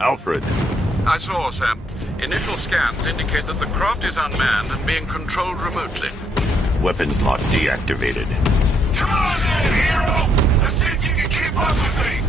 Alfred. I saw, sir. Initial scans indicate that the craft is unmanned and being controlled remotely. Weapons lock deactivated. Come on then, hero! Let's see if you can keep up with me!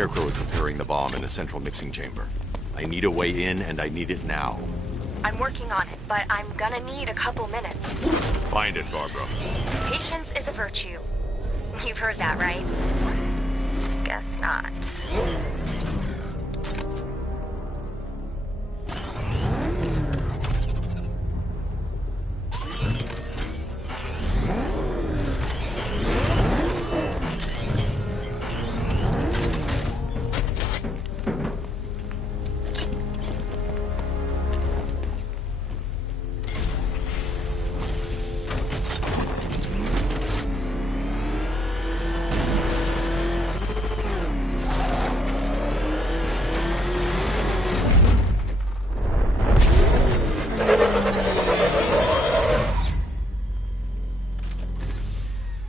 Scarecrow is preparing the bomb in the central mixing chamber. I need a way in, and I need it now. I'm working on it, but I'm gonna need a couple minutes. Find it, Barbara. Patience is a virtue. You've heard that, right? Guess not.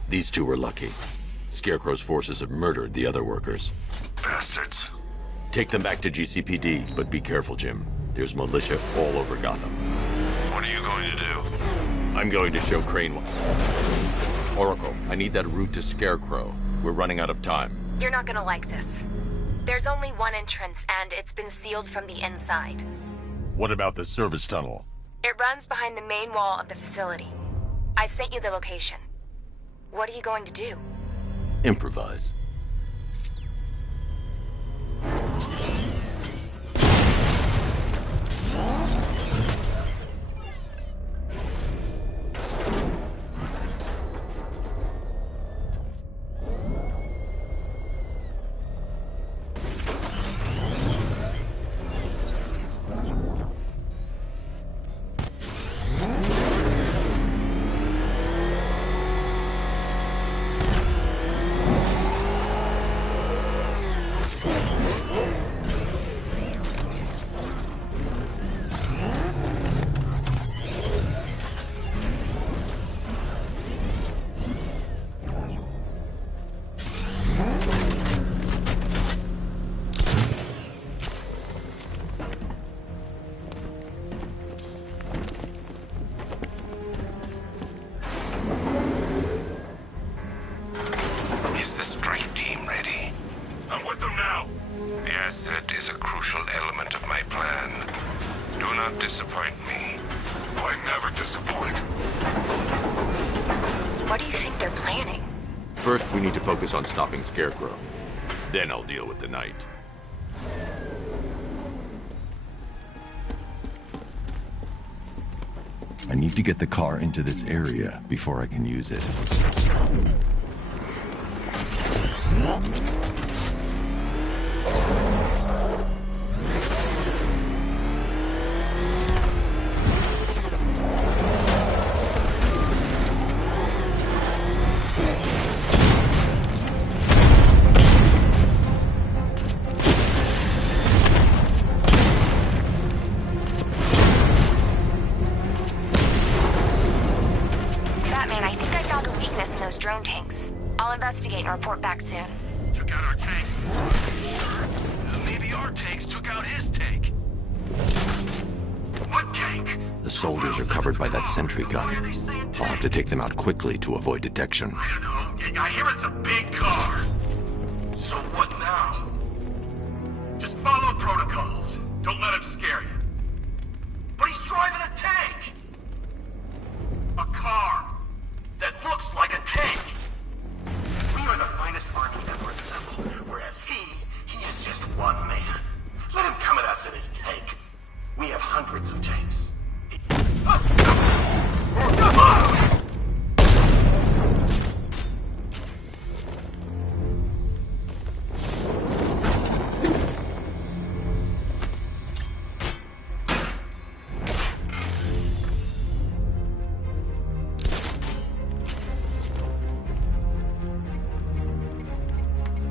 These two were lucky. Scarecrow's forces have murdered the other workers. Bastards. Take them back to GCPD, but be careful, Jim. There's militia all over Gotham. What are you going to do? I'm going to show Crane. Oracle, I need that route to Scarecrow. We're running out of time. You're not gonna like this. There's only one entrance, and it's been sealed from the inside. What about the service tunnel? It runs behind the main wall of the facility. I've sent you the location. What are you going to do? Improvise. not disappoint me. I never disappoint. What do you think they're planning? First, we need to focus on stopping Scarecrow. Then I'll deal with the Knight. I need to get the car into this area before I can use it. Drone tanks. I'll investigate and report back soon. Took out our tank. Maybe our tanks took out his tank. What tank? The soldiers are covered by that sentry gun. I'll have to take them out quickly to avoid detection. I don't know. I hear it's a big car. So what now? Just follow protocols. Don't let him scare you. But he's driving a tank. A car that looks like a tank. We are the finest army ever assembled, whereas he is just one man. Let him come at us in his tank. We have hundreds of tanks.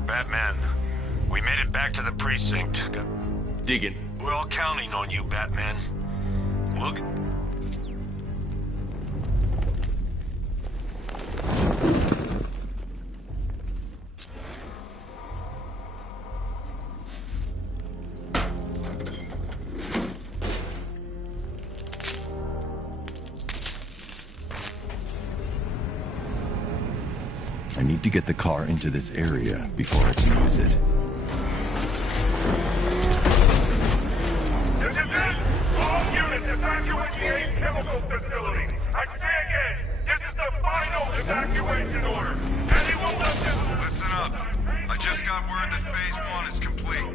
Batman, we made it back to the precinct. Dig We're all counting on you, Batman. Look. I need to get the car into this area before I can use it. All units evacuate the AIM chemical facility. I say again, this is the final evacuation order. Anyone left in... Listen up. I just got word that Phase 1 is complete.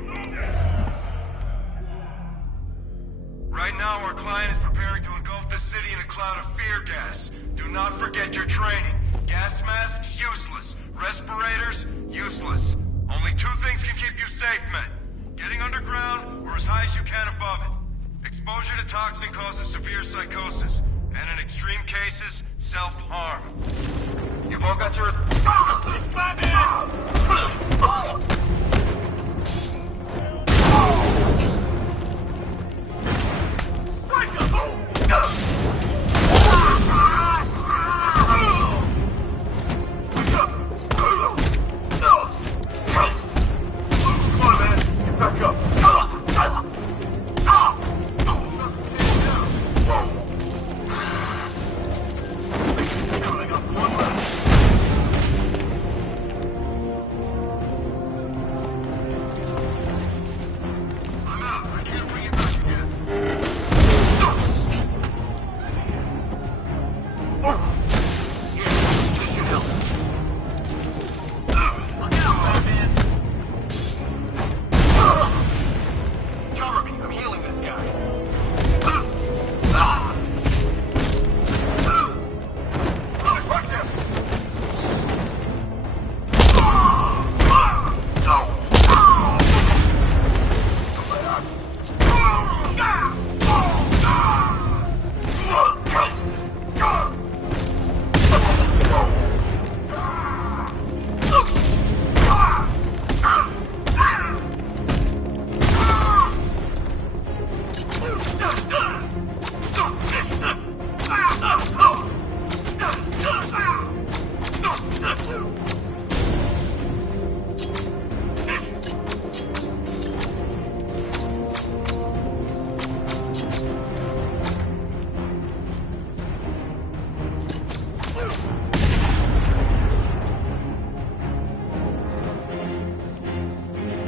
Right now, our client is preparing to engulf the city in a cloud of fear gas. Do not forget your training. Gas masks, useless. Respirators, useless. Only two things can keep you safe, men. Getting underground, or as high as you can above it. Exposure to toxin causes severe psychosis, and in extreme cases, self-harm. You've all got your... Back up!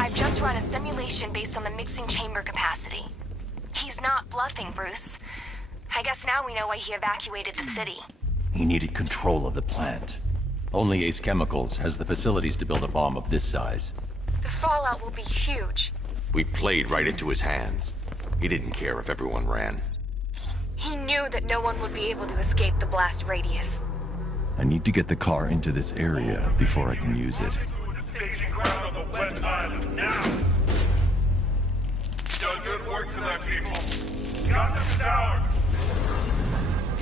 I've just run a simulation based on the mixing chamber capacity. He's not bluffing, Bruce. I guess now we know why he evacuated the city. He needed control of the plant. Only Ace Chemicals has the facilities to build a bomb of this size. The fallout will be huge. We played right into his hands. He didn't care if everyone ran. He knew that no one would be able to escape the blast radius. I need to get the car into this area before I can use it. Staging ground on the West Island now! Done good work tonight, people. Got them down!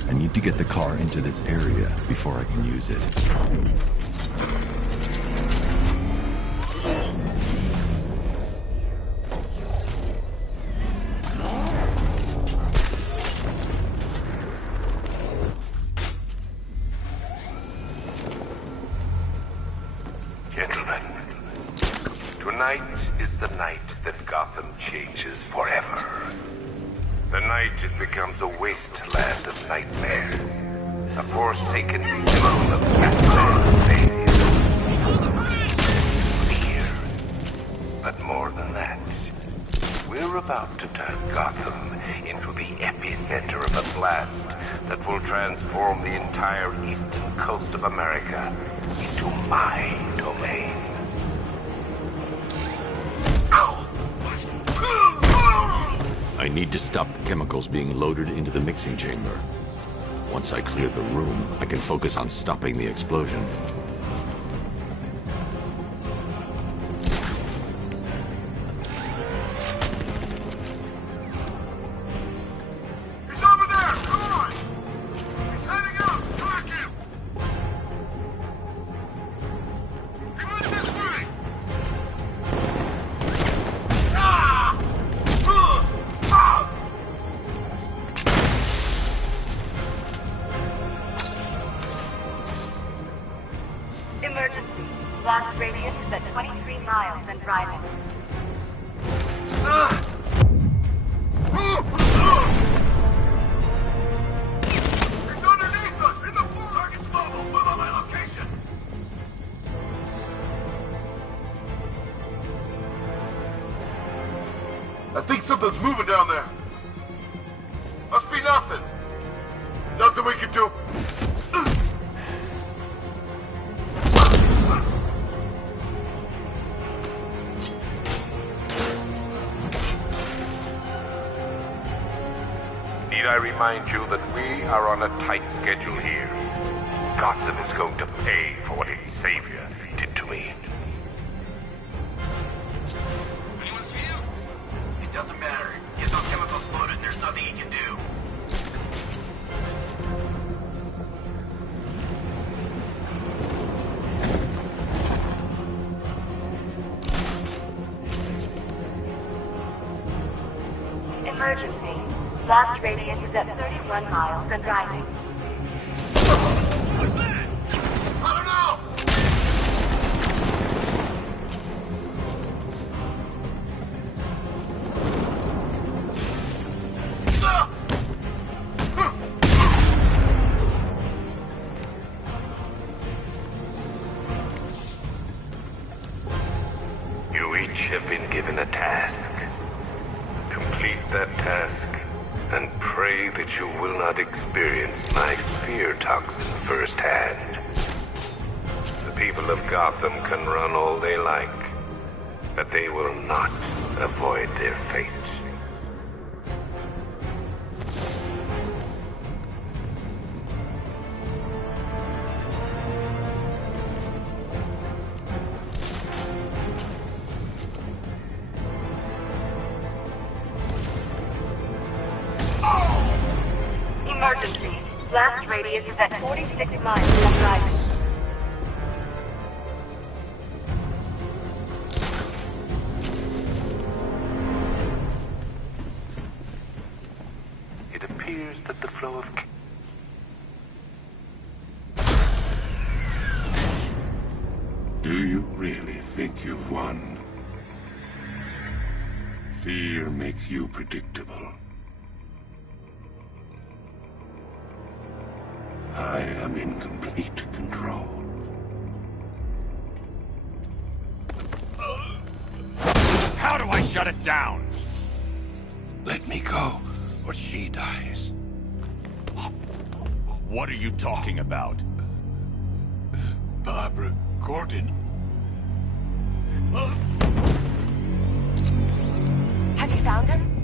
I need to get the car into this area before I can use it. Gentlemen, tonight is the night that Gotham changes forever. The night it becomes a wasteland of nightmares. A forsaken symbol of Batman's failure. Fear. But more than that, we're about to turn Gotham into the epicenter of a blast that will transform the entire eastern coast of America into my domain. I need to stop the chemicals being loaded into the mixing chamber. Once I clear the room, I can focus on stopping the explosion. He's over there! Come on! He's heading out! Track him! He went this way! Ah! Ah! Emergency. Blast radius is at 23 miles and driving. It's underneath us! In the floor! Target's mobile! Move on my location! I think something's moving down there. Must be nothing. Nothing we can do. Need I remind you that we are on a tight schedule here? Gotham is going to pay for what its savior did to me. Anyone see him? It doesn't matter. Get those chemicals loaded. There's nothing he can do. Emergency. Blast radius is at 31 miles and driving. What's that? I don't know! You each have been given a task. Complete that task, and pray that you will not experience my fear toxin firsthand. The people of Gotham can run all they like, but they will not avoid their fate. Emergency. Blast radius is at 46 miles and driving. It appears that the flow of... Do you really think you've won? Fear makes you predictable. I am in complete control. How do I shut it down? Let me go, before she dies. What are you talking about? Barbara Gordon. Have you found him?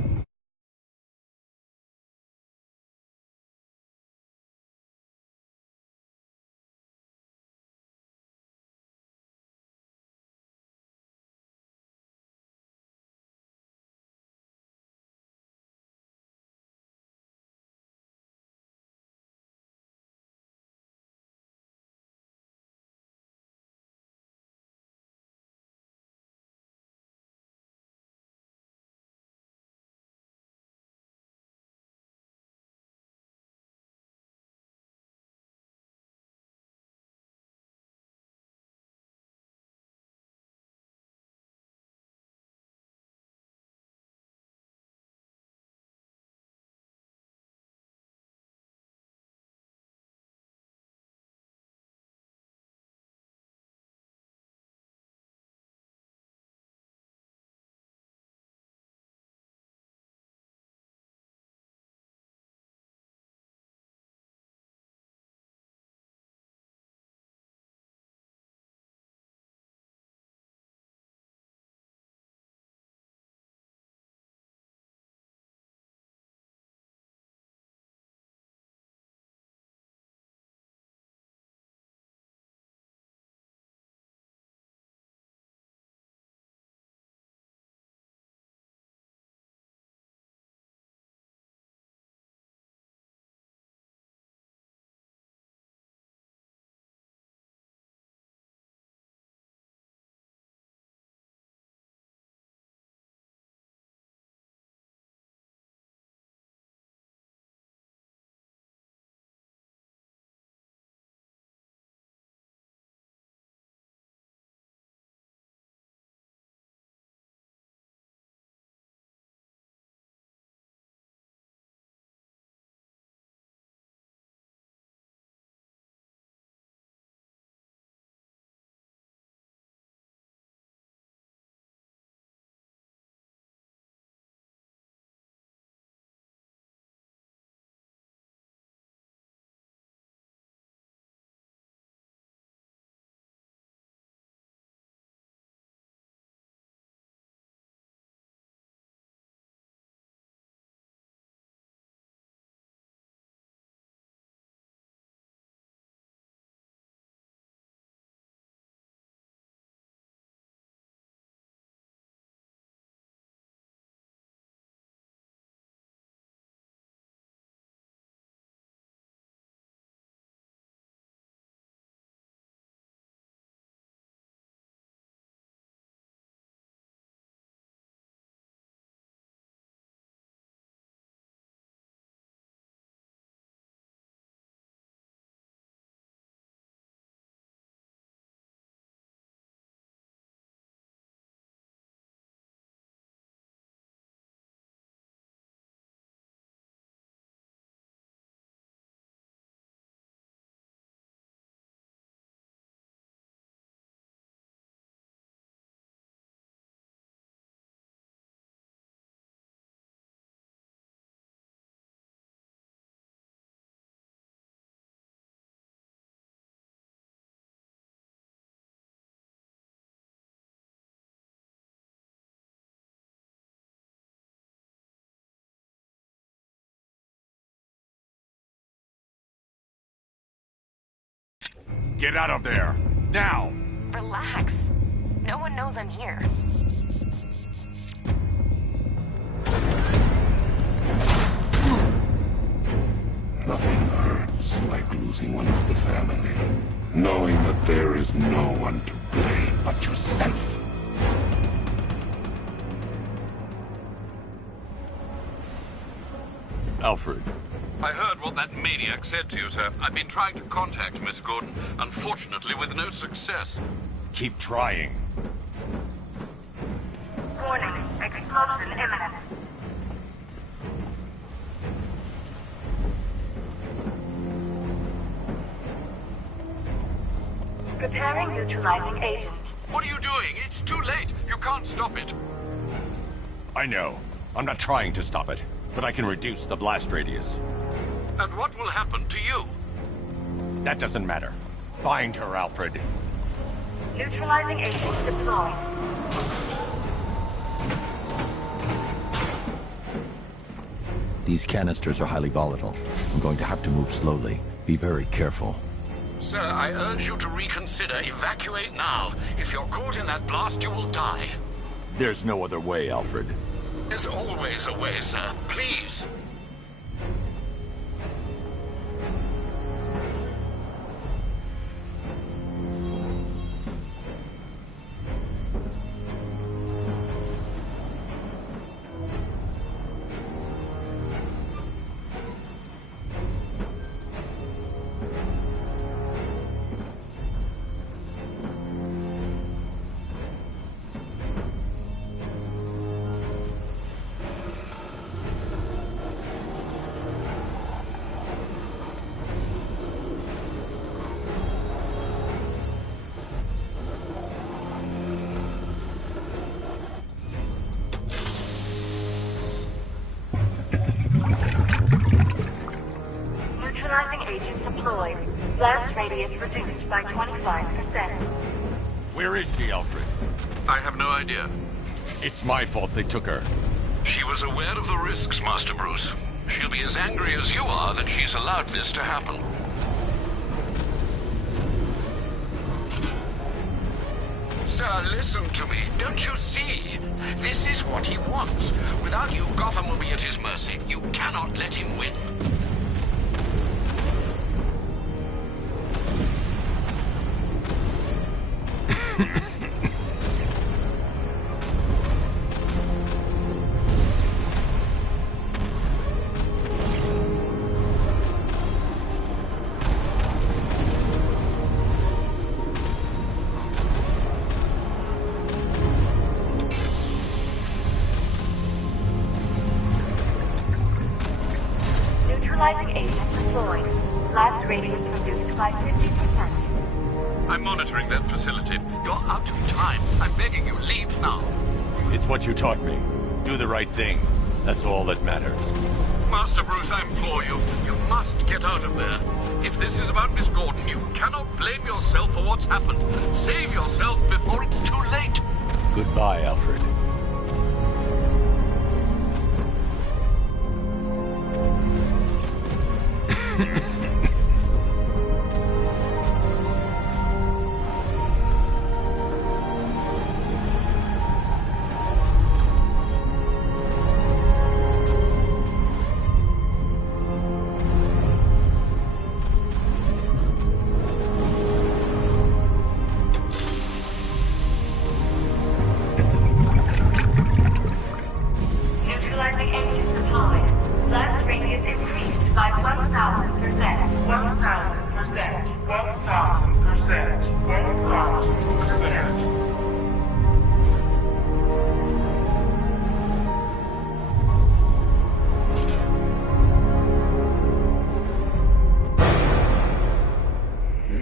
Get out of there! Now! Relax. No one knows I'm here. Nothing hurts like losing one of the family. Knowing that there is no one to blame but yourself. Alfred. I heard what that maniac said to you, sir. I've been trying to contact Miss Gordon, unfortunately with no success. Keep trying. Warning, explosion imminent. Preparing neutralizing agent. What are you doing? It's too late. You can't stop it. I know. I'm not trying to stop it. but I can reduce the blast radius. And what will happen to you? That doesn't matter. Find her, Alfred. Neutralizing agents deployed. These canisters are highly volatile. I'm going to have to move slowly. Be very careful. Sir, I urge you to reconsider. Evacuate now. If you're caught in that blast, you will die. There's no other way, Alfred. There's always a way, sir. Please. Neutralizing agent deployed. Blast radius reduced by 25%. Where is she, Alfred? I have no idea. It's my fault they took her. She was aware of the risks, Master Bruce. She'll be as angry as you are that she's allowed this to happen. Sir, listen to me. Don't you see? This is what he wants. Without you, Gotham will be at his mercy. You cannot let him win. Neutralizing agent deployed. Blast radius reduced by 50%. I'm monitoring that facility. You're out of time. I'm begging you, leave now. It's what you taught me. Do the right thing. That's all that matters. Master Bruce, I implore you. You must get out of there. If this is about Miss Gordon, you cannot blame yourself for what's happened. Save yourself before it's too late. Goodbye, Alfred. Neutralizing agent deployed. Blast radius increased by 1,000%. 1,000%. 1,000%. 1,000%.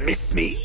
Miss me?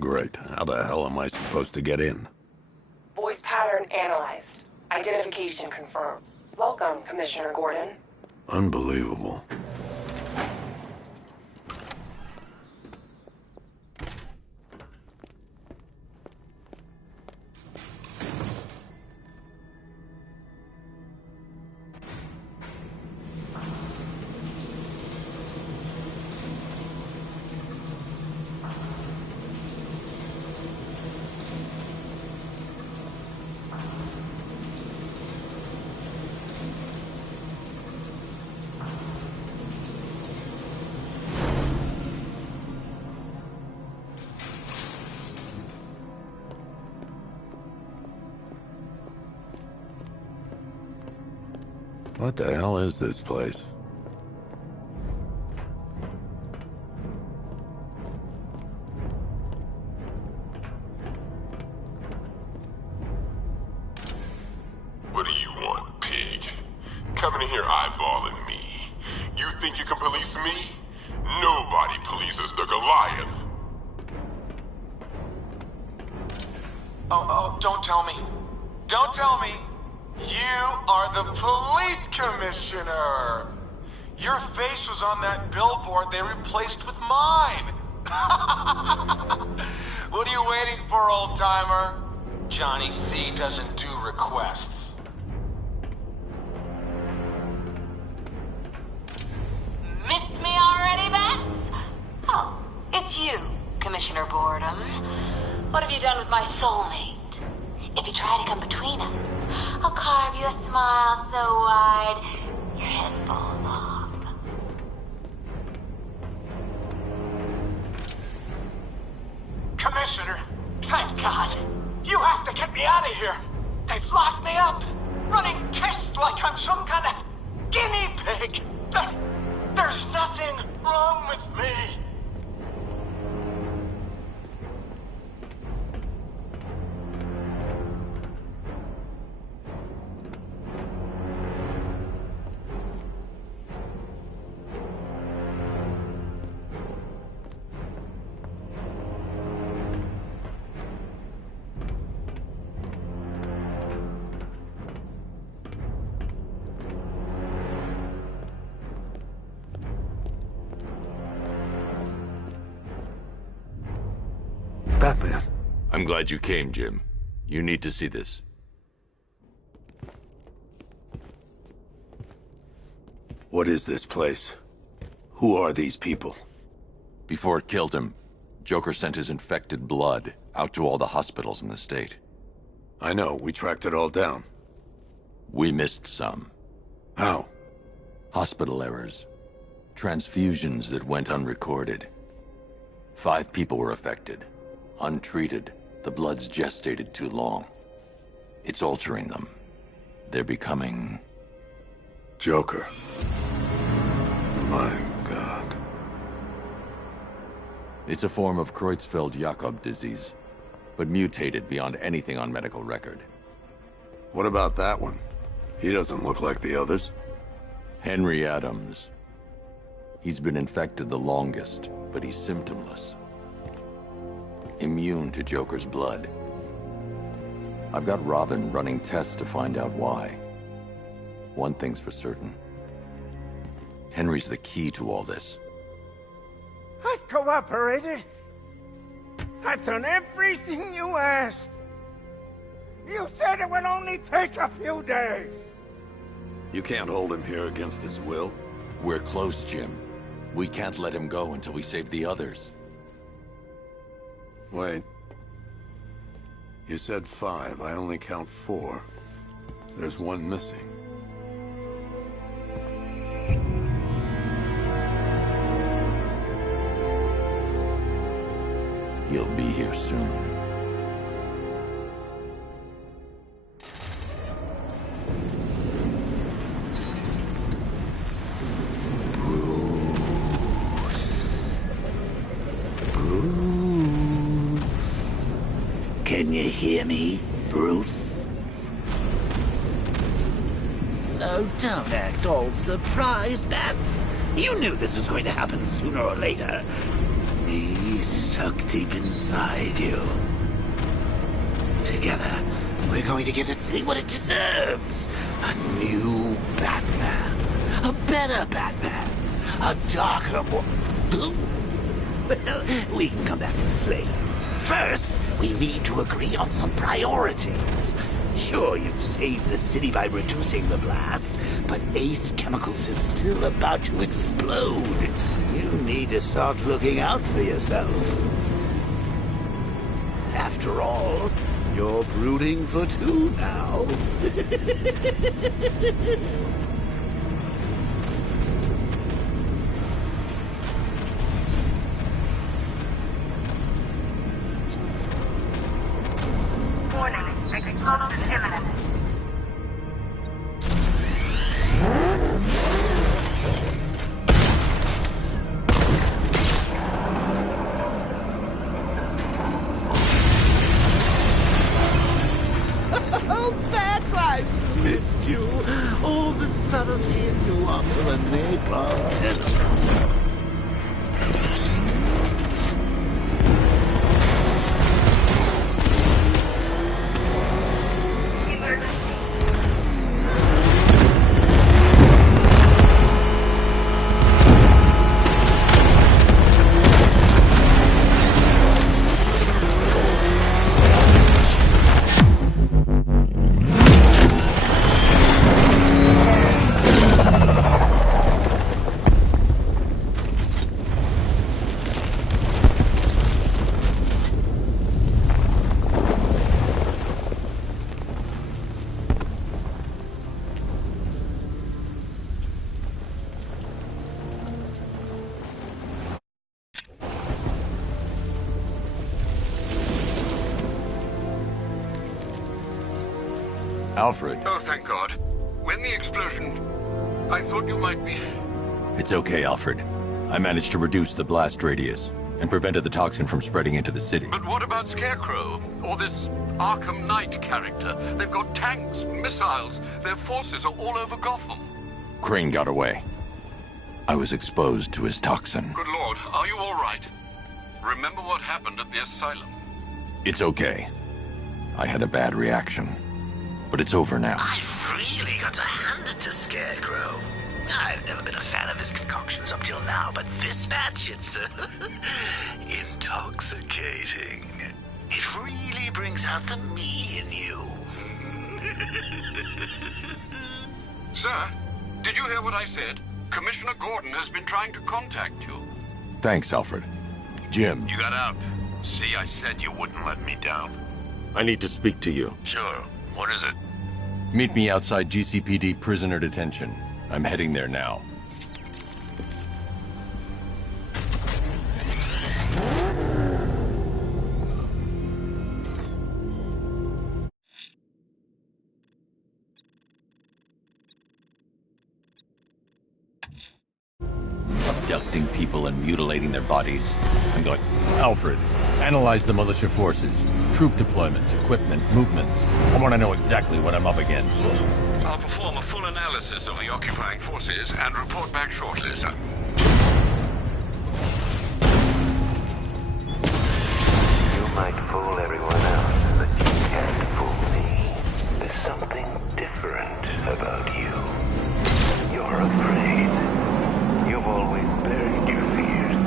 Great. How the hell am I supposed to get in? Voice pattern analyzed. Identification confirmed. Welcome, Commissioner Gordon. Unbelievable. What the hell is this place? What do you want, pig? Coming in here eyeballing me. You think you can police me? Nobody polices the Goliath. Oh, don't tell me. Don't tell me. You are the police commissioner. Your face was on that billboard they replaced with mine. What are you waiting for, old-timer? Johnny C doesn't do requests. Miss me already, Bats? Oh, it's you, Commissioner Boredom. What have you done with my soulmate? If you try to come between us, I'll carve you a smile so wide, your head falls off. Commissioner, thank God. You have to get me out of here. They've locked me up, running tests like I'm some kind of guinea pig. There's nothing wrong with me. Batman. I'm glad you came, Jim. You need to see this. What is this place? Who are these people? Before it killed him, Joker sent his infected blood out to all the hospitals in the state. I know, we tracked it all down. We missed some. How? Hospital errors. Transfusions that went unrecorded. 5 people were affected. Untreated, the blood's gestated too long. It's altering them. They're becoming... Joker. My God. It's a form of Creutzfeldt-Jakob disease, but mutated beyond anything on medical record. What about that one? He doesn't look like the others. Henry Adams. He's been infected the longest, but he's symptomless. Immune to Joker's blood. I've got Robin running tests to find out why. One thing's for certain. Henry's the key to all this. I've cooperated. I've done everything you asked. You said it would only take a few days. You can't hold him here against his will. We're close, Jim. We can't let him go until we save the others. Wait. You said 5. I only count 4. There's one missing. He'll be here soon. Can you hear me, Bruce? Oh, don't act all surprised, Bats. You knew this was going to happen sooner or later. Me stuck deep inside you. Together, we're going to give the city what it deserves. A new Batman. A better Batman. A darker, more... Well, we can come back to this later. First, we need to agree on some priorities. Sure, you've saved the city by reducing the blast, but Ace Chemicals is still about to explode. You need to start looking out for yourself. After all, you're brooding for 2 now. Warning, explosion imminent. subtlety and nuance of a napalm. Alfred. Oh, thank God. When the explosion... I thought you might be... It's okay, Alfred. I managed to reduce the blast radius and prevented the toxin from spreading into the city. But what about Scarecrow? Or this Arkham Knight character? They've got tanks, missiles. Their forces are all over Gotham. Crane got away. I was exposed to his toxin. Good Lord, are you all right? Remember what happened at the asylum? It's okay. I had a bad reaction. But it's over now. I've really got to hand it to Scarecrow. I've never been a fan of his concoctions up till now, but this batch, it's intoxicating. It really brings out the me in you. Sir, did you hear what I said? Commissioner Gordon has been trying to contact you. Thanks, Alfred. Jim. You got out. See, I said you wouldn't let me down. I need to speak to you. Sure. What is it? Meet me outside GCPD prisoner detention. I'm heading there now. Abducting people and mutilating their bodies. I'm going, Alfred, analyze the militia forces, troop deployments, equipment, movements. I want to know exactly what I'm up against. I'll perform a full analysis of the occupying forces and report back shortly, sir. You might fool everyone else, but you can't fool me. There's something different about you. You're afraid. You've always buried your fears.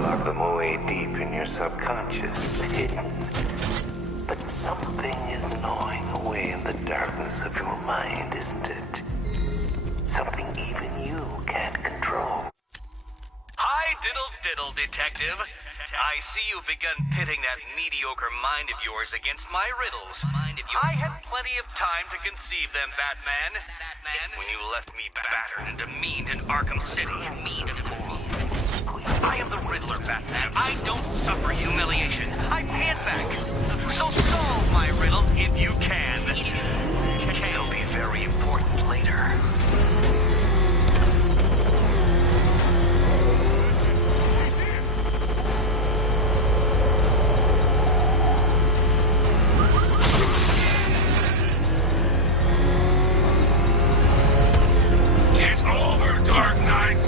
Locked them away deep in your subconscious, hidden. But something is gnawing away in the darkness of your mind, isn't it? Something even you can't control. Hi, diddle, detective. I see you've begun pitting that mediocre mind of yours against my riddles. I had plenty of time to conceive them, Batman. When you left me battered and demeaned in Arkham City. I am the Riddler, Batman. I don't suffer humiliation. I pay it back. So solve my riddles if you can. They'll be very important later. It's over, Dark Knight!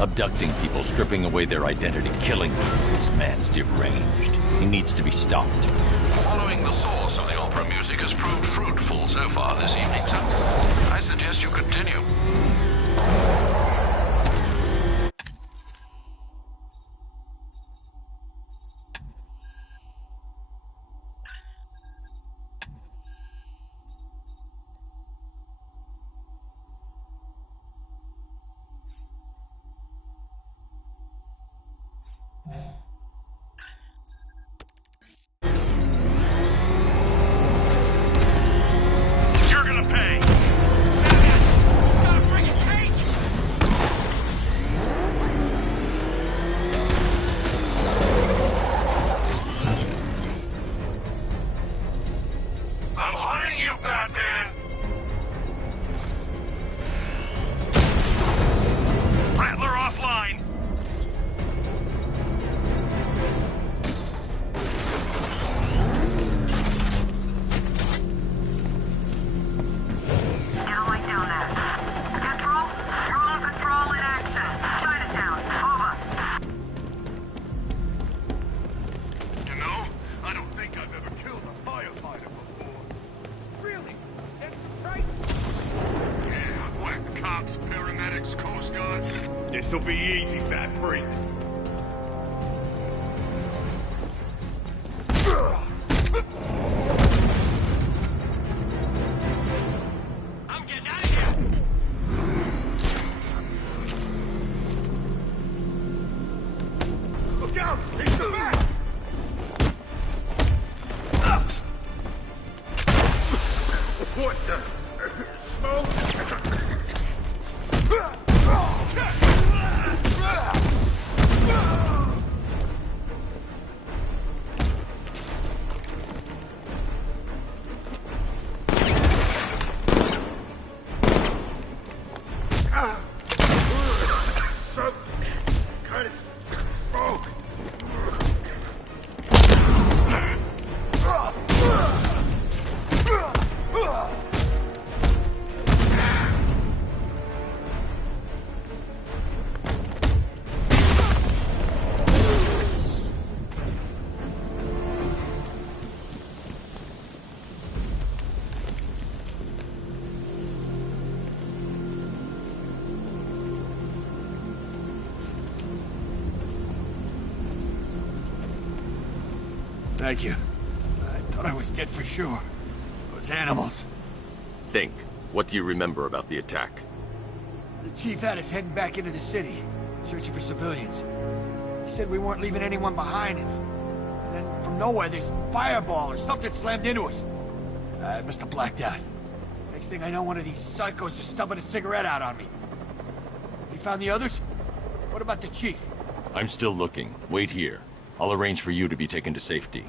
Abducting people, stripping away their identity, killing them. This man's deranged. He needs to be stopped. Following the source of the opera music has proved fruitful so far this evening, sir. I suggest you continue. This'll be easy, Bat Freak. I'm getting out of here! Look out! He's the back! What the? Smoke? Some kind of smoke. Thank you. I thought I was dead for sure. Those animals. Think. What do you remember about the attack? The chief had us heading back into the city, searching for civilians. He said we weren't leaving anyone behind, and then from nowhere this fireball or something slammed into us. I must have blacked out. Next thing I know, one of these psychos is stubbing a cigarette out on me. Have you found the others? What about the chief? I'm still looking. Wait here. I'll arrange for you to be taken to safety.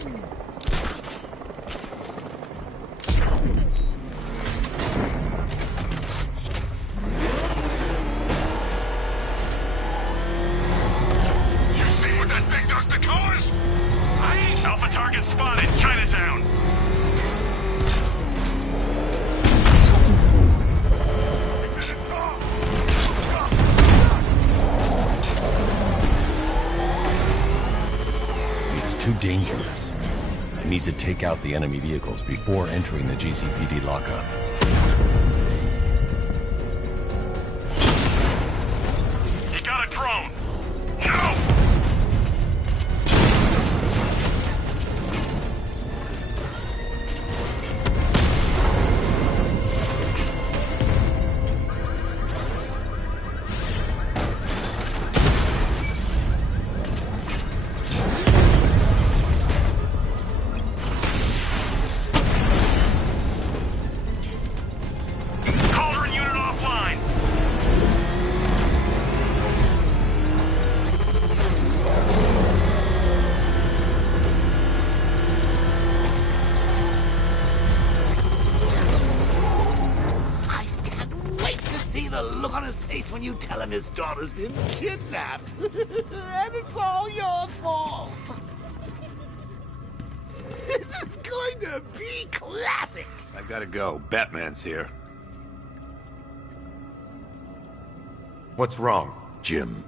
You see what that thing does to cars? Alpha target spotted, Chinatown. Too dangerous. I need to take out the enemy vehicles before entering the GCPD lockup. You got a drone! No! Look on his face when you tell him his daughter's been kidnapped. And it's all your fault. This is going to be classic. I gotta go. Batman's here. What's wrong? Jim.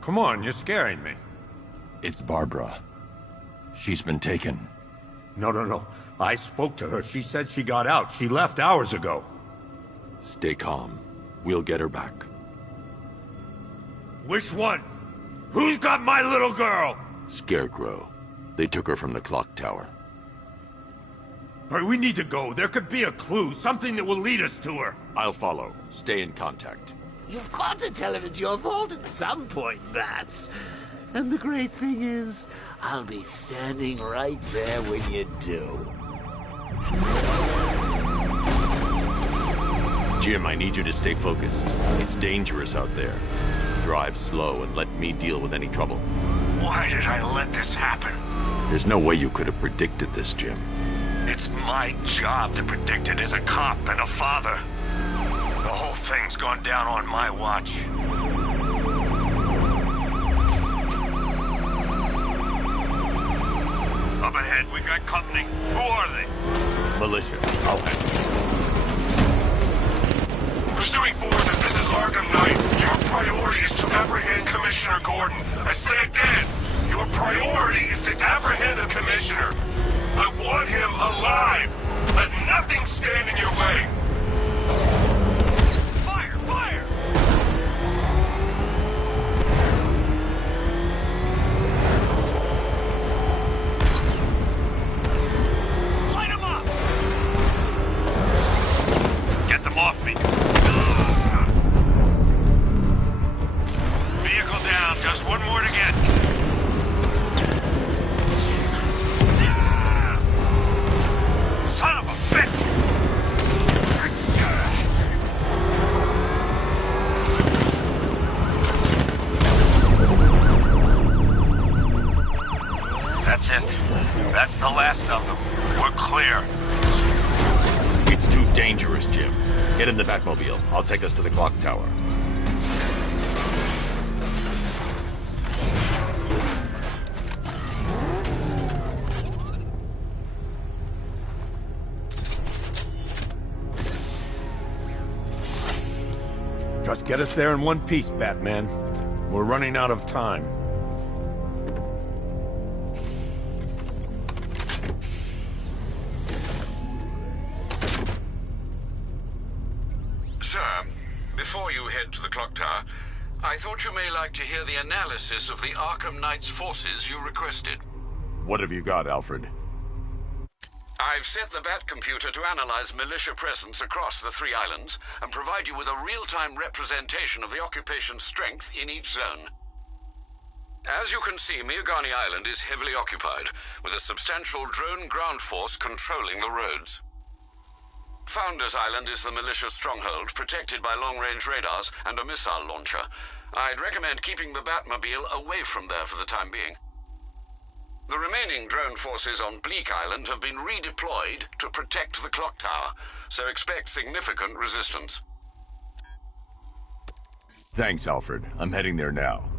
Come on, you're scaring me. It's Barbara. She's been taken. No. I spoke to her. She said she got out. She left hours ago. Stay calm. We'll get her back. Which one? Who's got my little girl? Scarecrow. They took her from the clock tower. All right, we need to go. There could be a clue, something that will lead us to her. I'll follow. Stay in contact. You've got to tell him it's your fault at some point, Bats. And the great thing is, I'll be standing right there when you do. Jim, I need you to stay focused. It's dangerous out there. Drive slow and let me deal with any trouble. Why did I let this happen? There's no way you could have predicted this, Jim. It's my job to predict it as a cop and a father. The whole thing's gone down on my watch. Up ahead, we've got company. Who are they? Militia. I'll handle it. Pursuing forces, this is Arkham Knight. Your priority is to apprehend Commissioner Gordon. I say again, your priority is to apprehend the Commissioner. I want him alive. Let nothing stand in your way. Fire! Fire! Just one more to get. Son of a bitch! That's it. That's the last of them. We're clear. It's too dangerous, Jim. Get in the Batmobile. I'll take us to the clock tower. Just get us there in one piece, Batman. We're running out of time. Sir, before you head to the clock tower, I thought you may like to hear the analysis of the Arkham Knight's forces you requested. What have you got, Alfred? I've set the Bat computer to analyze militia presence across the 3 islands and provide you with a real-time representation of the occupation strength in each zone. As you can see, Miagani Island is heavily occupied, with a substantial drone ground force controlling the roads. Founders Island is the militia stronghold, protected by long-range radars and a missile launcher. I'd recommend keeping the Batmobile away from there for the time being. The remaining drone forces on Bleak Island have been redeployed to protect the clock tower, so expect significant resistance. Thanks, Alfred. I'm heading there now.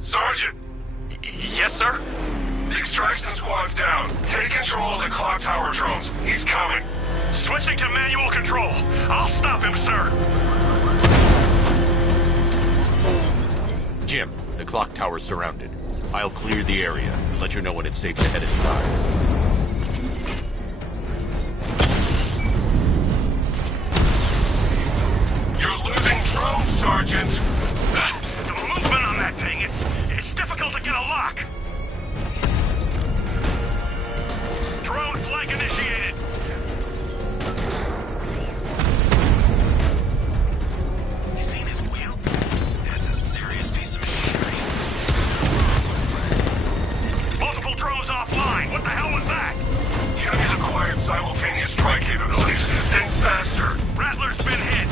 Sergeant! Yes, sir? The extraction squad's down. Take control of the clock tower drones. He's coming. Switching to manual control. I'll stop him, sir. Jim, the clock tower's surrounded. I'll clear the area and let you know when it's safe to head inside. You're losing drones, Sergeant! The movement on that thing, it's difficult to get a lock. Drone flank initiated. You seen his wheels? It's a serious piece of machinery. Multiple drones offline. What the hell was that? The enemy's acquired simultaneous strike capabilities. Think faster. Rattler's been hit.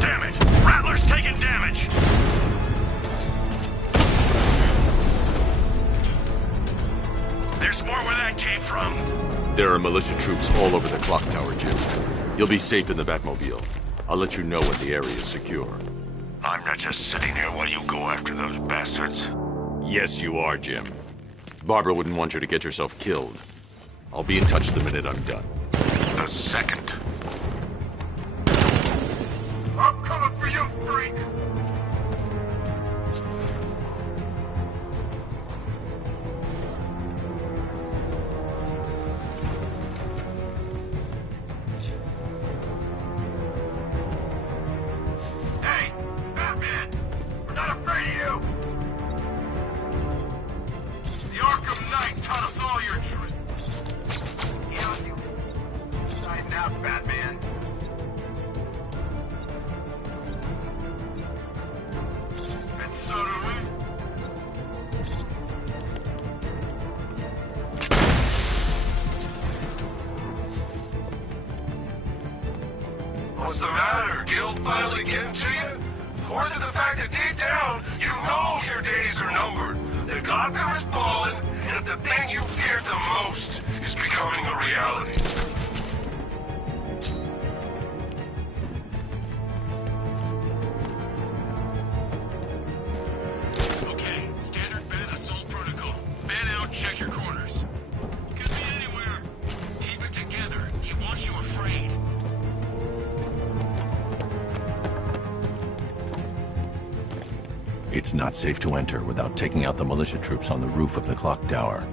Damn it. Rattler's taking damage. There's more where that came from. There are militia troops all over the clock tower, Jim. You'll be safe in the Batmobile. I'll let you know when the area is secure. I'm not just sitting here while you go after those bastards. Yes, you are, Jim. Barbara wouldn't want you to get yourself killed. I'll be in touch the minute I'm done. The second. I'm coming for you, freak! Hey, Batman! We're not afraid of you! The Arkham Knight taught us all your tricks. He owes you. Right now, Batman. What's the matter? Guilt finally getting to you? Or is it the fact that deep down, you know your days are numbered? That Gotham is fallen, and that the thing you feared the most is becoming a reality? Okay, standard bed assault protocol. Man out, check your corners. Could be anywhere. Keep it together. He wants you afraid. It's not safe to enter without taking out the militia troops on the roof of the clock tower.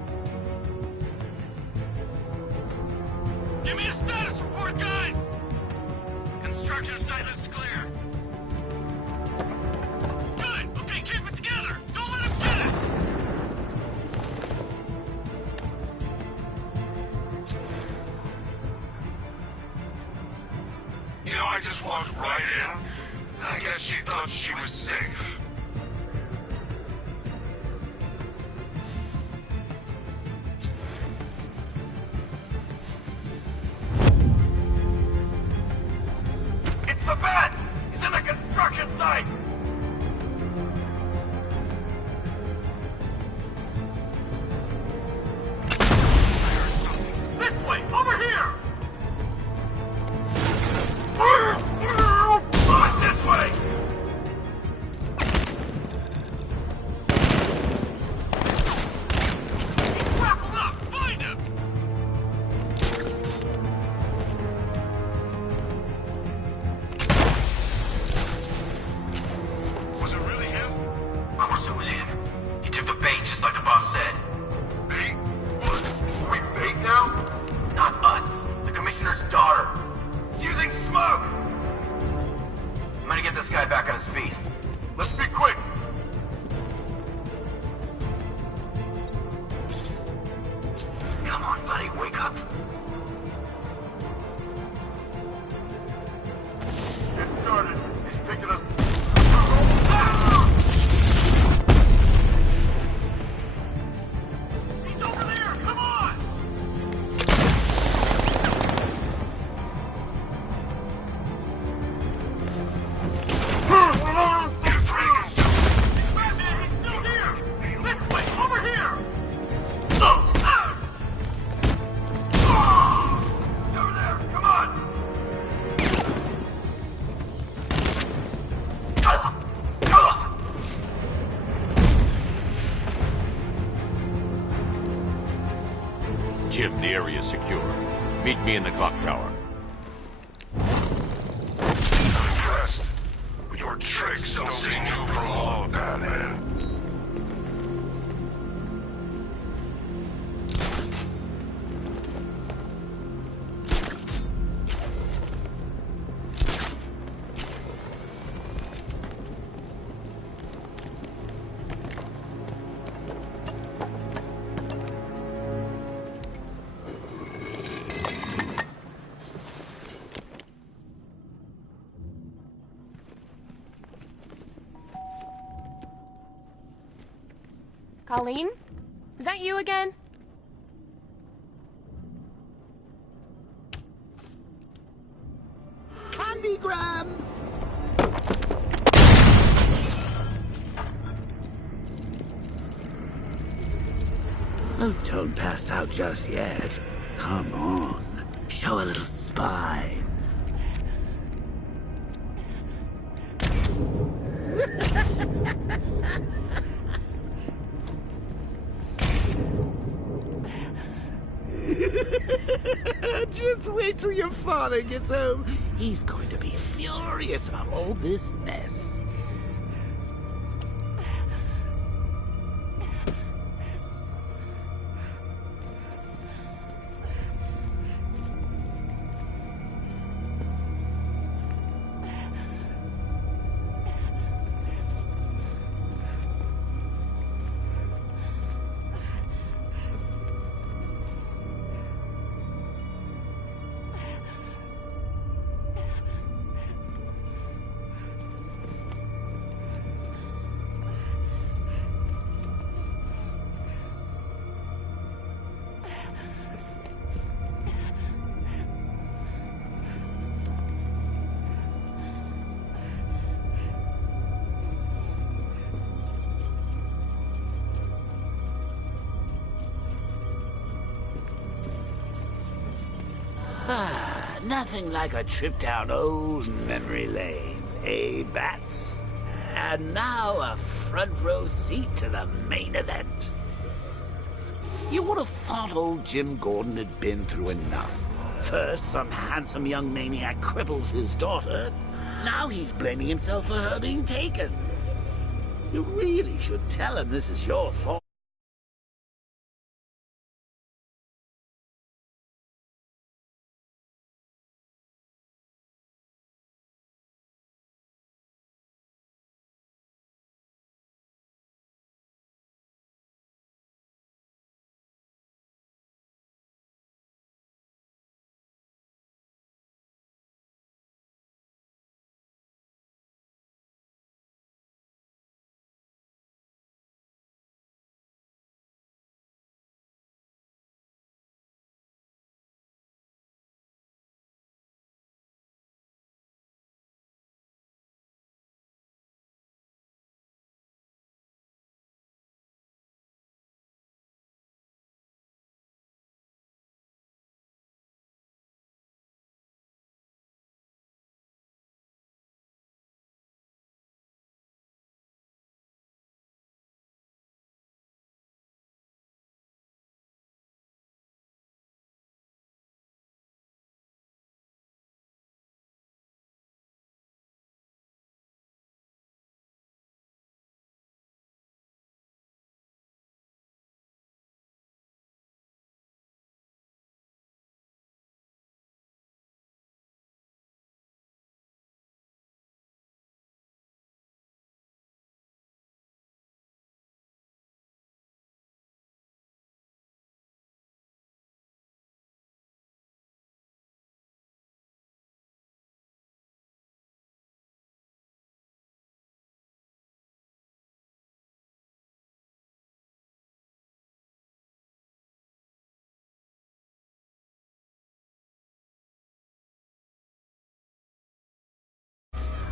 Give me a status report, guys! Construction site looks clear. Good! Okay, keep it together! Don't let him get us! You know, I just walked right in. I guess she thought she was safe. It's the bat! He's in the construction site! I heard something. This way! Over here! On this way! He's grappled up! Find him! Was it really him? Of course it was him. He took the bait just like the boss said. Bait? What? Are we bait now? Not us. The commissioner's daughter. It's using smoke! I'm gonna get this guy back on his feet. Let's be quick! Come on, buddy, wake up. Get started. He's picking us. He's over there! Come on! Jim, the area is secure. Meet me in the clock tower. I'm impressed. Your tricks don't seem new from old, Batman. Colleen? Is that you again? Candygram! Oh, don't pass out just yet. Come on. Show a little spine. Just wait till your father gets home. He's going to be furious about all this mess. Nothing like a trip down old memory lane, eh, Bats? And now a front row seat to the main event. You would have thought old Jim Gordon had been through enough. First, some handsome young maniac cripples his daughter. Now he's blaming himself for her being taken. You really should tell him this is your fault.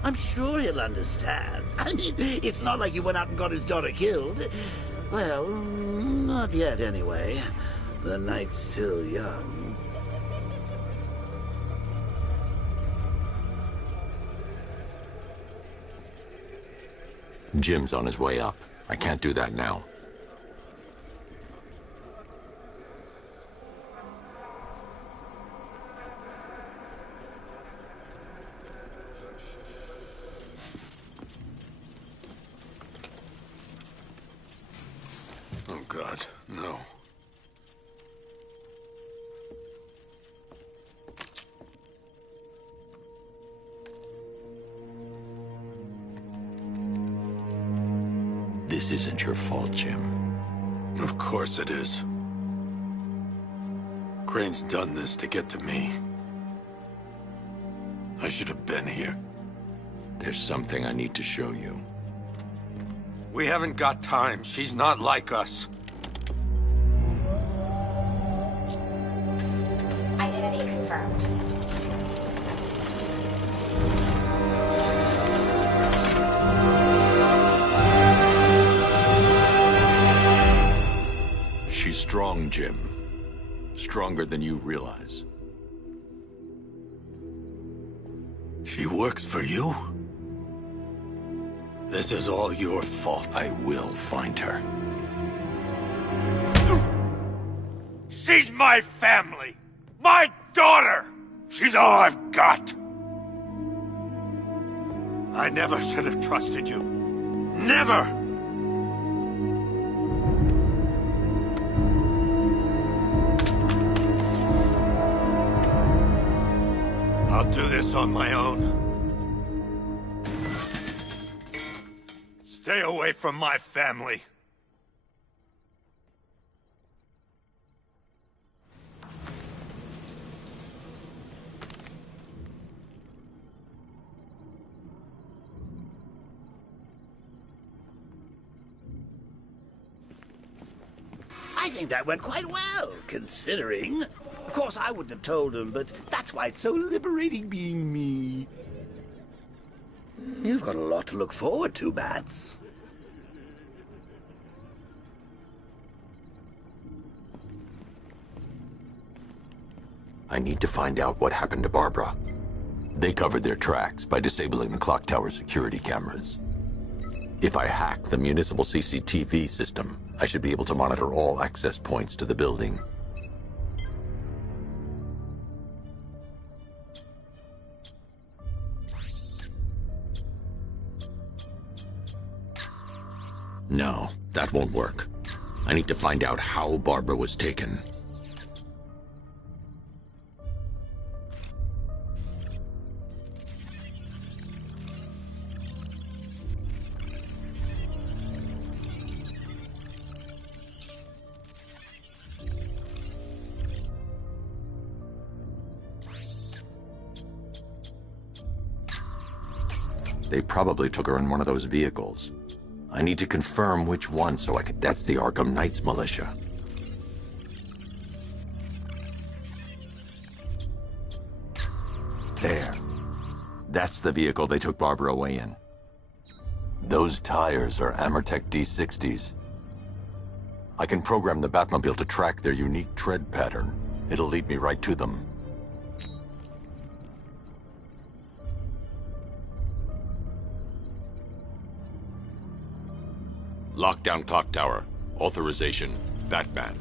I'm sure he'll understand. I mean, it's not like he went out and got his daughter killed. Well, not yet anyway. The night's still young. Jim's on his way up. I can't do that now. Oh, God, no. This isn't your fault, Jim. Of course it is. Crane's done this to get to me. I should have been here. There's something I need to show you. We haven't got time. She's not like us. Identity confirmed. She's strong, Jim. Stronger than you realize. She works for you? This is all your fault. I will find her. She's my family! My daughter! She's all I've got! I never should have trusted you. Never! I'll do this on my own. Stay away from my family. I think that went quite well, considering. Of course, I wouldn't have told him, but that's why it's so liberating being me. You've got a lot to look forward to, Bats. I need to find out what happened to Barbara. They covered their tracks by disabling the clock tower security cameras. If I hack the municipal CCTV system, I should be able to monitor all access points to the building. No, that won't work. I need to find out how Barbara was taken. They probably took her in one of those vehicles. I need to confirm which one so I can... That's the Arkham Knights militia. There. That's the vehicle they took Barbara away in. Those tires are Amertech D60's. I can program the Batmobile to track their unique tread pattern. It'll lead me right to them. Lockdown clock tower. Authorization, Batman.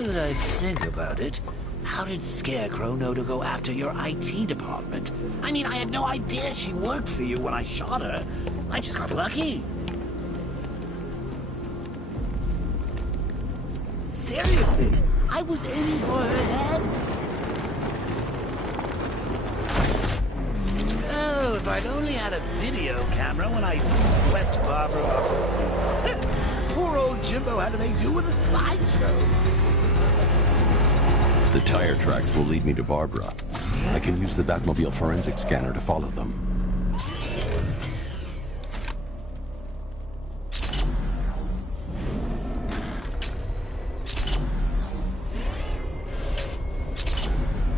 Now that I think about it, how did Scarecrow know to go after your IT department? I mean, I had no idea she worked for you when I shot her. I just got lucky. Seriously, I was aiming for her head. Oh, if I'd only had a video camera when I swept Barbara off the field. Poor old Jimbo had to make do with a slideshow. The tire tracks will lead me to Barbara. I can use the Batmobile forensic scanner to follow them.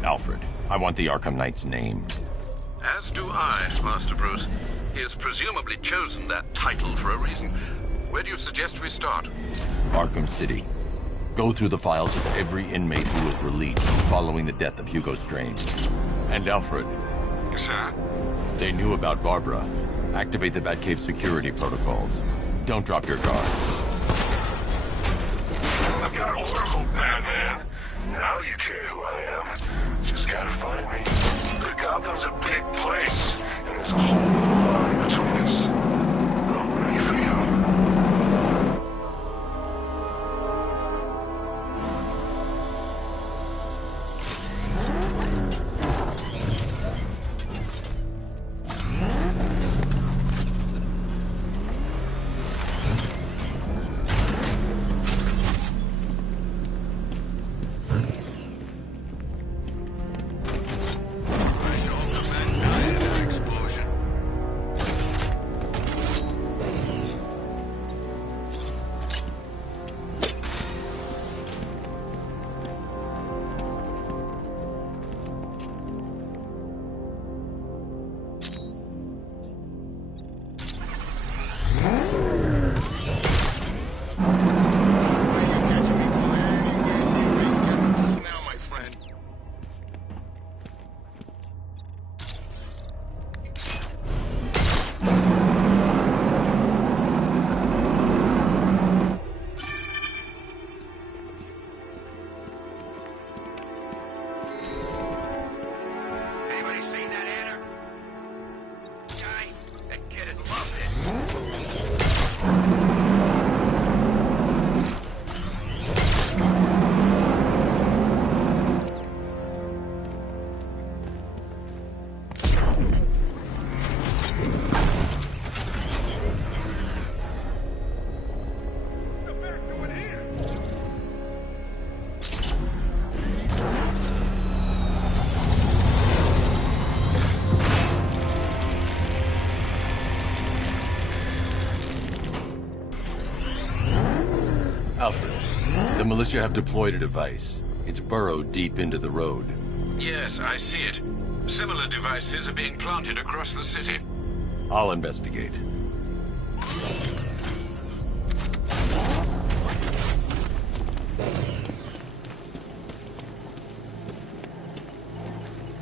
Alfred, I want the Arkham Knight's name. As do I, Master Bruce. He has presumably chosen that title for a reason. Where do you suggest we start? Arkham City. Go through the files of every inmate who was released following the death of Hugo Strange. And Alfred. Sir? They knew about Barbara. Activate the Batcave security protocols. Don't drop your guard. I've got Oracle, Batman. Now you care who I am. Just gotta find me. The Gotham's a big place, and there's a whole line between us. I'm ready for you. Alfred, the militia have deployed a device. It's burrowed deep into the road. Yes, I see it. Similar devices are being planted across the city. I'll investigate.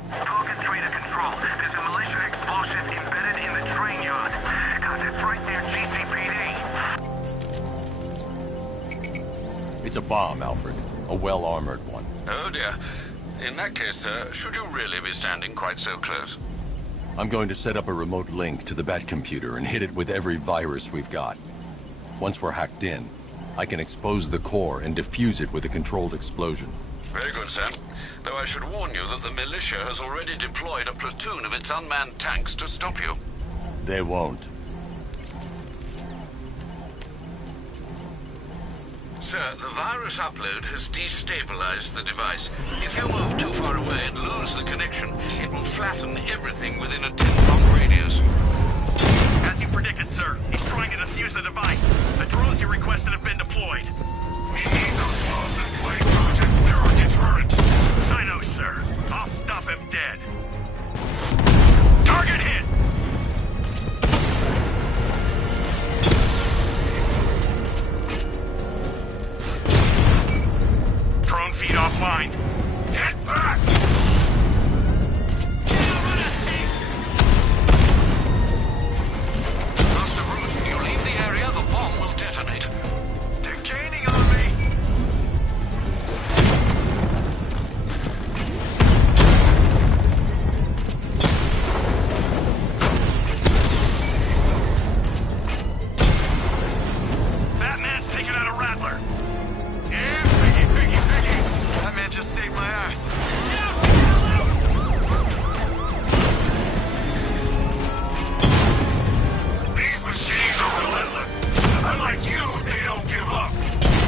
Falcon 3 to control. There's a militia explosive embedded in the train yard. God, it's right near GCPD. It's a bomb, Alfred. A well-armored one. Oh dear. In that case, sir, should you really be standing quite so close? I'm going to set up a remote link to the Bat computer and hit it with every virus we've got. Once we're hacked in, I can expose the core and defuse it with a controlled explosion. Very good, sir. Though I should warn you that the militia has already deployed a platoon of its unmanned tanks to stop you. They won't. Sir, the virus upload has destabilized the device. If you move too far away and lose the connection, it will flatten everything within a 10-block radius. As you predicted, sir. He's trying to defuse the device. The drones you requested have been deployed. We need those bombs in place, Sergeant. They're our deterrent. I know, sir. I'll stop him dead. Target hit! Drone feed offline. Get back! Master Brute, you leave the area, the bomb will detonate. They're gaining on me! Batman's taking out a Rattler. Yeah, piggy. That man just saved my ass. These machines are relentless. Unlike you, they don't give up.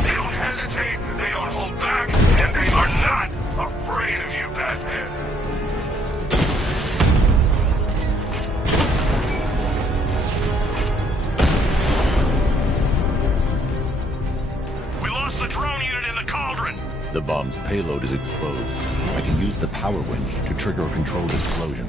They don't hesitate, they don't hold back, and they are not afraid of you, Batman. We lost the drone unit in the cauldron. The bomb's payload is exposed. I can use the power winch to trigger a controlled explosion.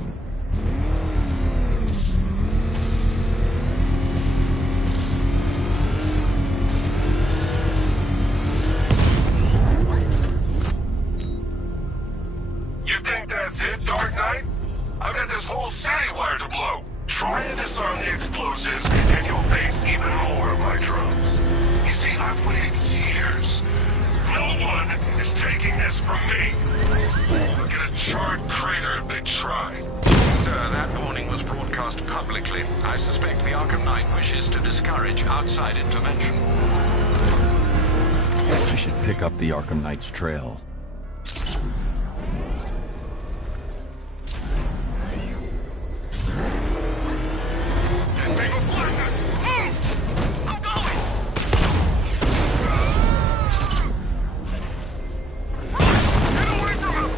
You think that's it, Dark Knight? I've got this whole city wired to blow. Try and disarm the explosives, and you'll face even more of my drones. You see, I've waited years. No one is taking this from me. Look at a charred crater if they try. Sir, that warning was broadcast publicly. I suspect the Arkham Knight wishes to discourage outside intervention. I should pick up the Arkham Knight's trail. They will find us! Move! I'm going! Get away from him!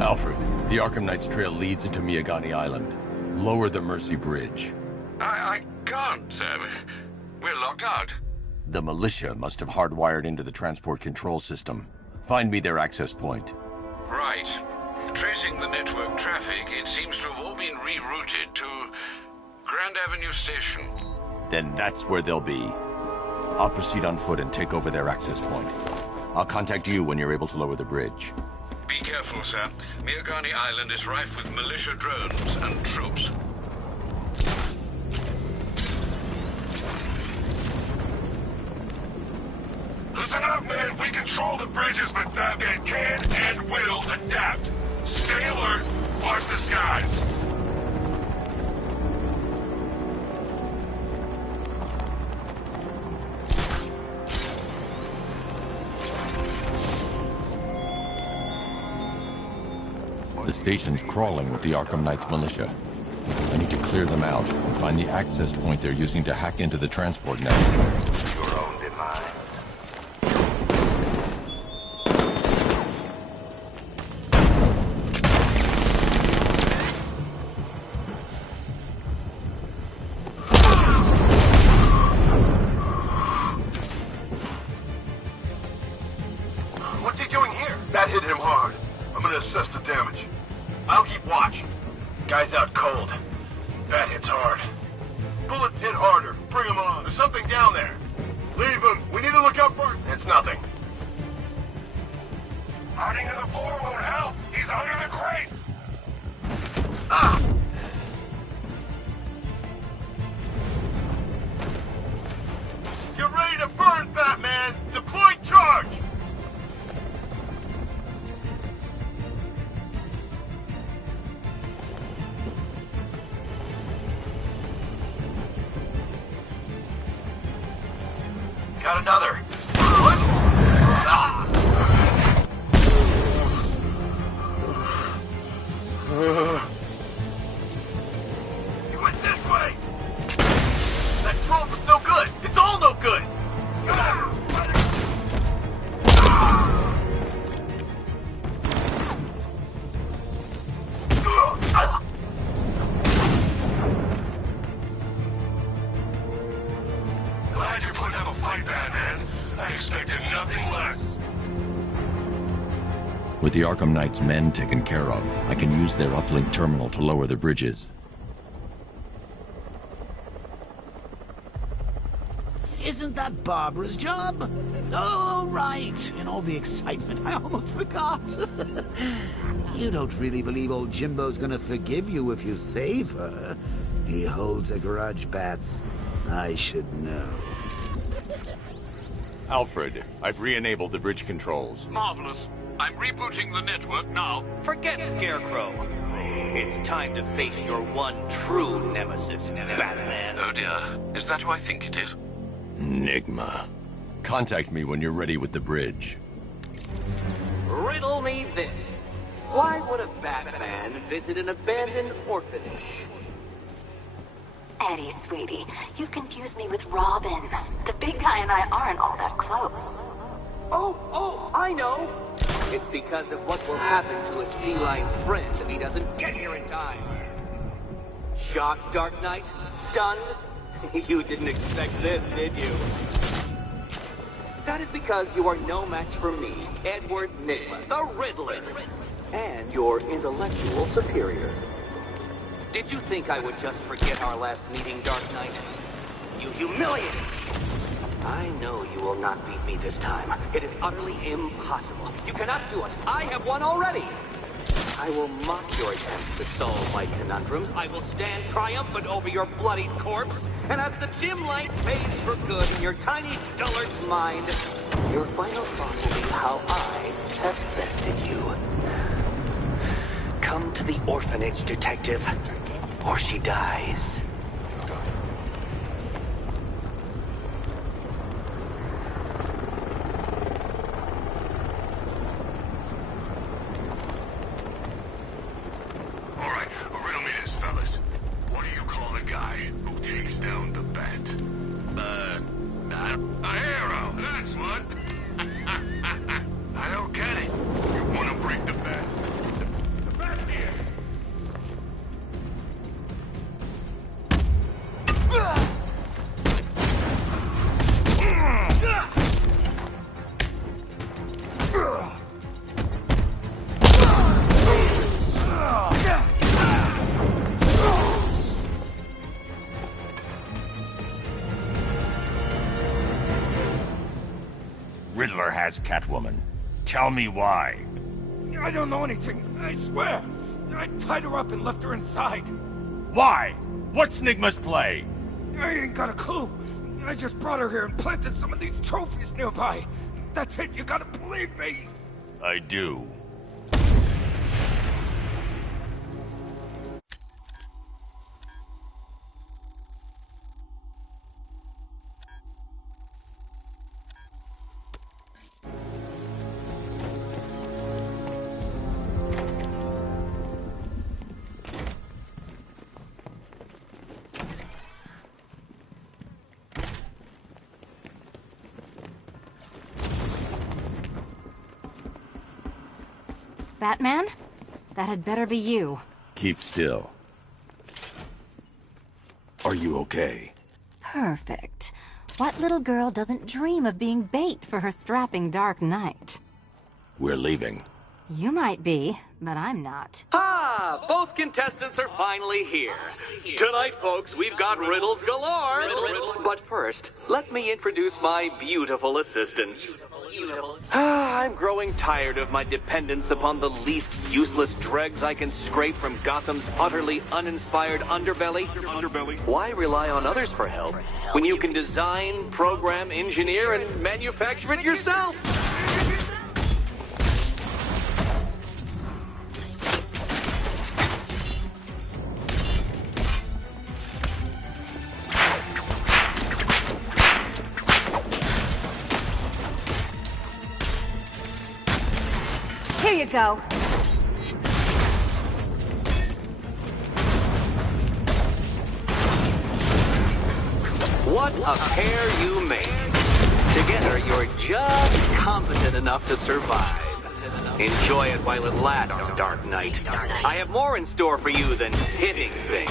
Alfred, the Arkham Knight's trail leads into Miagani Island. Lower the Mercy Bridge. I can't, sir. We're locked out. The militia must have hardwired into the transport control system. Find me their access point. Right. Tracing the network traffic, it seems to have all been rerouted to Grand Avenue Station. Then that's where they'll be. I'll proceed on foot and take over their access point. I'll contact you when you're able to lower the bridge. Be careful, sir. Miagani Island is rife with militia drones and troops. Listen up, man. We control the bridges, but Batman can and will adapt. Stay alert. Watch the skies. The station's crawling with the Arkham Knight's militia. I need to clear them out and find the access point they're using to hack into the transport network. Your own demise. Guy's out cold. Bat hits hard. Bullets hit harder. Bring him on. There's something down there. Leave him. We need to look out for... It's nothing. Hiding in the floor won't help. He's under the crates. Ah! Get ready to burn, Batman! Deploy charge! Got another. What? Ah! He went this way! That drone was no good! It's all no good! Glad you're putting up a fight, Batman. I expected nothing less. With the Arkham Knight's men taken care of, I can use their uplink terminal to lower the bridges. Isn't that Barbara's job? Oh, right. In all the excitement, I almost forgot. You don't really believe old Jimbo's gonna forgive you if you save her. He holds a grudge, Bats. I should know. Alfred, I've re-enabled the bridge controls. Marvelous. I'm rebooting the network now. Forget Scarecrow. It's time to face your one true nemesis, Batman. Oh dear. Is that who I think it is? Enigma. Contact me when you're ready with the bridge. Riddle me this. Why would a Batman visit an abandoned orphanage? Eddie, sweetie, you confused me with Robin. The big guy and I aren't all that close. Oh, I know! It's because of what will happen to his feline friend if he doesn't get here in time. Shocked, Dark Knight? Stunned? You didn't expect this, did you? That is because you are no match for me, Edward Nygma, the Riddler, and your intellectual superior. Did you think I would just forget our last meeting, Dark Knight? You humiliated me! I know you will not beat me this time. It is utterly impossible. You cannot do it. I have won already. I will mock your attempts to solve my conundrums. I will stand triumphant over your bloodied corpse. And as the dim light fades for good in your tiny dullard's mind, your final thought will be how I have bested you. Come to the orphanage, detective, or she dies. Riddler has Catwoman. Tell me why. I don't know anything, I swear. I tied her up and left her inside. Why? What's Nygma's play? I ain't got a clue. I just brought her here and planted some of these trophies nearby. That's it, you gotta believe me. I do. Batman? That had better be you. Keep still. Are you okay? Perfect. What little girl doesn't dream of being bait for her strapping Dark Knight? We're leaving. You might be, but I'm not. Ah, both contestants are finally here. Tonight, folks, we've got riddles galore. But first, let me introduce my beautiful assistants. I'm growing tired of my dependence upon the least useless dregs I can scrape from Gotham's utterly uninspired underbelly. Why rely on others for help when you can design, program, engineer, and manufacture it yourself? Here you go. What a pair you make. Together, you're just competent enough to survive. Enjoy it while it lasts, Dark Knight. I have more in store for you than hitting things.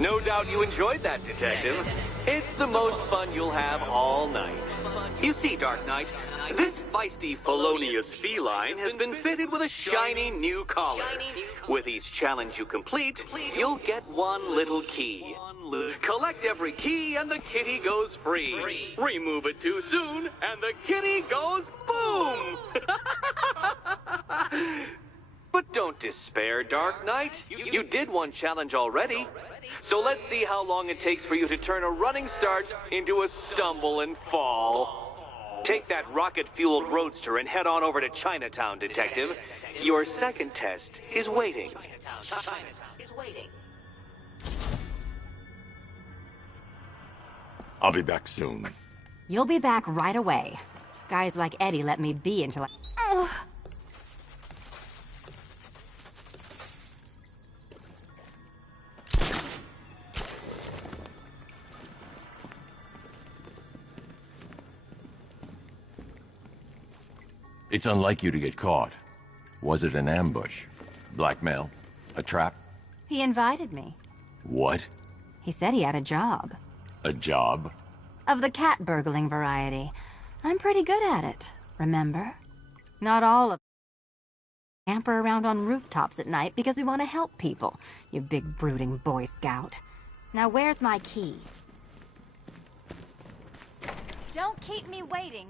No doubt you enjoyed that, Detective. It's the most fun you'll have all night. You see, Dark Knight, this feisty, felonious feline has been fitted with a shiny new collar. With each challenge you complete, you'll get one little key. Collect every key and the kitty goes free. Remove it too soon and the kitty goes boom! But don't despair, Dark Knight. You did one challenge already. So let's see how long it takes for you to turn a running start into a stumble and fall. Take that rocket-fueled roadster and head on over to Chinatown, Detective. Your second test is waiting. I'll be back soon. You'll be back right away. Guys like Eddie let me be until I... Oh. It's unlike you to get caught. Was it an ambush? Blackmail? A trap? He invited me. What? He said he had a job. A job? Of the cat burgling variety. I'm pretty good at it, remember? Not all of camper around on rooftops at night because we want to help people, you big brooding Boy Scout. Now where's my key? Don't keep me waiting.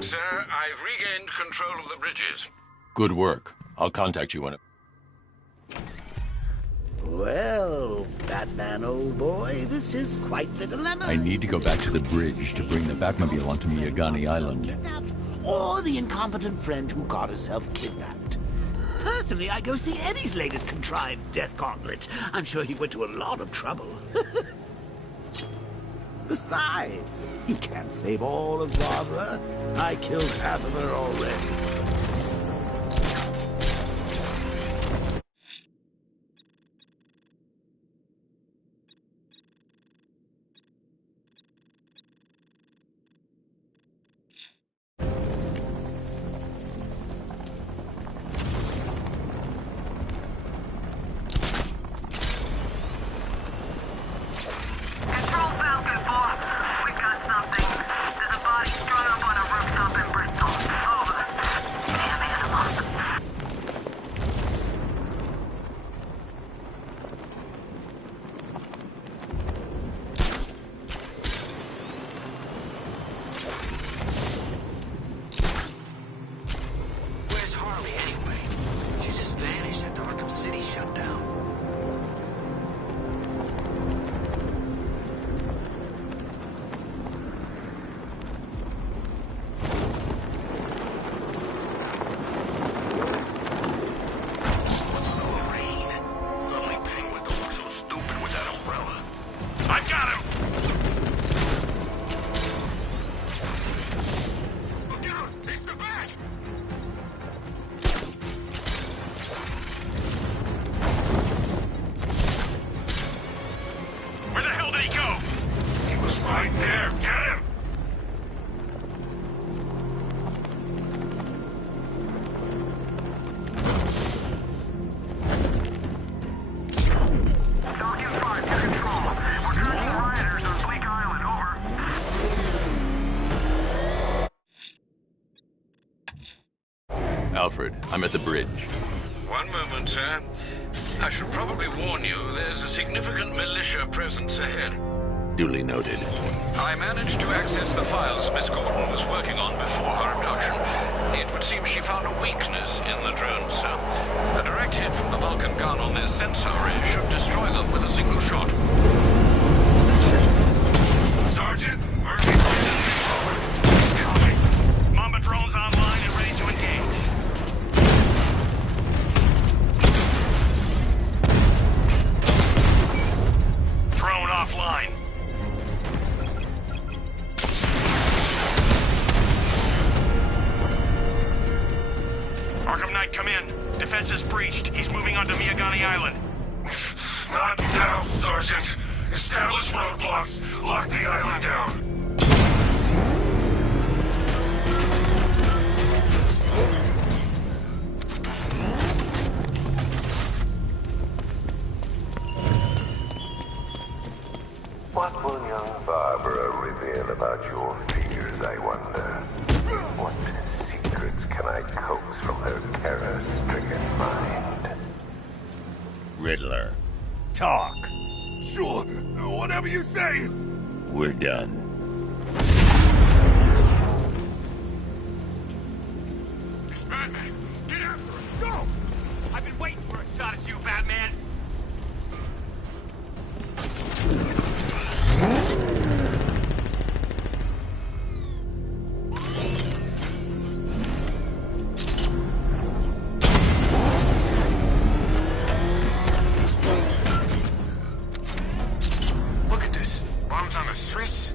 Sir, I've regained control of the bridges. Good work. I'll contact you when it... Well, Batman, old boy, this is quite the dilemma. I need to go back to the bridge to bring the Batmobile onto Miyagani Island. Or the incompetent friend who got herself kidnapped. Personally, I go see Eddie's latest contrived death gauntlet. I'm sure he went to a lot of trouble. Besides, he can't save all of Barbara. I killed half of her already. Alfred, I'm at the bridge. One moment, sir. I should probably warn you, there's a significant militia presence ahead. Duly noted. I managed to access the files Miss Gordon was working on before her abduction. It would seem she found a weakness in the drones, sir. A direct hit from the Vulcan gun on their sensor array should destroy them with a single shot. Sergeant, Murphy, he's coming. Mamba drones online and ready to engage. Drone offline. Arkham Knight, come in. Defense is breached. He's moving onto Miyagani Island. Not now, Sergeant. Establish roadblocks. Lock the island down. What will young Barbara reveal about your fears, I wonder? What secrets can I coax from her terror-stricken mind? Riddler, talk. Sure, whatever you say. We're done. It's Batman. Get after him. Go! I've been waiting for a shot at you, Batman. Look at this. Bombs on the streets.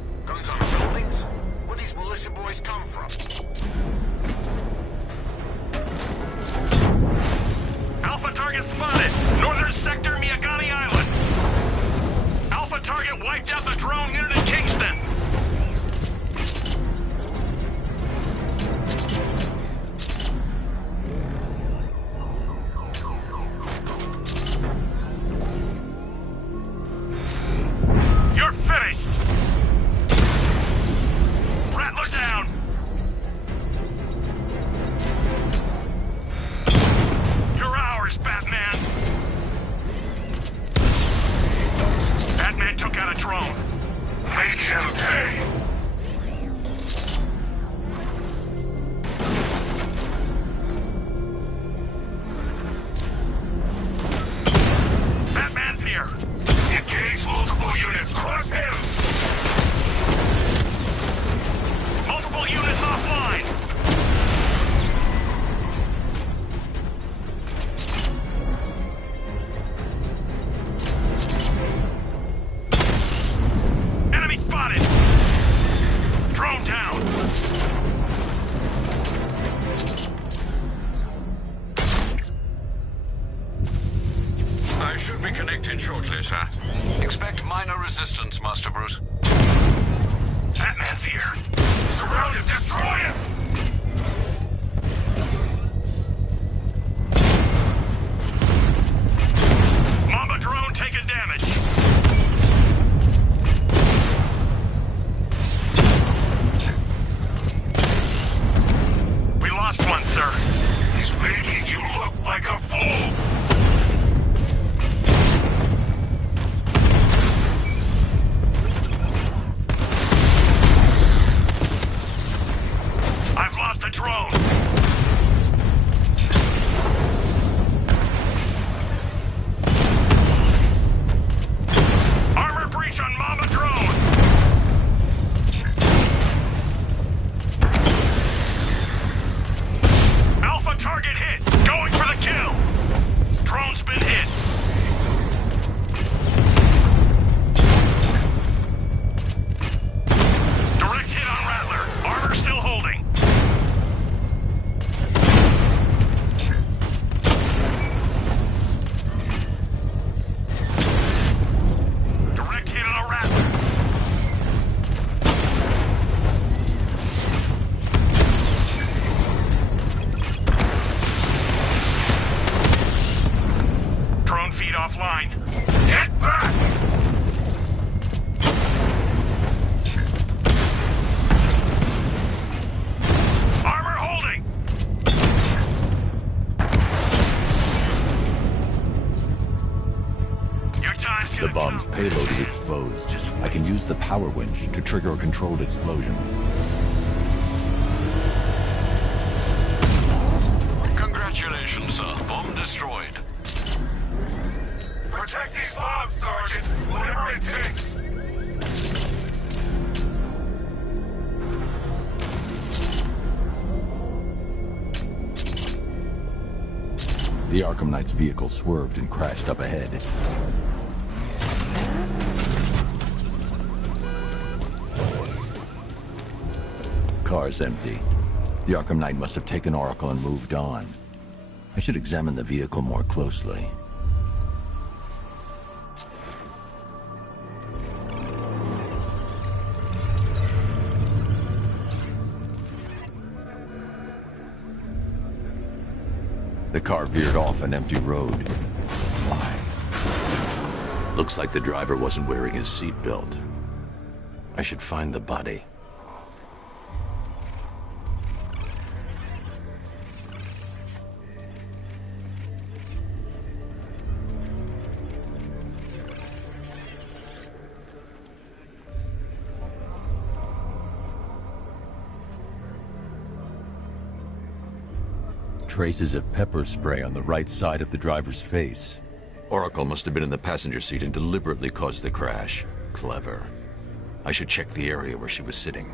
payload is exposed. I can use the power winch to trigger a controlled explosion. Congratulations, sir. Bomb destroyed. Protect these bombs, Sergeant! Whatever it takes! The Arkham Knight's vehicle swerved and crashed up ahead. Car's empty. The Arkham Knight must have taken Oracle and moved on. I should examine the vehicle more closely. The car veered off an empty road. Why? Looks like the driver wasn't wearing his seatbelt. I should find the body. Traces of pepper spray on the right side of the driver's face. Oracle must have been in the passenger seat and deliberately caused the crash. Clever. I should check the area where she was sitting.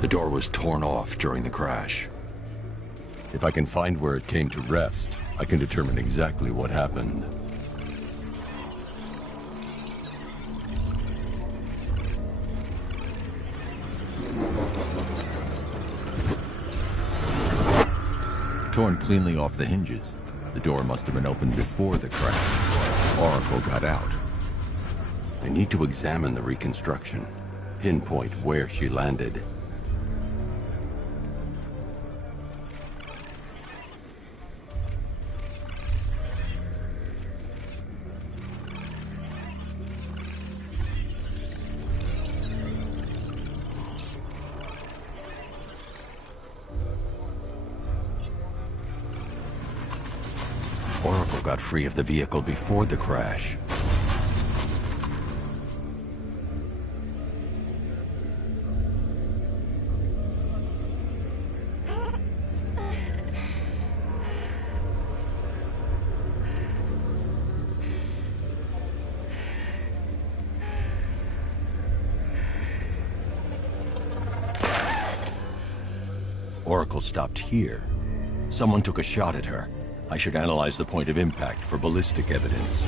The door was torn off during the crash. If I can find where it came to rest, I can determine exactly what happened. Torn cleanly off the hinges. The door must have been opened before the crash. Oracle got out. I need to examine the reconstruction, pinpoint where she landed. Oracle got free of the vehicle before the crash. Oracle stopped here. Someone took a shot at her. I should analyze the point of impact for ballistic evidence.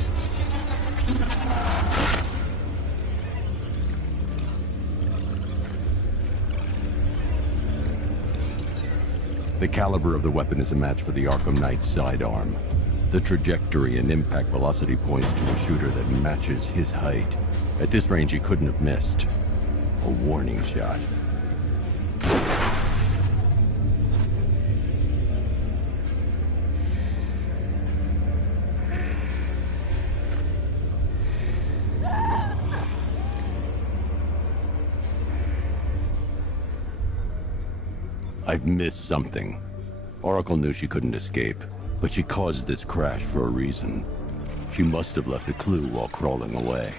The caliber of the weapon is a match for the Arkham Knight's sidearm. The trajectory and impact velocity points to a shooter that matches his height. At this range, he couldn't have missed. A warning shot. I've missed something. Oracle knew she couldn't escape, but she caused this crash for a reason. She must have left a clue while crawling away.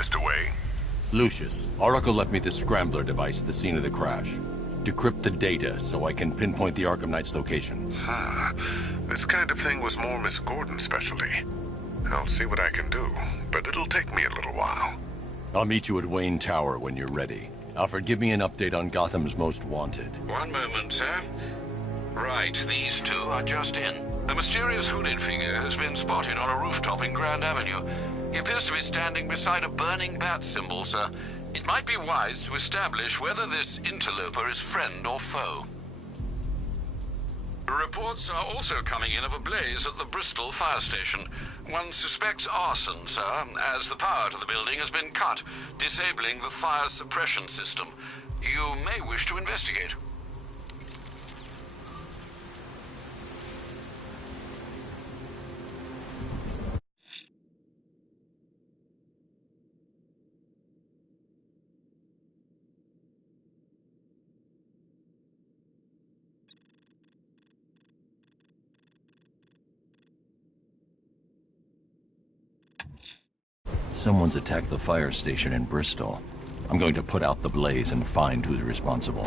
Mr. Wayne? Lucius, Oracle left me the scrambler device at the scene of the crash. Decrypt the data so I can pinpoint the Arkham Knight's location. This kind of thing was more Miss Gordon's specialty. I'll see what I can do, but it'll take me a little while. I'll meet you at Wayne Tower when you're ready. Alfred, give me an update on Gotham's Most Wanted. One moment, sir. Right, these two are just in. A mysterious hooded figure has been spotted on a rooftop in Grand Avenue. He appears to be standing beside a burning bat symbol, sir. It might be wise to establish whether this interloper is friend or foe. Reports are also coming in of a blaze at the Bristol fire station. One suspects arson, sir, as the power to the building has been cut, disabling the fire suppression system. You may wish to investigate. Someone's attacked the fire station in Bristol. I'm going to put out the blaze and find who's responsible.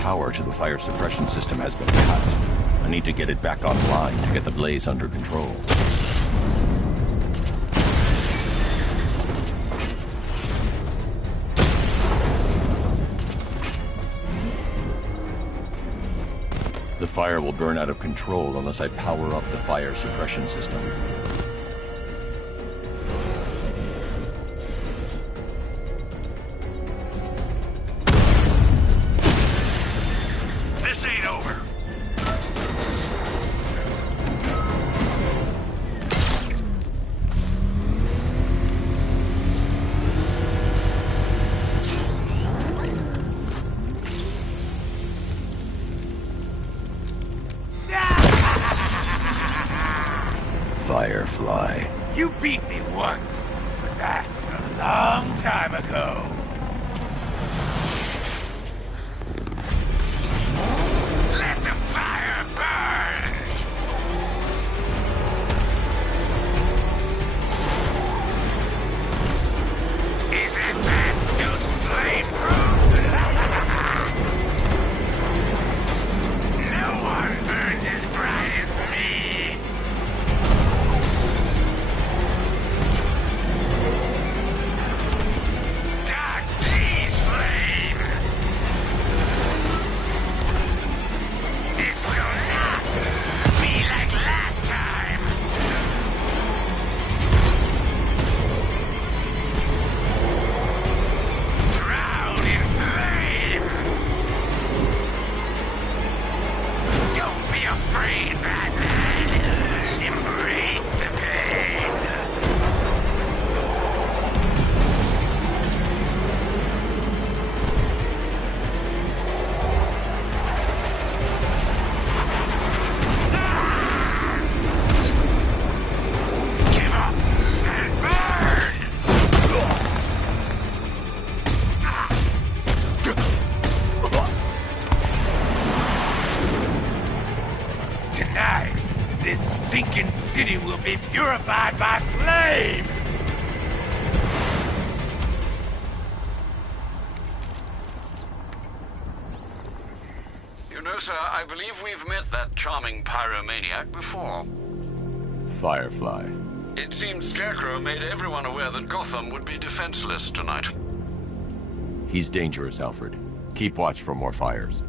Power to the fire suppression system has been cut. I need to get it back online to get the blaze under control. The fire will burn out of control unless I power up the fire suppression system. This ain't over. Firefly. You beat me once, but that was a long time ago. Let the fire burn! Is that bat suit flame-proof? No one burns as bright as me! Dodge these flames! This will not be like last time! Drown in flames! Don't be afraid, Batman! Embrace the pain! Give up and burn! Tonight, this stinking city will be purified by flames! You know, sir, I believe we've met that charming pyromaniac before. Firefly. It seems Scarecrow made everyone aware that Gotham would be defenseless tonight. He's dangerous, Alfred. Keep watch for more fires.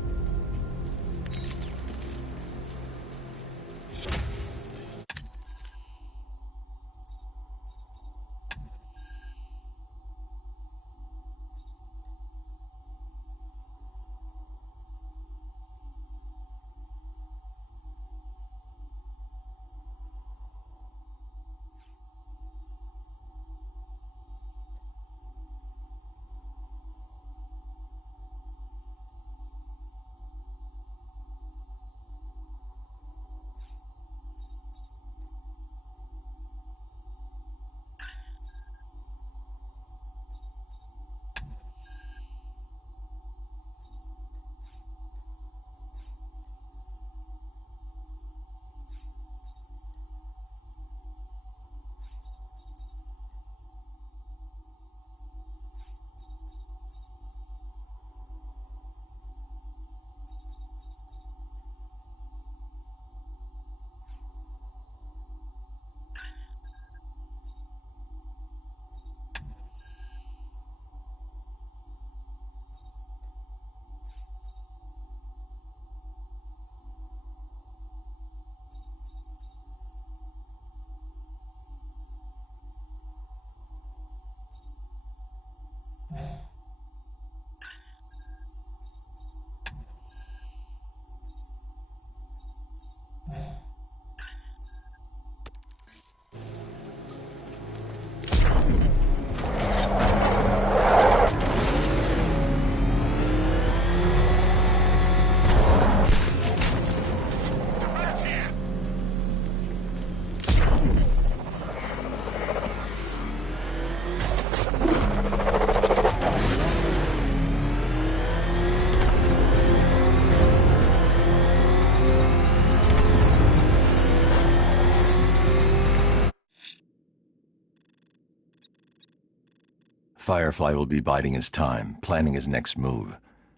Firefly will be biding his time, planning his next move.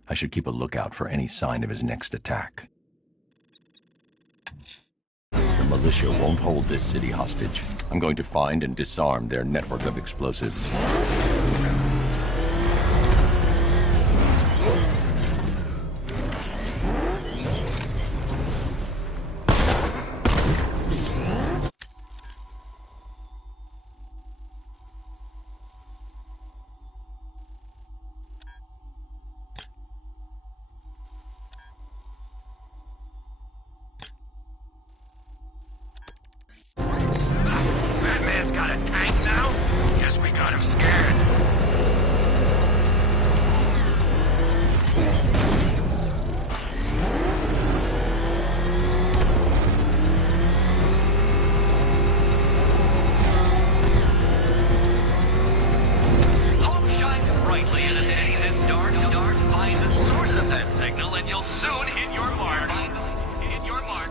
I should keep a lookout for any sign of his next attack. The militia won't hold this city hostage. I'm going to find and disarm their network of explosives. Batman's got a tank now? Guess we got him scared. Hope shines brightly in a city this dark. Find the source of that signal and you'll soon hit your mark. Hit your mark.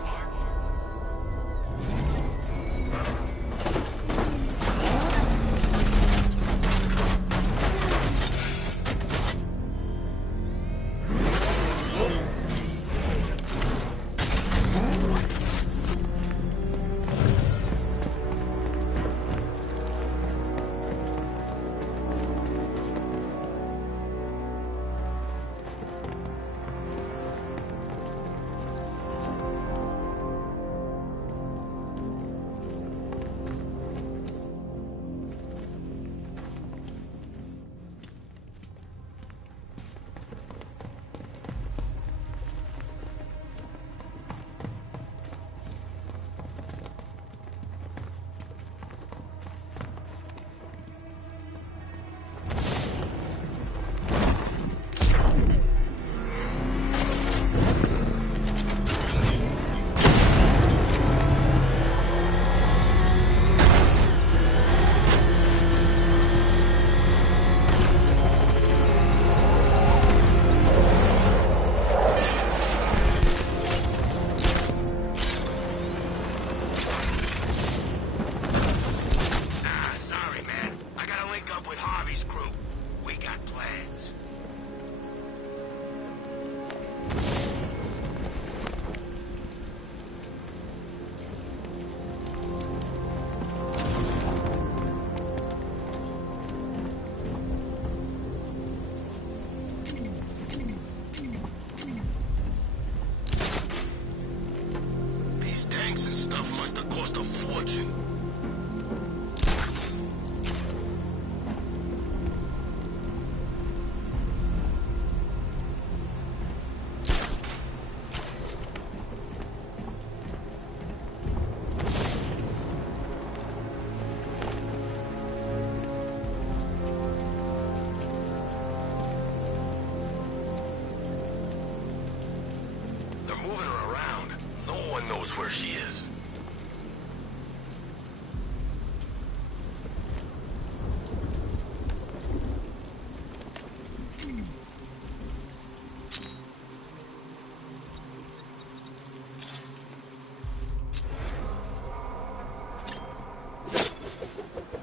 Where she is.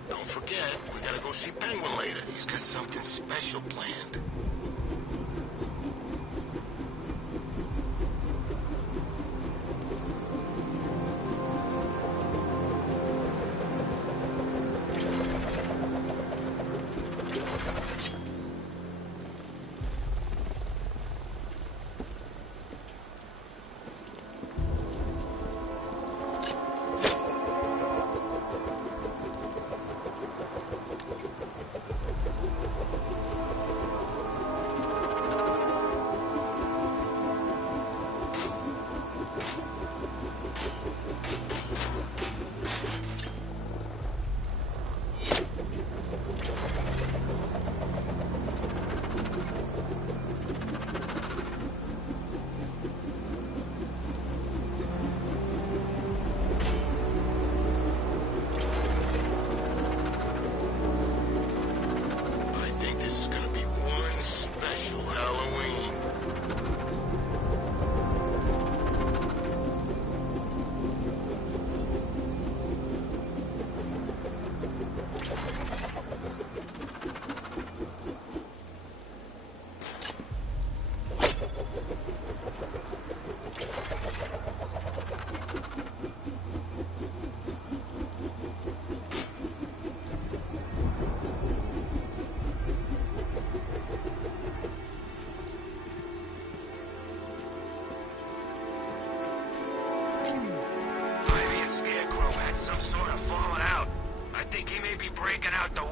Don't forget, we gotta go see Penguin later. He's got something special planned.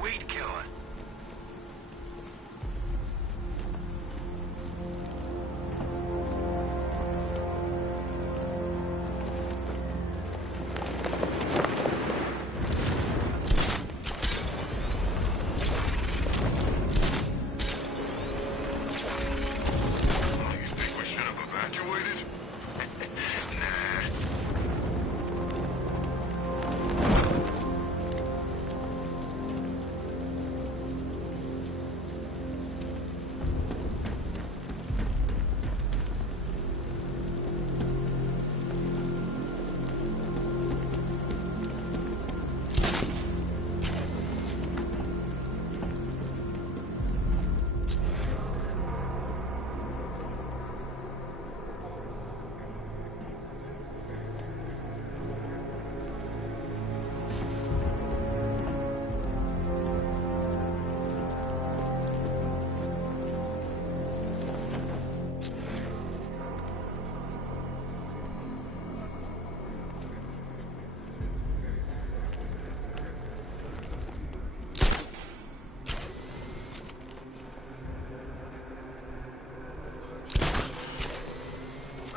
weed killer.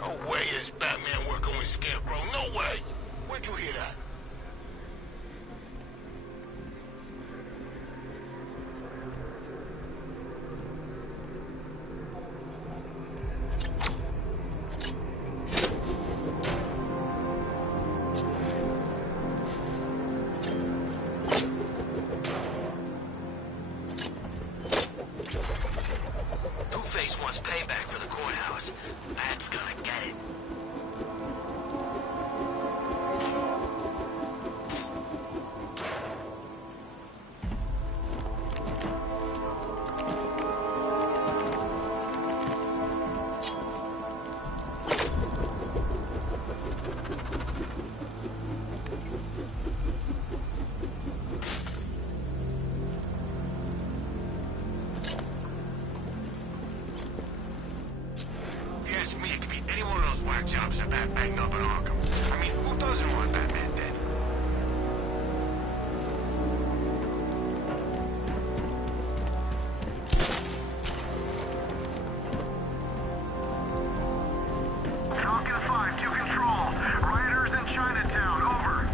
No way is Batman working with Scarecrow. No way! Where'd you hear that? Two-Face wants payback for the courthouse. Bat's gonna get it. If you ask me, it could be any one of those whack jobs that Bat banged up in Arkham. I mean, who doesn't want Batman dead? Falcon 5 to control. Rioters in Chinatown, over.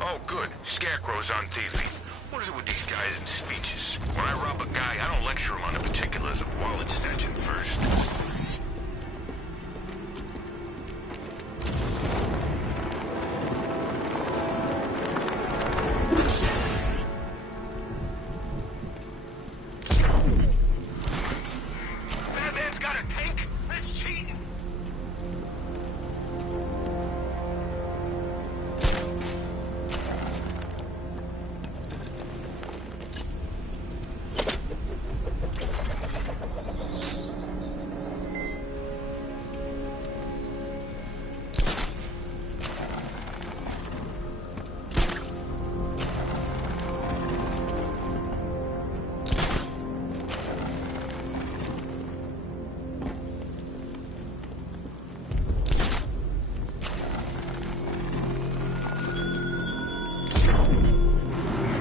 Oh, good. Scarecrow's on TV. What is it with these guys and speeches? When I rob a guy, I don't lecture him on the particulars of wallet snatching first. Batman's got a tank? That's cheating.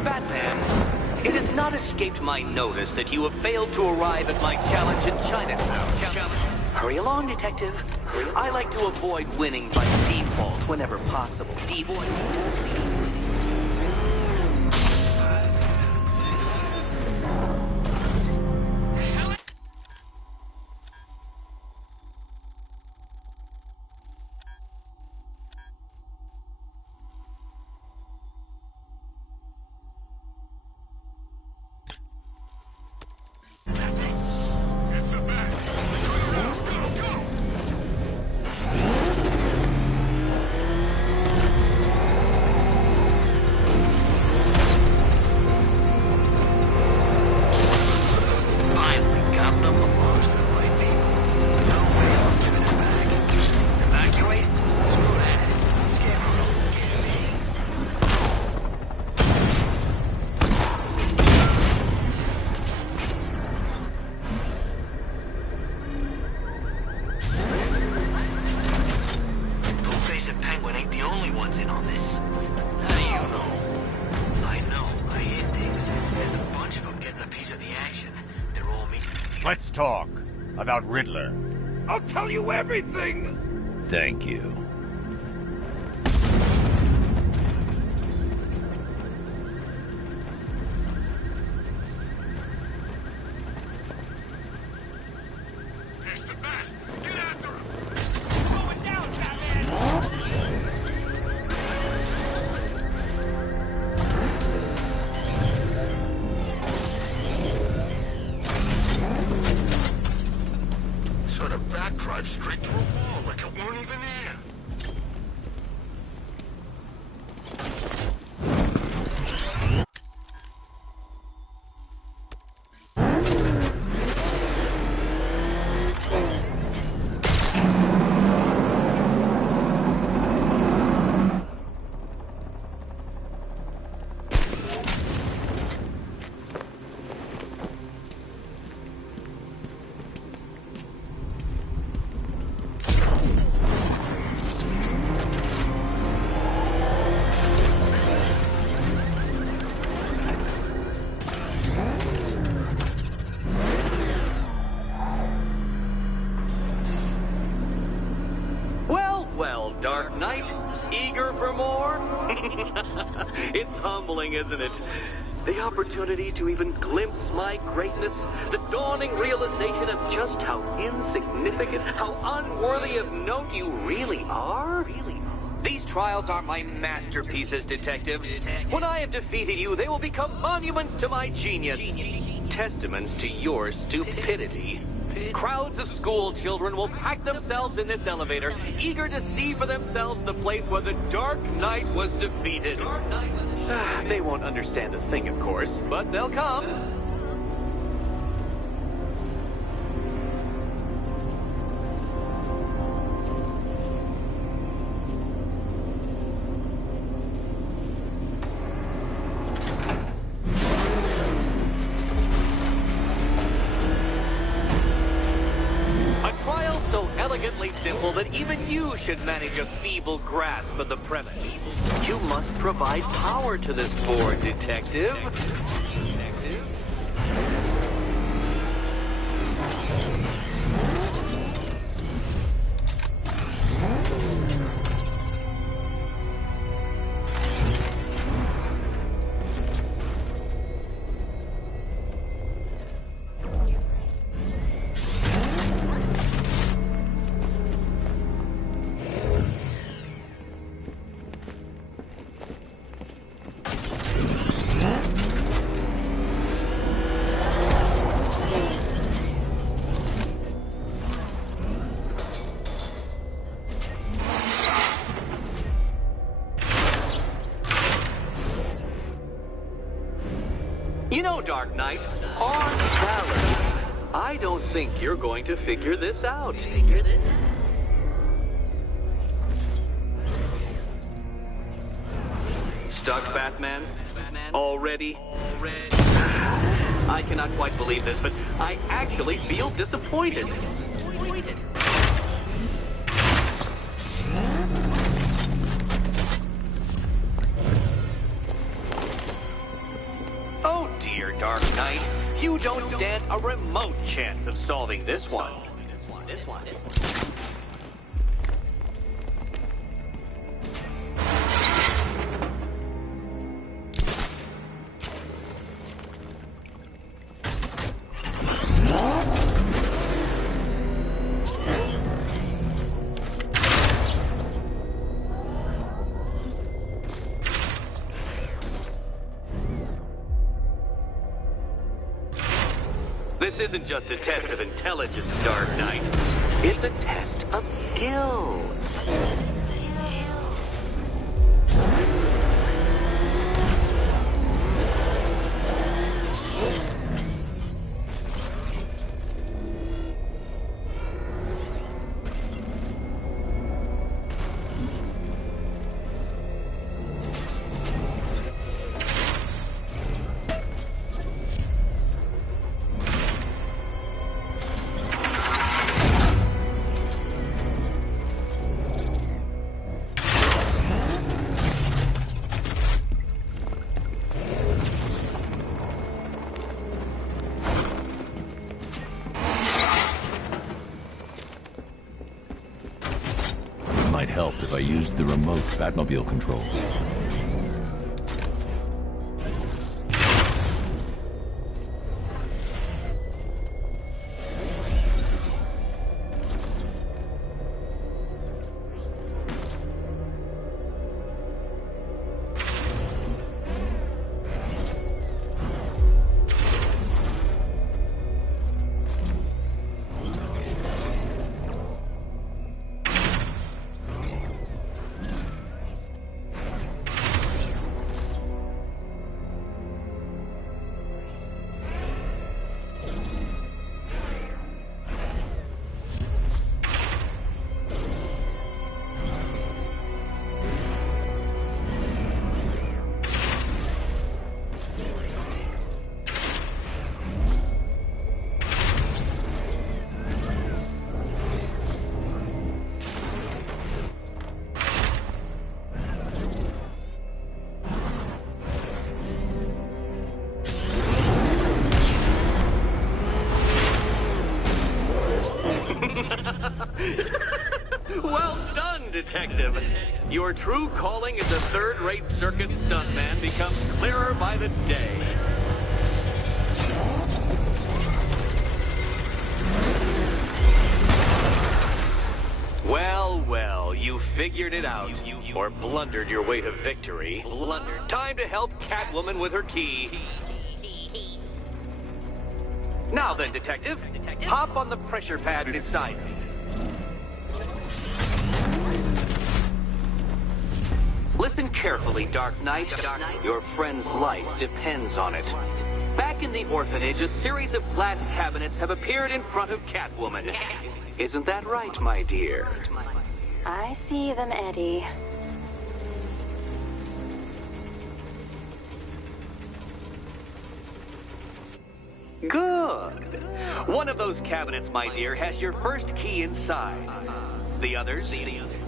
Batman, it has not escaped my notice that you have failed to arrive at my challenge in Chinatown. Hurry along, Detective. I like to avoid winning by default whenever possible. It's a bat. Go, go! Gordon's in on this. How do you know? I know. I hear things. There's a bunch of them getting a piece of the action. They're all meeting. Let's talk about Riddler. I'll tell you everything! Thank you. So the bat drives straight through a wall like it weren't even here. Well, Dark Knight, eager for more? It's humbling, isn't it? The opportunity to even glimpse my greatness, the dawning realization of just how insignificant, how unworthy of note you really are. These trials are my masterpieces, Detective. When I have defeated you, they will become monuments to my genius, testaments to your stupidity. Crowds of school children will pack themselves in this elevator, eager to see for themselves the place where the Dark Knight was defeated. They won't understand a thing, of course, but they'll come. Elegantly simple that even you should manage a feeble grasp of the premise. You must provide power to this board, Detective. You know, Dark Knight, on balance, I don't think you're going to figure this out. Stuck, Batman? Already? I cannot quite believe this, but I actually feel disappointed. Oh dear, Dark Knight, you don't stand a remote chance of solving this one. This isn't just a test of intelligence, Dark Knight. It's a test of skill. if I used the remote Batmobile controls. Well done, Detective. Your true calling as a third-rate circus stuntman becomes clearer by the day. Well, well, you figured it out. Or blundered your way to victory. Blundered. Time to help Catwoman with her key. Now then, Detective, hop on the pressure pad beside me. Listen carefully, Dark Knight. Your friend's life depends on it. Back in the orphanage, a series of glass cabinets have appeared in front of Catwoman. Isn't that right, my dear? I see them, Eddie. Good. One of those cabinets, my dear, has your first key inside. The others,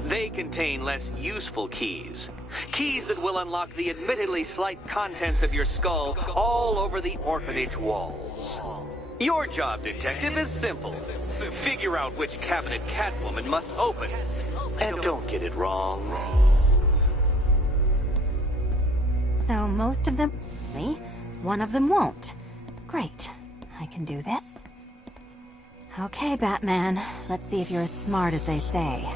they contain less useful keys. Keys that will unlock the admittedly slight contents of your skull all over the orphanage walls. Your job, Detective, is simple. Figure out which cabinet Catwoman must open. And don't get it wrong. So most of them, one of them won't. Great. I can do this. Okay, Batman. Let's see if you're as smart as they say.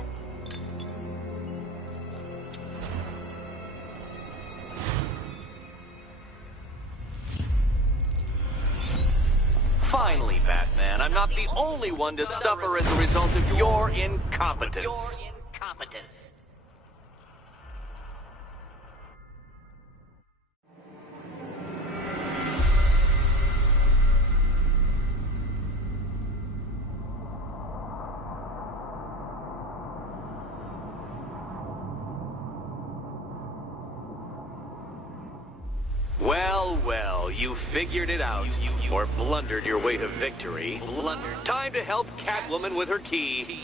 Finally, Batman, I'm not the only one to suffer as a result of your incompetence. Well, well, you figured it out. Or blundered your way to victory. Blundered. Time to help Catwoman with her key.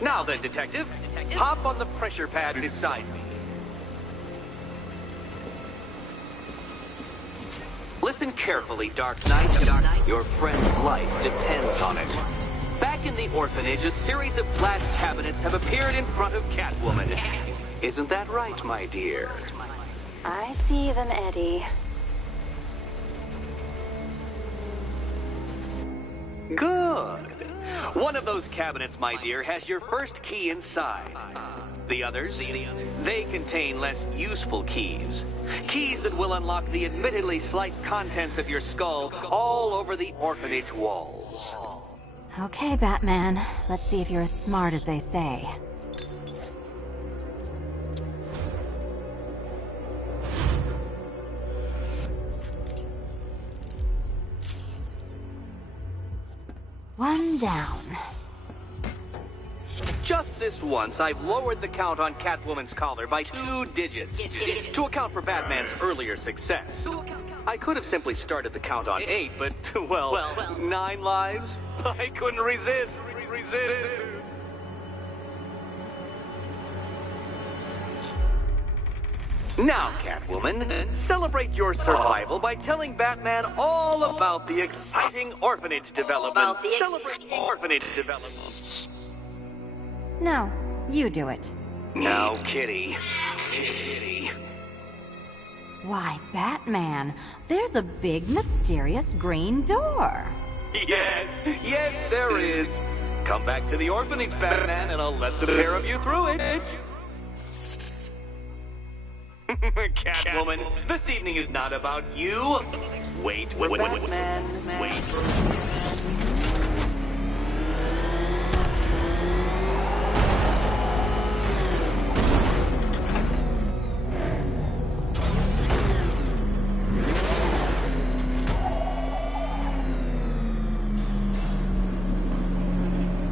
Now then, Detective, hop on the pressure pad beside me. Listen carefully, Dark Knight. Your friend's life depends on it. Back in the orphanage, a series of glass cabinets have appeared in front of Catwoman. Isn't that right, my dear? I see them, Eddie. Good. One of those cabinets, my dear, has your first key inside. The others, they contain less useful keys. Keys that will unlock the admittedly slight contents of your skull all over the orphanage walls. Okay, Batman. Let's see if you're as smart as they say. One down. Just this once, I've lowered the count on Catwoman's collar by 2 digits to account for Batman's earlier success. I could have simply started the count on 8, but, well, 9 lives? I couldn't resist. Now, Catwoman, celebrate your survival by telling Batman all about the exciting orphanage development. Celebrate orphanage development. No, you do it. Now, Kitty. Kitty. Why, Batman, there's a big, mysterious green door. Yes, yes, there is. Come back to the orphanage, Batman, and I'll let the pair of you through it. Catwoman, this evening is not about you. Wait, Batman. Wait.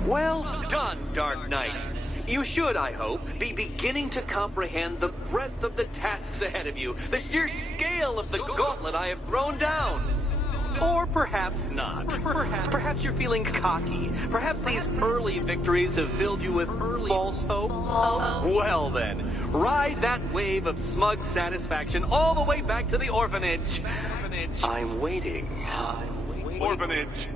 Well done, Dark Knight. You should, I hope, be beginning to comprehend the breadth of the tasks ahead of you, the sheer scale of the gauntlet I have thrown down. Or perhaps not. Perhaps you're feeling cocky. Perhaps these early victories have filled you with false hope. Well then, ride that wave of smug satisfaction all the way back to the orphanage. I'm waiting. Orphanage.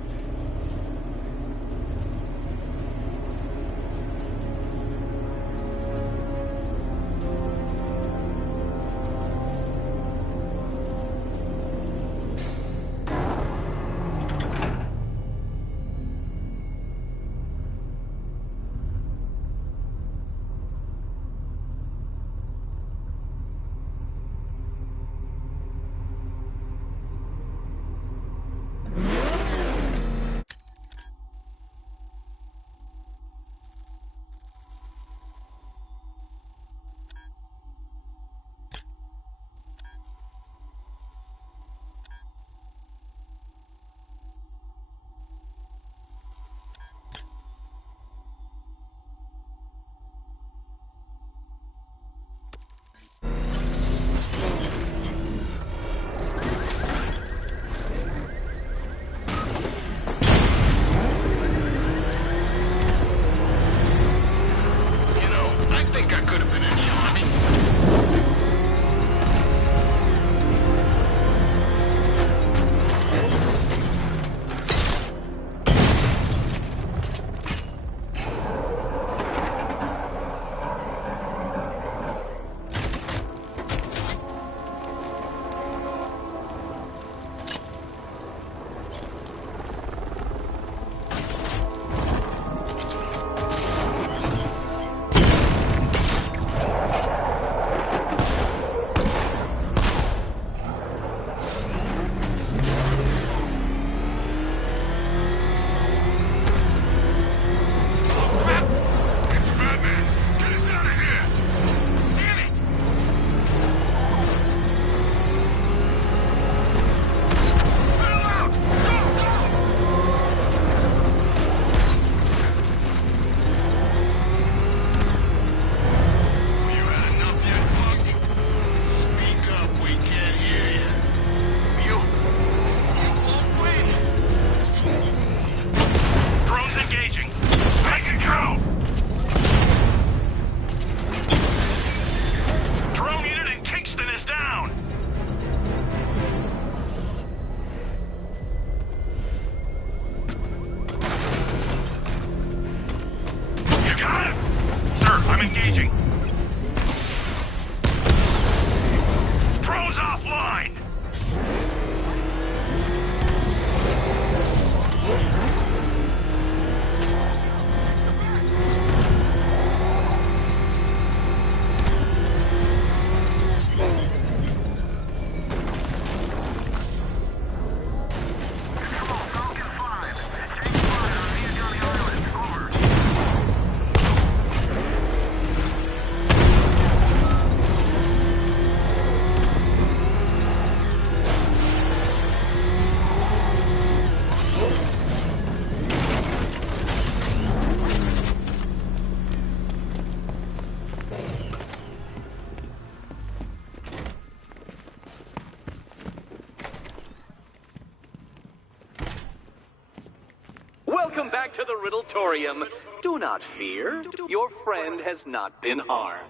Welcome back to the Riddletorium. Do not fear. Your friend has not been harmed.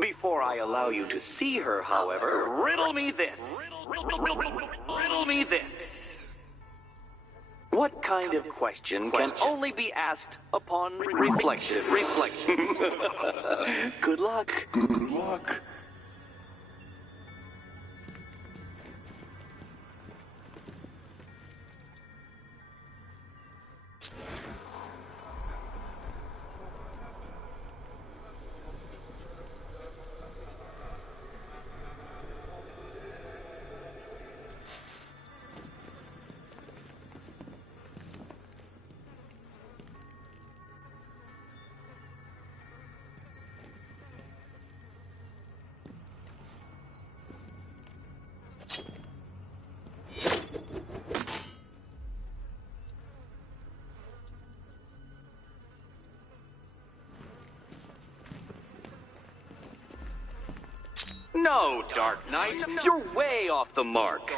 Before I allow you to see her, however, riddle me this. Riddle me this. What kind of question can only be asked upon reflection? Good luck. Good luck. No, Dark Knight, you're way off the mark.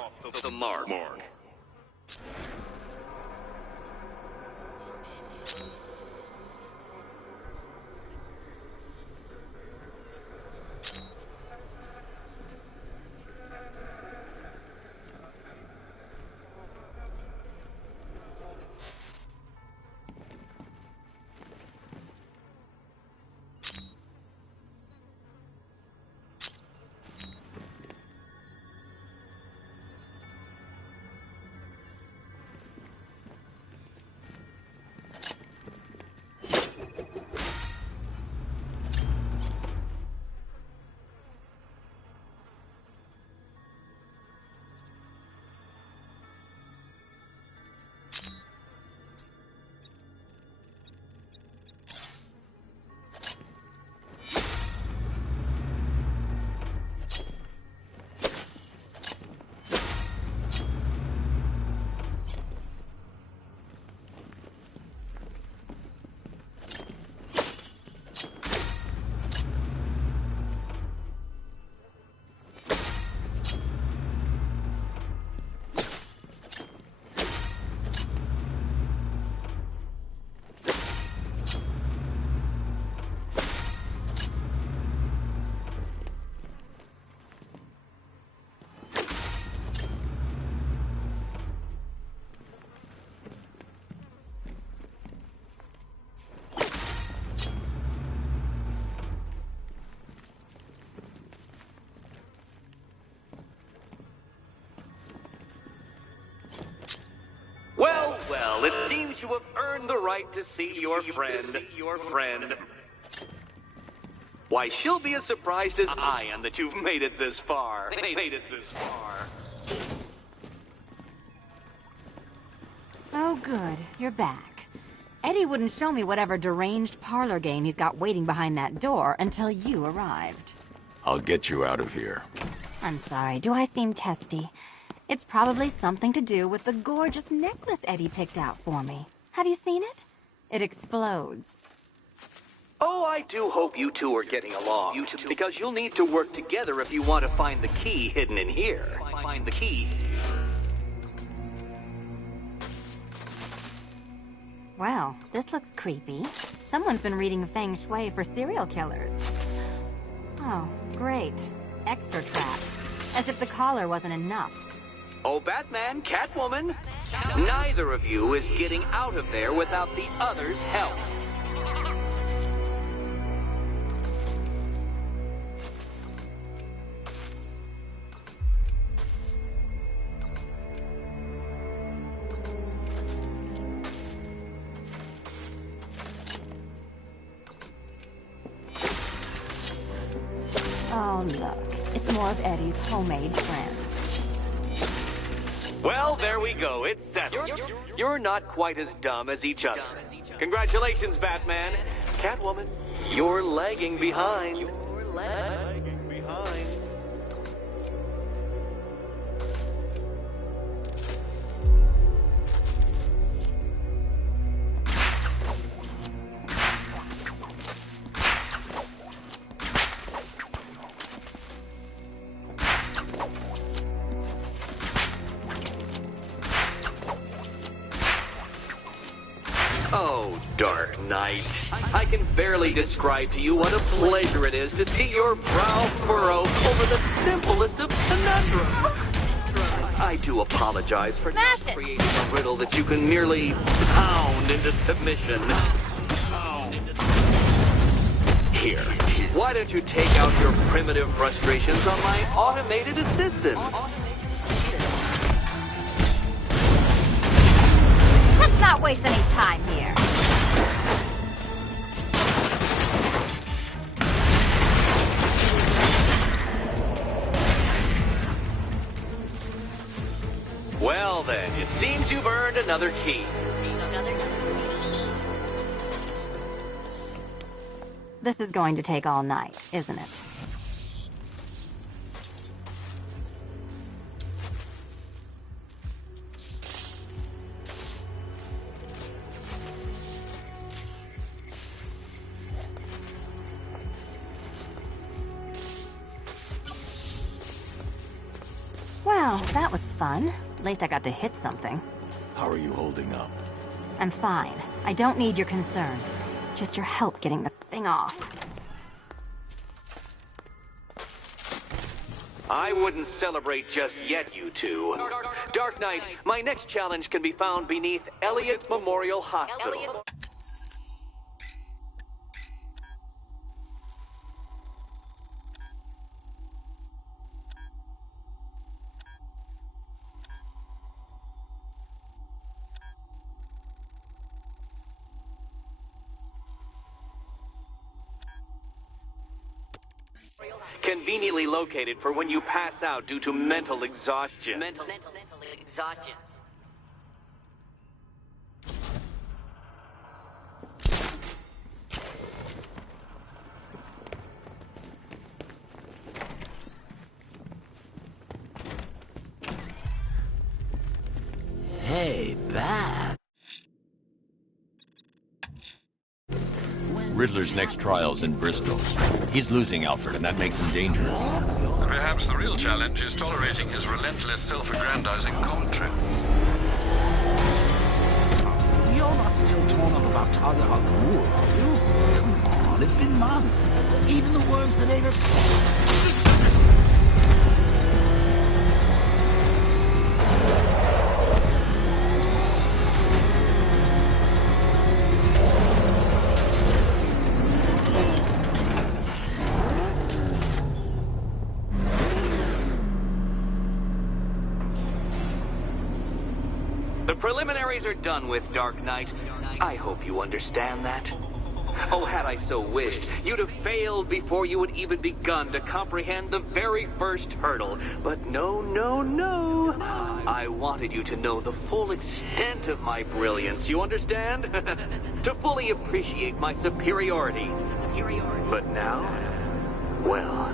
Well, it seems you have earned the right to see your friend. Why, she'll be as surprised as I am that you've made it this far. Oh, good. You're back. Eddie wouldn't show me whatever deranged parlor game he's got waiting behind that door until you arrived. I'll get you out of here. I'm sorry. Do I seem testy? It's probably something to do with the gorgeous necklace Eddie picked out for me. Have you seen it? It explodes. Oh, I do hope you two are getting along. Because you'll need to work together if you want to find the key hidden in here. Find the key. Well, this looks creepy. Someone's been reading Feng Shui for serial killers. Oh, great. Extra trapped. As if the collar wasn't enough. Oh, Batman, Catwoman, neither of you is getting out of there without the other's help. Oh, look. It's more of Eddie's homemade friends. Well, there we go. It's settled. You're not quite as dumb as each other. Congratulations, Batman. Catwoman, you're lagging behind. Oh, Dark Knight, I can barely describe to you what a pleasure it is to see your brow furrow over the simplest of conundrums. I do apologize for Smash not it. creating a riddle that you can merely pound into submission. Here, why don't you take out your primitive frustrations on my automated assistant? Let's not waste any time here. Well then, it seems you've earned another key. This is going to take all night, isn't it? Well, that was fun. At least I got to hit something. How are you holding up? I'm fine. I don't need your concern. Just your help getting this thing off. I wouldn't celebrate just yet, you two. Dark Knight, my next challenge can be found beneath Elliott Memorial Hospital. Conveniently located for when you pass out due to mental exhaustion. Mental exhaustion. Hey, Bat. Riddler's next trial's in Bristol. He's losing Alfred, and that makes him dangerous. Perhaps the real challenge is tolerating his relentless, self-aggrandizing commentary. You're not still torn up about Talia al Ghul, are you? Come on, it's been months. Even the worms that ate us. The preliminaries are done with, Dark Knight. I hope you understand that. Oh, had I so wished, you'd have failed before you had even begun to comprehend the very first hurdle. But no, no, no. I wanted you to know the full extent of my brilliance, you understand? To fully appreciate my superiority. But now, well,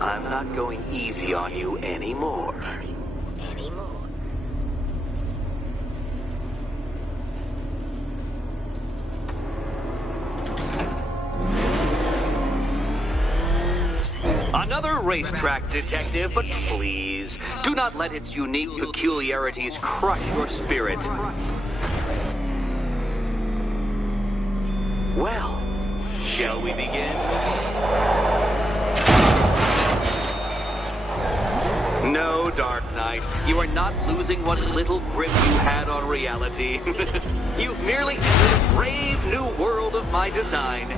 I'm not going easy on you anymore. Another racetrack, detective, but please, do not let its unique peculiarities crush your spirit. Well, shall we begin? No, Dark Knight, you are not losing what little grip you had on reality. You've merely entered a brave new world of my design.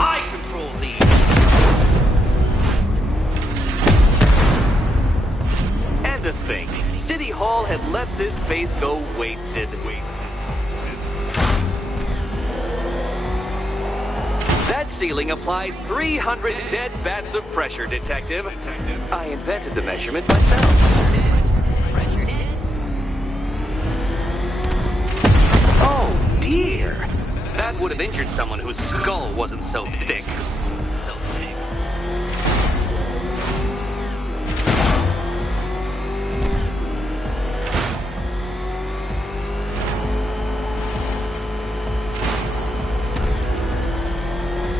I control these. And to think, City Hall had let this space go wasted. That ceiling applies 300 dead bats of pressure, Detective. I invented the measurement myself. Oh, dear. That would have injured someone whose skull wasn't so thick.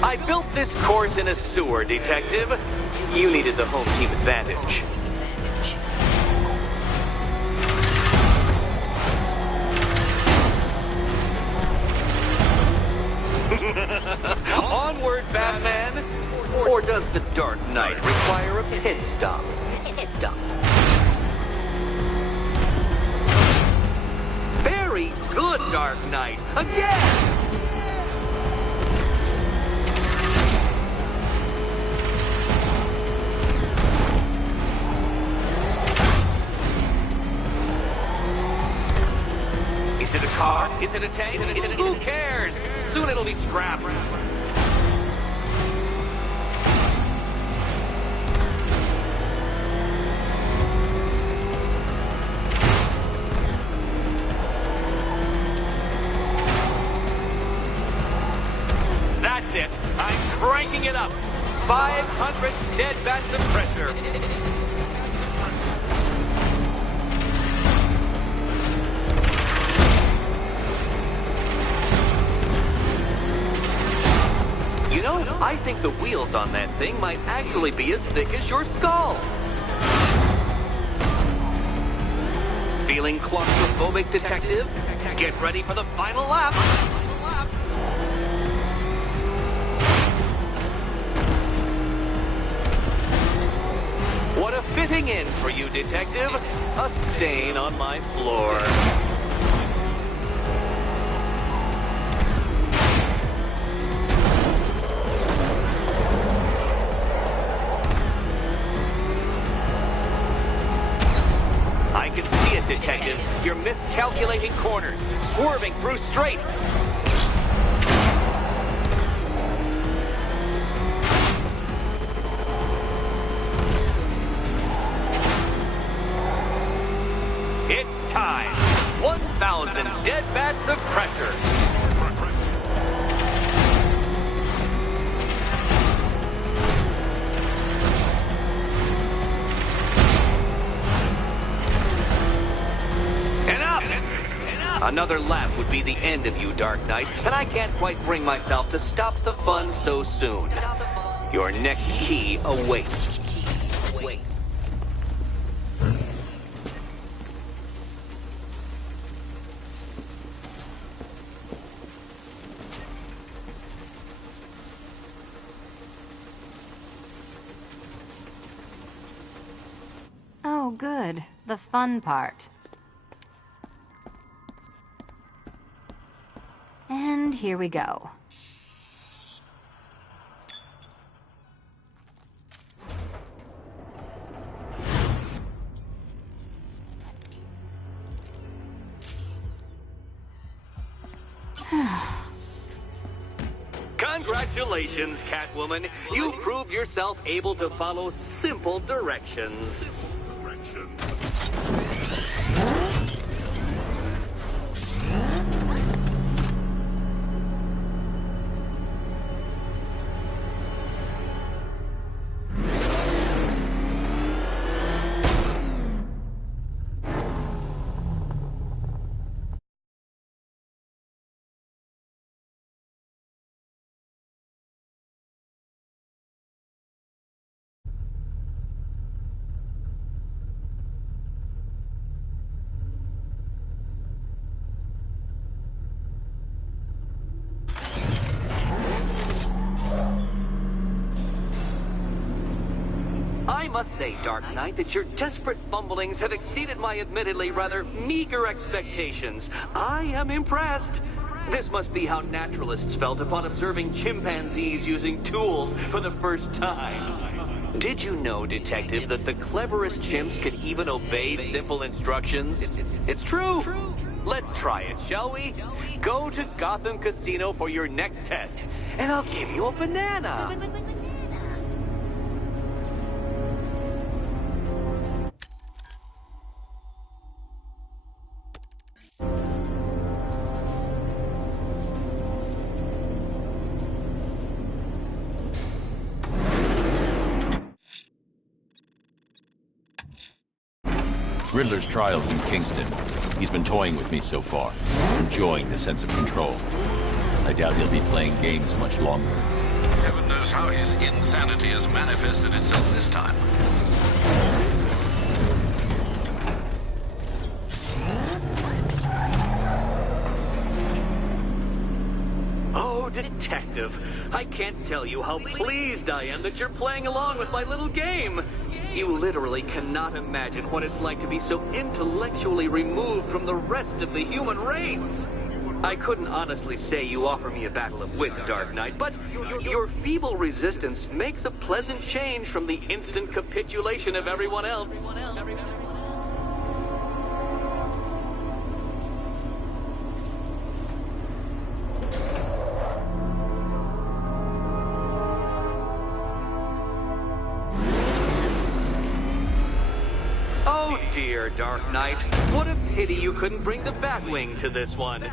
I built this course in a sewer, Detective. You needed the home team advantage. Onward, Batman! Or does does the Dark Knight require a pit stop? Pit stop. Very good, Dark Knight. Again! Is it a car? Is it a tank? Who cares? Soon it'll be scrap. That's it. I'm cranking it up. 500 dead bats of pressure. You know, I think the wheels on that thing might actually be as thick as your skull. Feeling claustrophobic, Detective? Get ready for the final lap. What a fitting end for you, Detective. A stain on my floor. I can see it, Detective. You're miscalculating corners, swerving through straights. It's time. 1,000 dead bats of pressure. Another lap would be the end of you, Dark Knight, and I can't quite bring myself to stop the fun so soon. Your next key awaits. Oh, good. The fun part. And here we go. Congratulations, Catwoman. You proved yourself able to follow simple directions. I must say, Dark Knight, that your desperate fumblings have exceeded my admittedly rather meager expectations. I am impressed. This must be how naturalists felt upon observing chimpanzees using tools for the first time. Did you know, Detective, that the cleverest chimps can even obey simple instructions? It's true. Let's try it, shall we? Go to Gotham Casino for your next test, and I'll give you a banana. Riddler's trial's in Kingston. He's been toying with me so far, enjoying the sense of control. I doubt he'll be playing games much longer. Heaven knows how his insanity has manifested itself this time. Oh, Oh, Detective, I can't tell you how pleased I am that you're playing along with my little game. You literally cannot imagine what it's like to be so intellectually removed from the rest of the human race. I couldn't honestly say you offer me a battle of wits, Dark Knight, but your feeble resistance makes a pleasant change from the instant capitulation of everyone else. Oh dear, Dark Knight. What a pity you couldn't bring the Batwing to this one.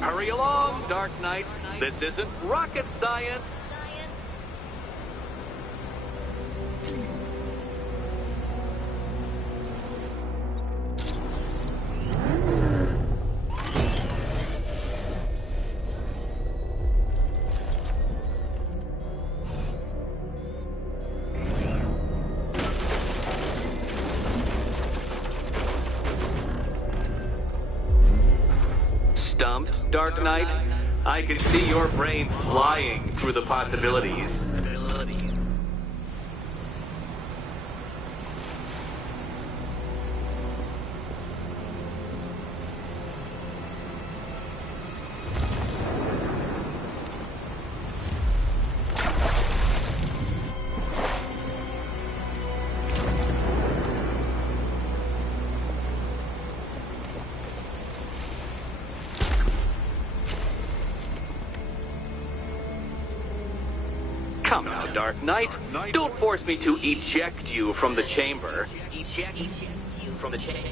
Hurry along, Dark Knight. This isn't rocket science. Stumped, Dark Knight? I can see your brain flying through the possibilities. Come now, Dark Knight. Don't force me to eject you from the chamber. Eject you from the chamber.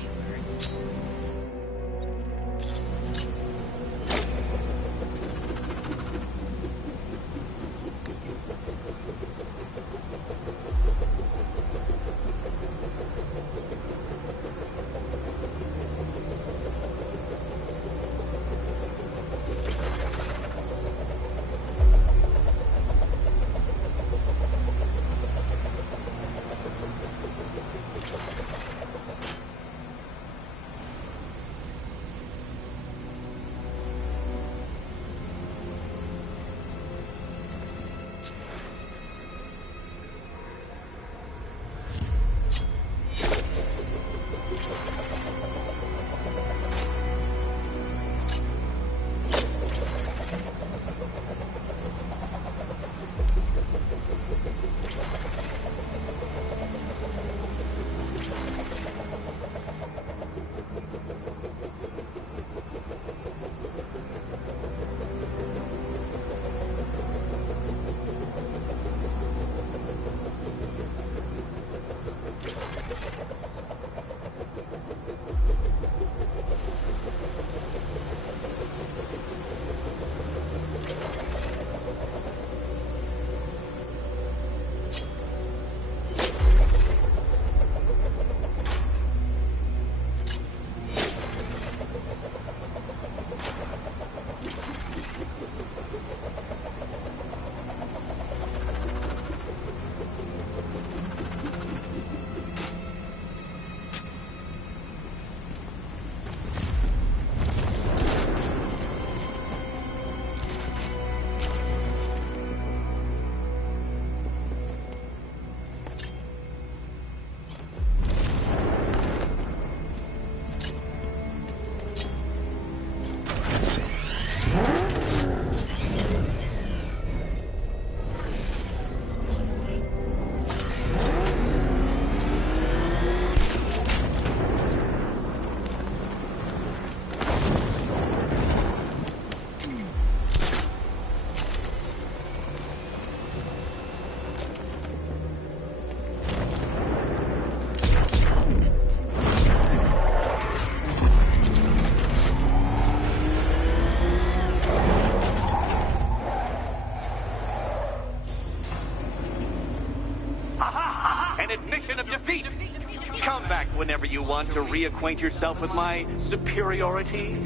you want to reacquaint yourself with my superiority?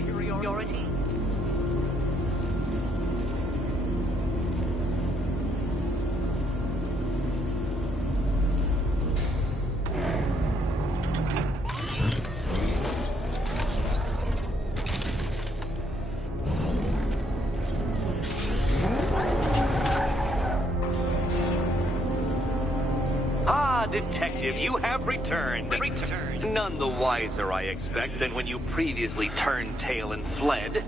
Detective, you have returned. None the wiser, I expect, than when you previously turned tail and fled.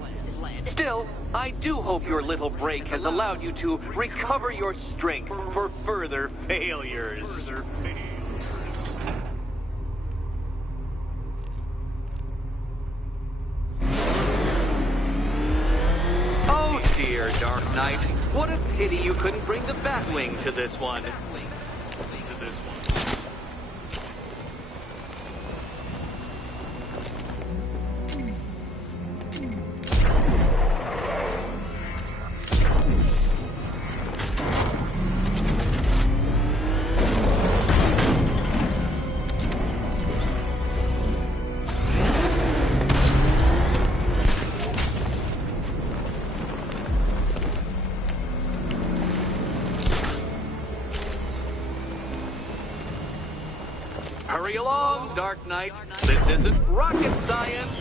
Still, I do hope your little break has allowed you to recover your strength for further failures. Oh dear, Dark Knight. What a pity you couldn't bring the Batwing to this one. Hurry along, Dark Knight. This isn't rocket science.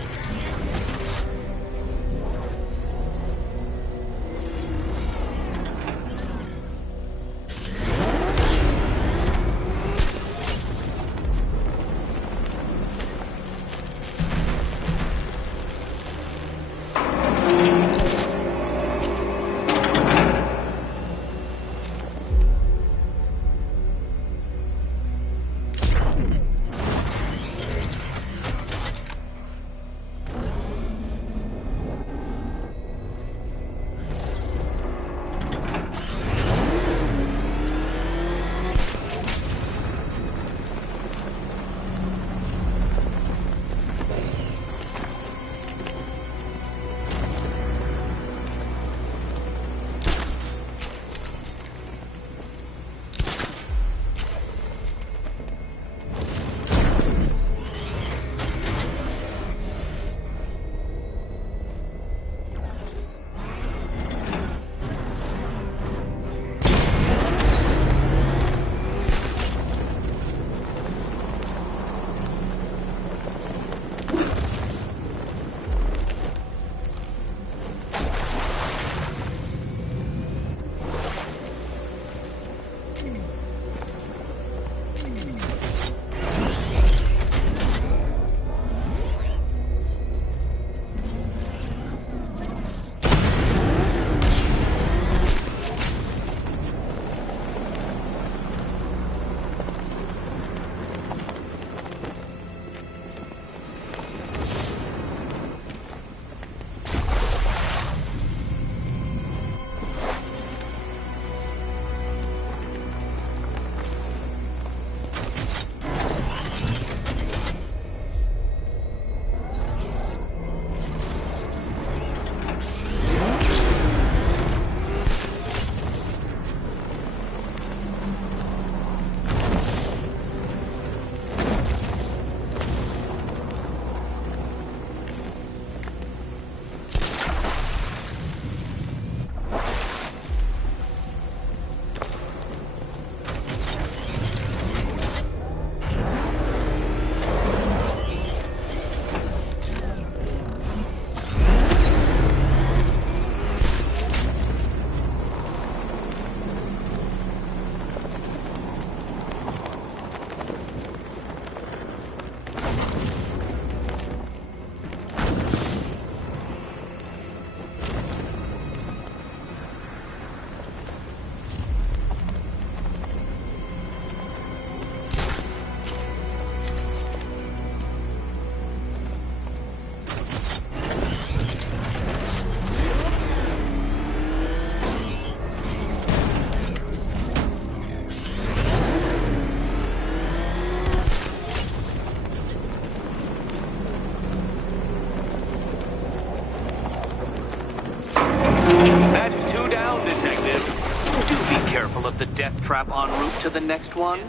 The death trap en route to the next one?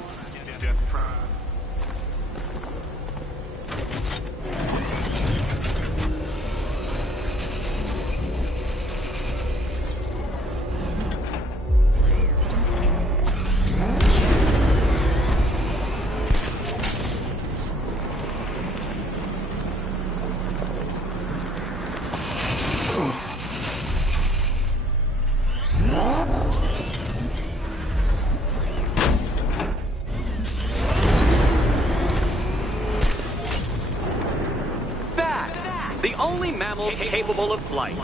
mammal capable of flight,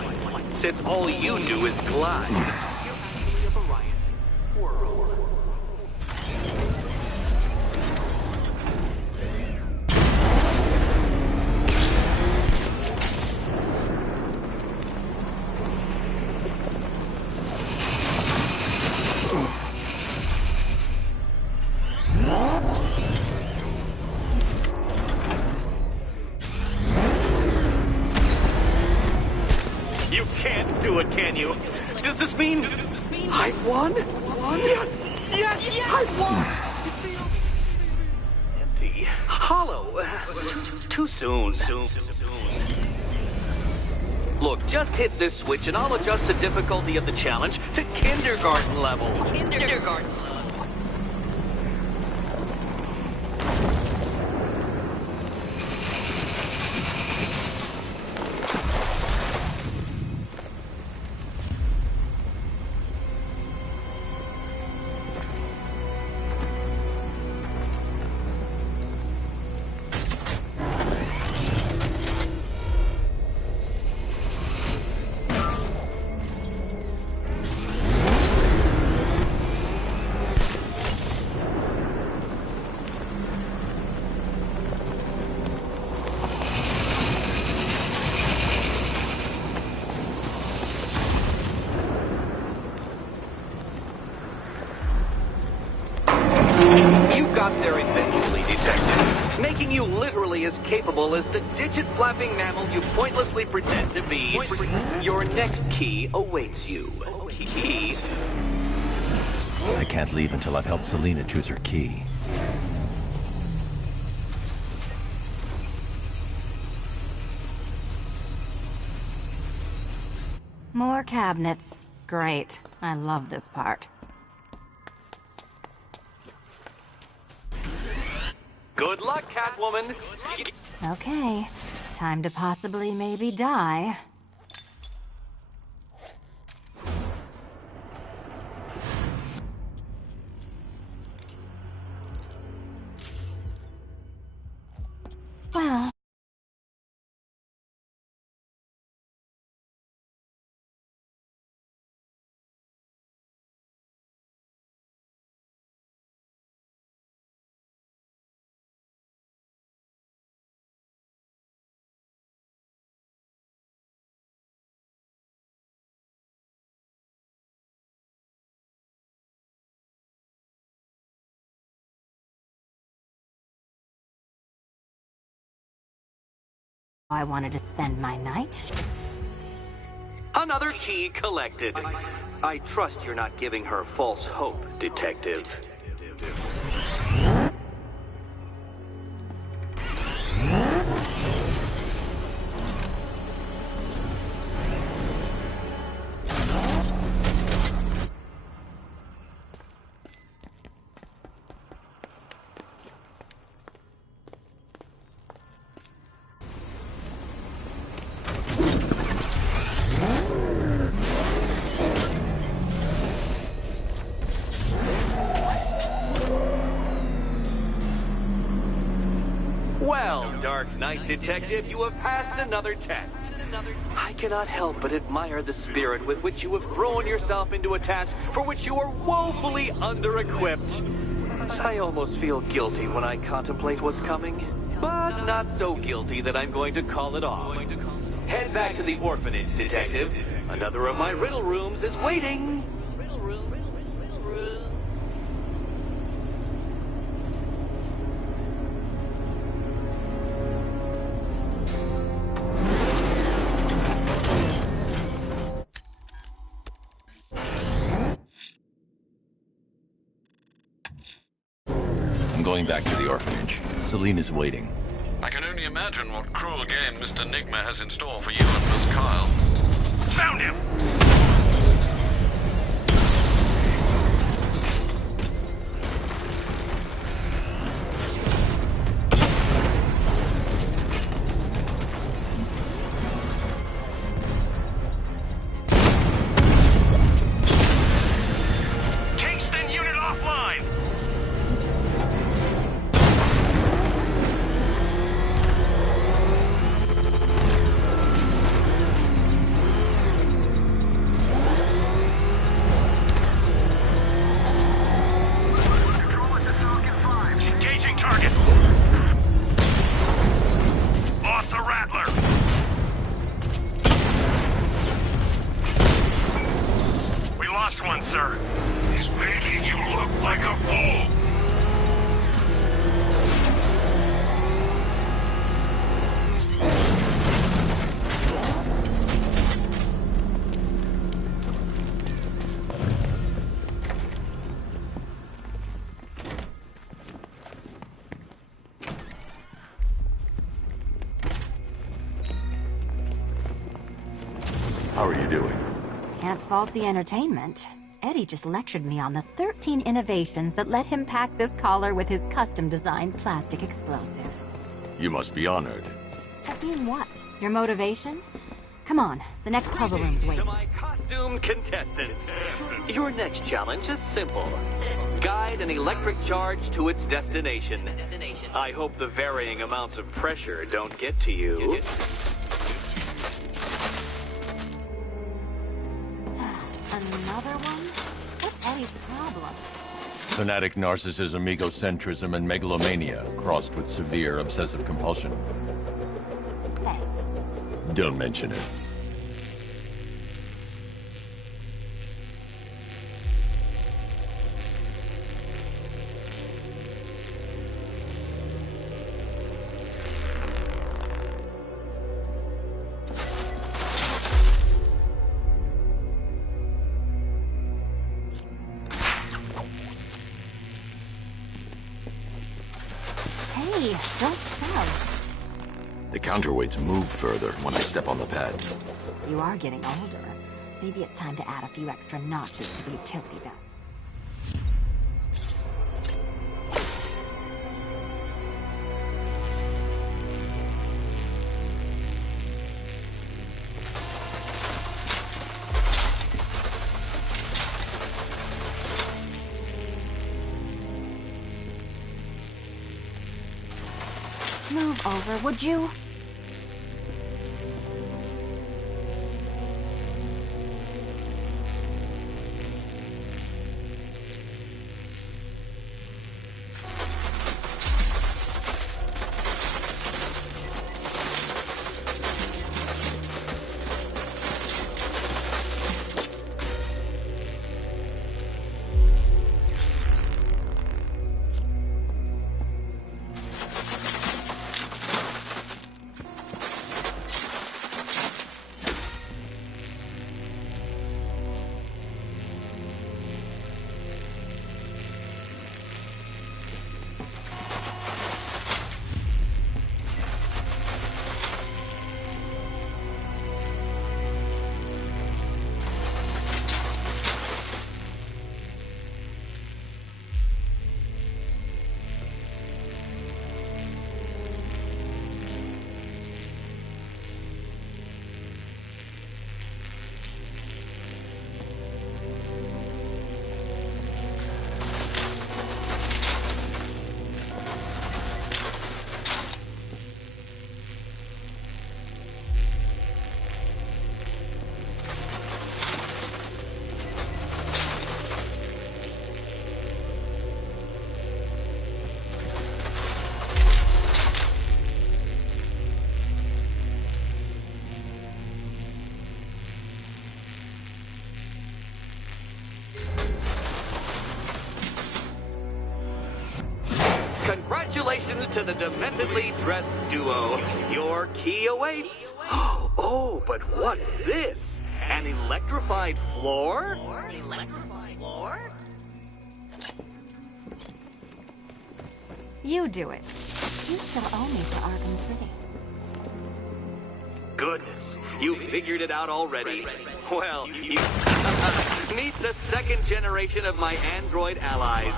since all you do is glide. You're actually a variety world. You can't do it, can you? Does this mean I've won? Yes! Yes! Yes! I've won! Empty. Hollow. Too soon. Look, just hit this switch and I'll adjust the difficulty of the challenge to kindergarten level. Kindergarten level. Got there eventually, Detective, making you literally as capable as the digit-flapping mammal you pointlessly pretend to be. Your next key awaits you. Key? I can't leave until I've helped Selina choose her key. More cabinets. Great. I love this part. Good luck, Catwoman. Okay. Time to possibly maybe die. Well... I wanted to spend my night. Another key collected. I trust you're not giving her false hope, Detective. Well, Dark Knight Detective, you have passed another test. I cannot help but admire the spirit with which you have thrown yourself into a task for which you are woefully under-equipped. I almost feel guilty when I contemplate what's coming, but not so guilty that I'm going to call it off. Head back to the orphanage, Detective. Another of my riddle rooms is waiting. Going back to the orphanage. Selina's waiting. I can only imagine what cruel game Mr. Nigma has in store for you and Miss Kyle. Found him! on, sir? He's making you look like a fool. How are you doing? Can't fault the entertainment. Eddie just lectured me on the 13 innovations that let him pack this collar with his custom-designed plastic explosive. You must be honored. That being what? Your motivation? Come on, the next puzzle room's waiting. To my costumed contestants, your next challenge is simple. Guide an electric charge to its destination. I hope the varying amounts of pressure don't get to you. Another one? What's Eddie's problem? Fanatic narcissism, egocentrism, and megalomania, crossed with severe obsessive compulsion. Thanks. Don't mention it. Hey, don't shove. The counterweights move further when I step on the pad. You are getting older. Maybe it's time to add a few extra notches to the utility belt. Move over, would you? Congratulations to the dementedly dressed duo. Your key awaits. Oh, but what's this? An electrified floor? Electrified floor? You do it. You still owe me for Arkham City. Goodness, you figured it out already. Well, you meet the second generation of my android allies.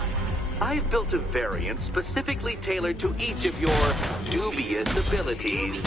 I've built a variant specifically tailored to each of your dubious abilities.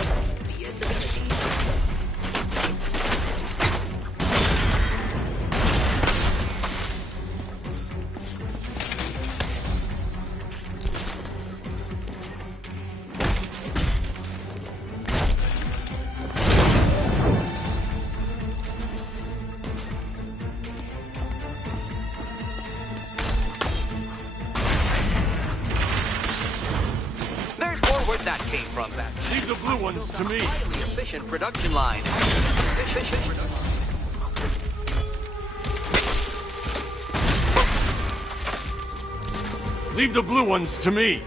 That came from that. Leave the blue ones to me. Highly efficient production line. Leave the blue ones to me!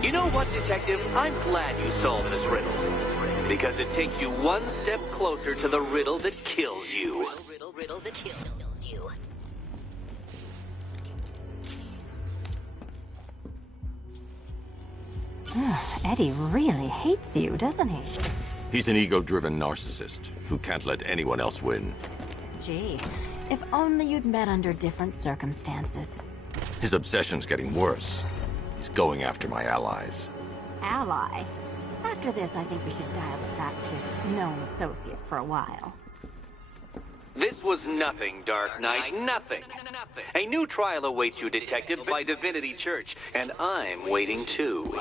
You know what, Detective? I'm glad you solved this riddle. Because it takes you one step closer to the riddle that kills you. Riddle that kills you. Eddie really hates you, doesn't he? He's an ego-driven narcissist who can't let anyone else win. Gee, if only you'd met under different circumstances. His obsession's getting worse. He's going after my allies. Ally? After this, I think we should dial it back to known associate for a while. This was nothing, Dark Knight, nothing. A new trial awaits you, Detective, by Divinity Church, and I'm waiting too.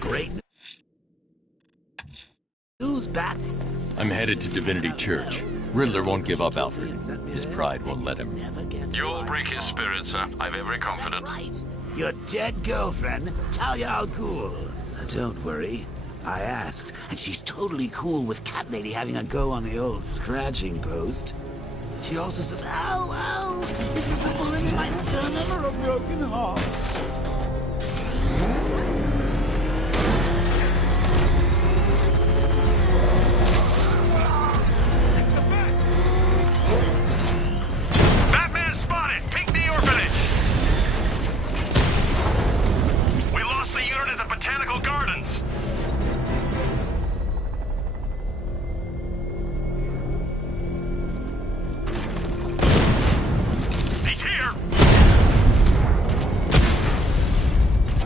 Great news, Bat. I'm headed to Divinity Church. Riddler won't give up, Alfred. His pride won't let him. You'll break his spirit, sir. I've every confidence. Your dead girlfriend, Talia al Ghul. Don't worry. I asked, and she's totally cool with Cat Lady having a go on the old scratching post. She also says, ow, ow, this is the one my son ever a broken heart. Batman spotted! Pink the orphanage! We lost the unit at the Botanical Gardens! He's here!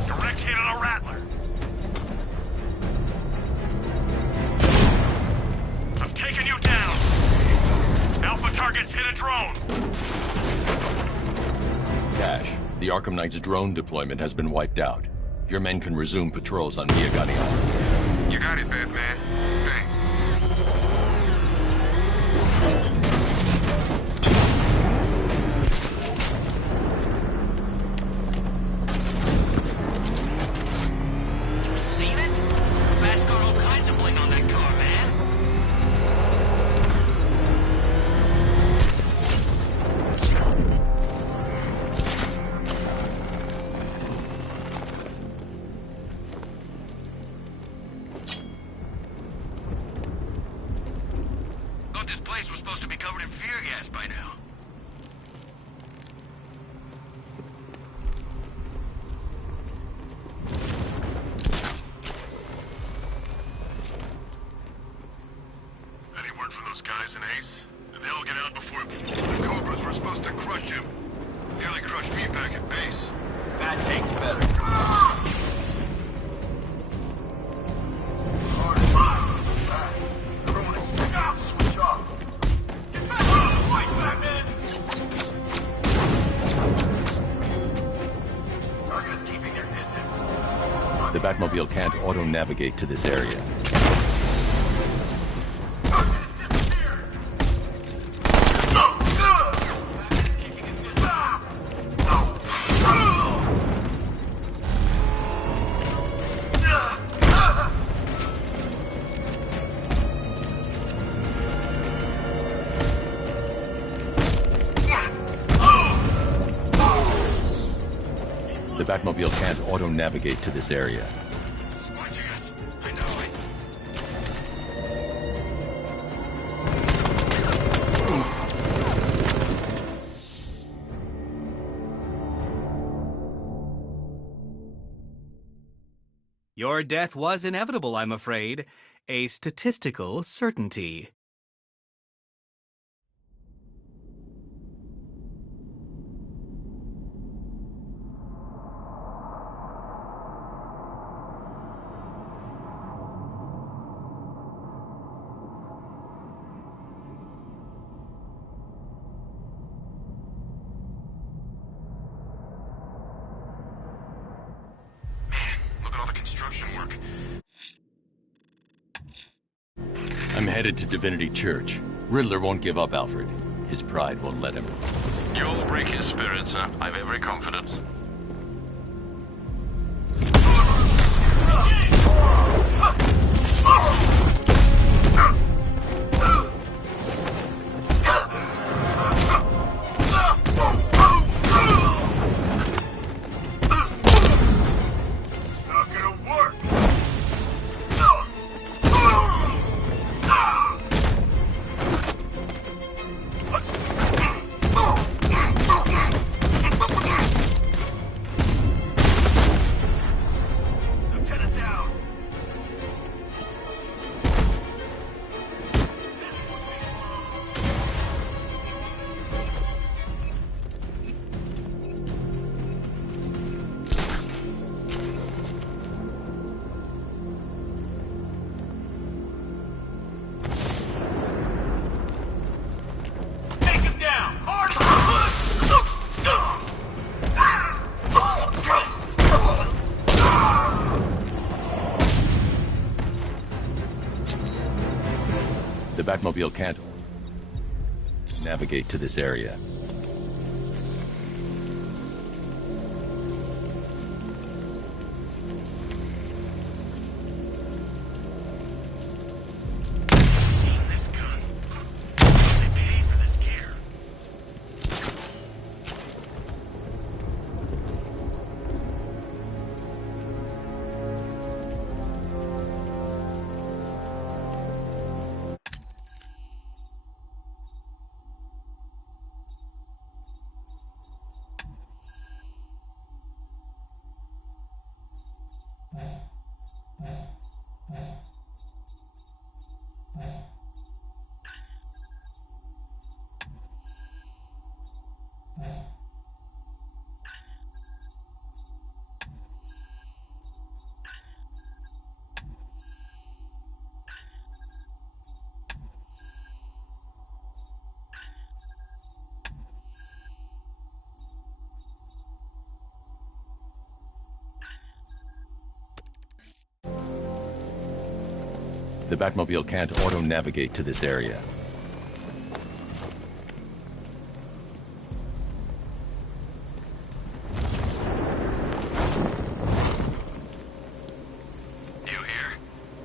Direct hit on a Rattler. I'm taking you down! Alpha targets hit a drone! Cash, the Arkham Knight's drone deployment has been wiped out. Your men can resume patrols on Miagani Island. You got it, Batman. Thanks. You seen it? The Bat's got all kinds of bling on that car, man. Thought this place was supposed to be covered in fear gas by now. Any word from those guys in Ace? Did they all get out before the Cobras were supposed to crush him? Nearly crushed me back at base. That takes better. Switch off. Get back on the fight, Batman! Target is keeping their distance. The Batmobile can't auto-navigate to this area. The Batmobile can't auto-navigate to this area. Watching us. I know it. Your death was inevitable, I'm afraid. A statistical certainty. construction work. I'm headed to Divinity Church. Riddler won't give up, Alfred. His pride won't let him. You'll break his spirit, sir. I've every confidence. The Batmobile can't navigate to this area. The Batmobile can't auto-navigate to this area. You here?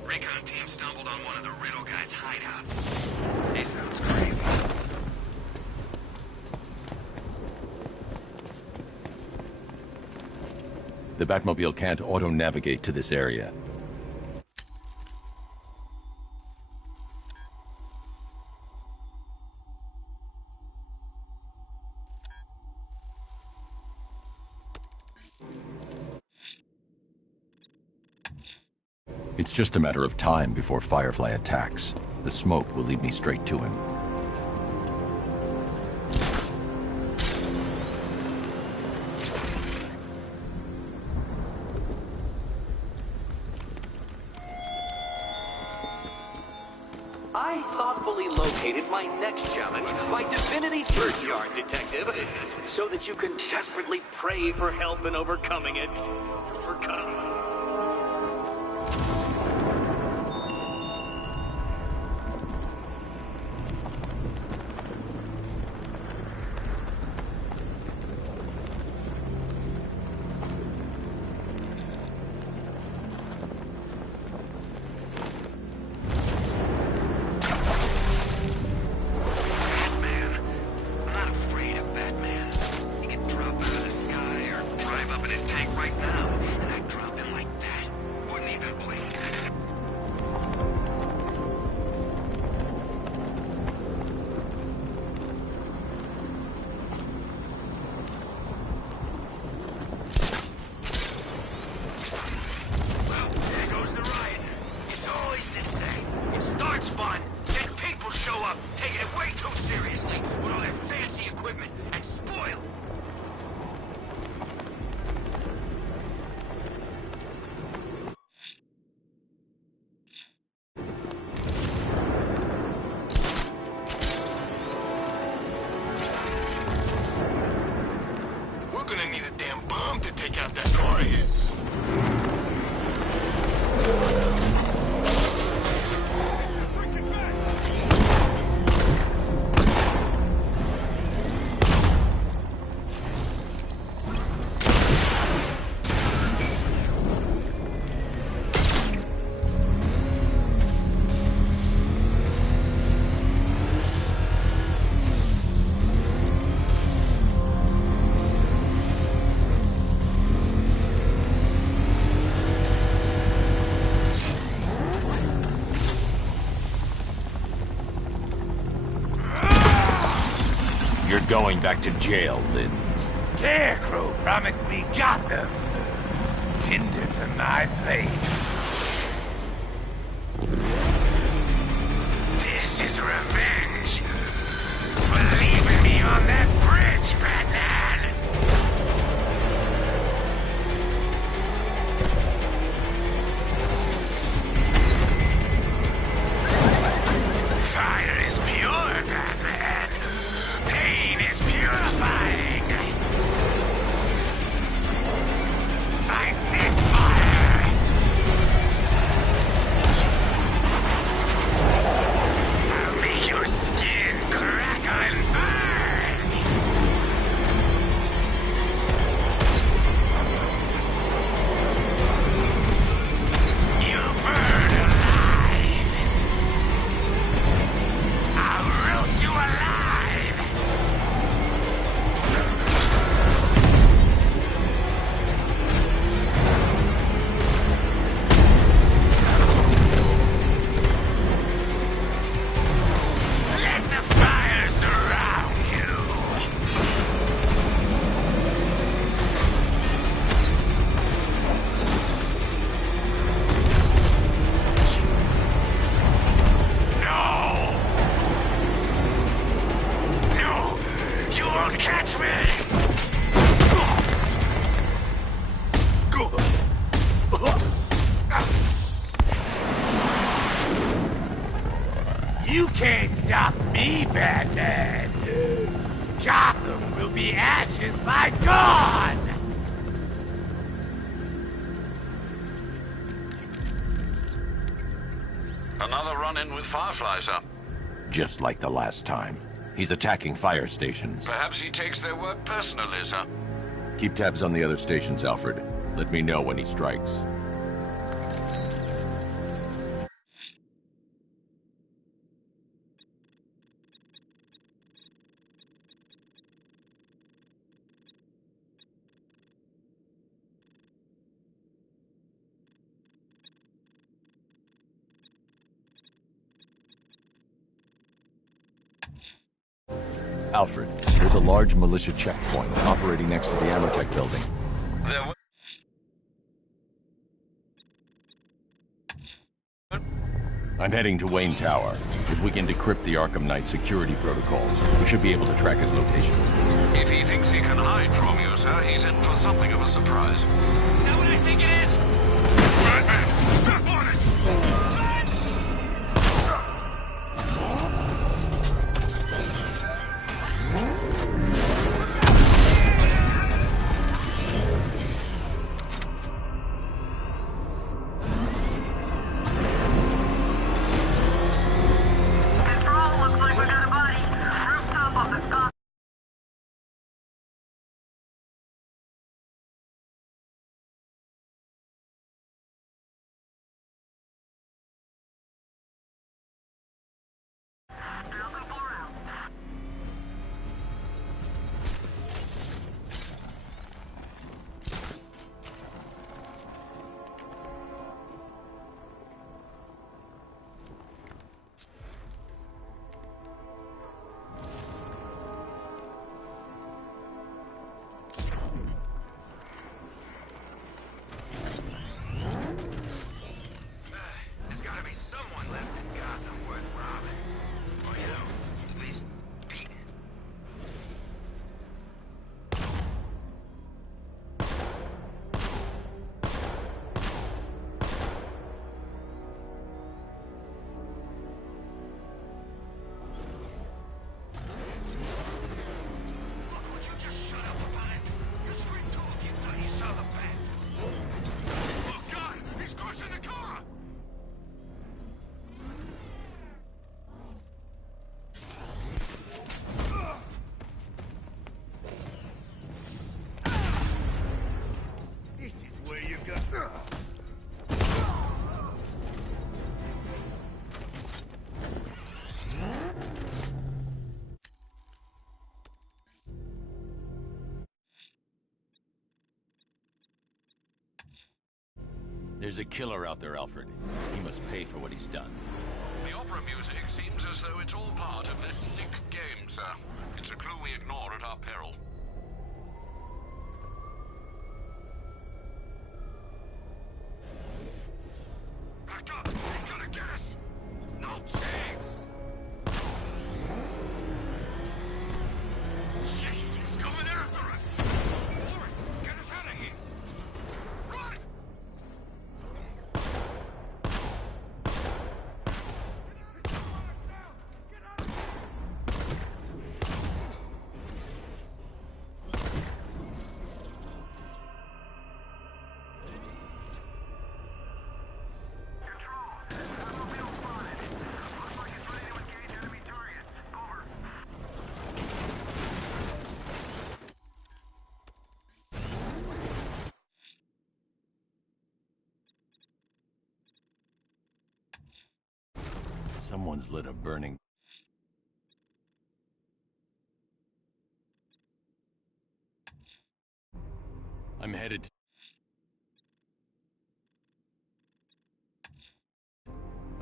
Recon team stumbled on one of the Riddle guys' hideouts. He sounds crazy. The Batmobile can't auto-navigate to this area. It's just a matter of time before Firefly attacks. The smoke will lead me straight to him. I thoughtfully located my next challenge, my Divinity Churchyard detective, so that you can desperately pray for help in overcoming it. We're gonna need a damn bomb to take out that car of his. going back to jail, Linz. Scarecrow promised me Gotham. Tinder for my flame. This is revenge for leaving me on that bridge, Batman! Fire is pure, Batman. Pain is purifying. Fight this fire! I'll make your skin crackle and burn! You'll burn alive! I'll roast you alive! Let the fire surround you! No! No! You won't catch me! You can't stop me, Batman! Gotham will be ashes by dawn! Another run-in with Firefly, sir. Just like the last time. He's attacking fire stations. Perhaps he takes their work personally, sir. Keep tabs on the other stations, Alfred. Let me know when he strikes. Alfred, there's a large militia checkpoint operating next to the Amertech building. There were... I'm heading to Wayne Tower. If we can decrypt the Arkham Knight security protocols, we should be able to track his location. If he thinks he can hide from you, sir, he's in for something of a surprise. Is that what I think it is? Batman, step on it! Control, looks like we got a body. Rooftop of the Scott. There's gotta be someone left in Gotham worth robbing. Or, you know, at least beating. Look what you just shut up about! You screamed too if you thought you saw the bat! Oh God! He's crushing the car! This is where you go. There's a killer out there, Alfred. He must pay for what he's done. The opera music seems as though it's all part of this sick game, sir. It's a clue we ignore at our peril. Back up! He's gonna get us! No chance! Jesus, coming after us! Hurry! Get us out of here! Run! Someone's lit a burning... I'm headed...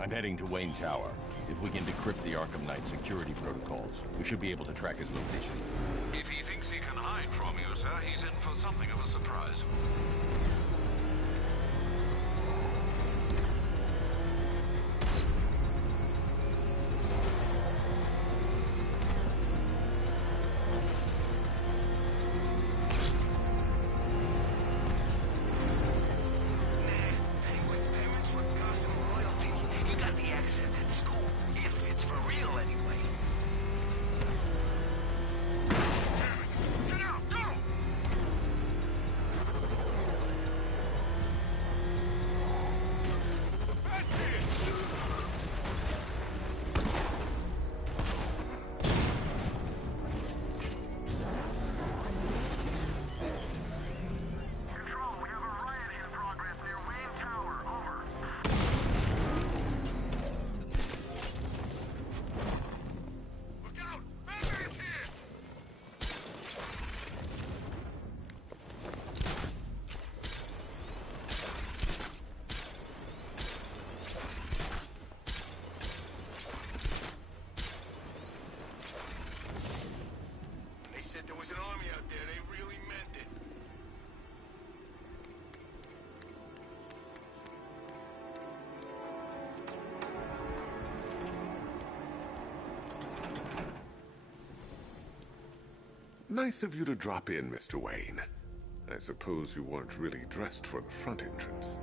I'm heading to Wayne Tower. If we can decrypt the Arkham Knight security protocols, we should be able to track his location. If he thinks he can hide from you, sir, he's in for something of a surprise. Nice of you to drop in, Mr. Wayne. I suppose you weren't really dressed for the front entrance.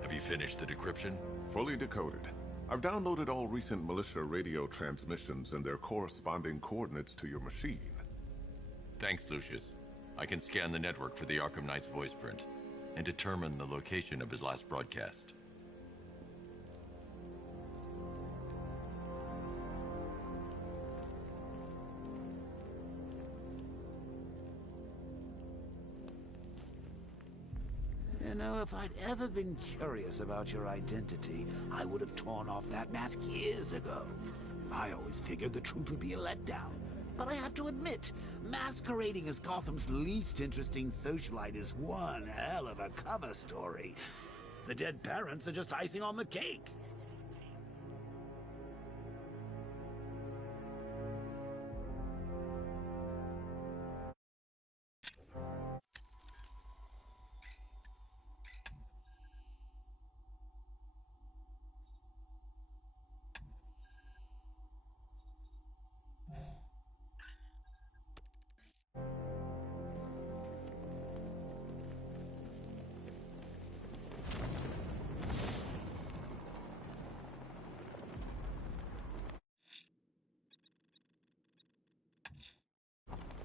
Have you finished the decryption? Fully decoded. I've downloaded all recent militia radio transmissions and their corresponding coordinates to your machine. Thanks, Lucius. I can scan the network for the Arkham Knight's voice print and determine the location of his last broadcast. You know, if I'd ever been curious about your identity, I would have torn off that mask years ago. I always figured the truth would be a letdown. But I have to admit, masquerading as Gotham's least interesting socialite is one hell of a cover story. The dead parents are just icing on the cake.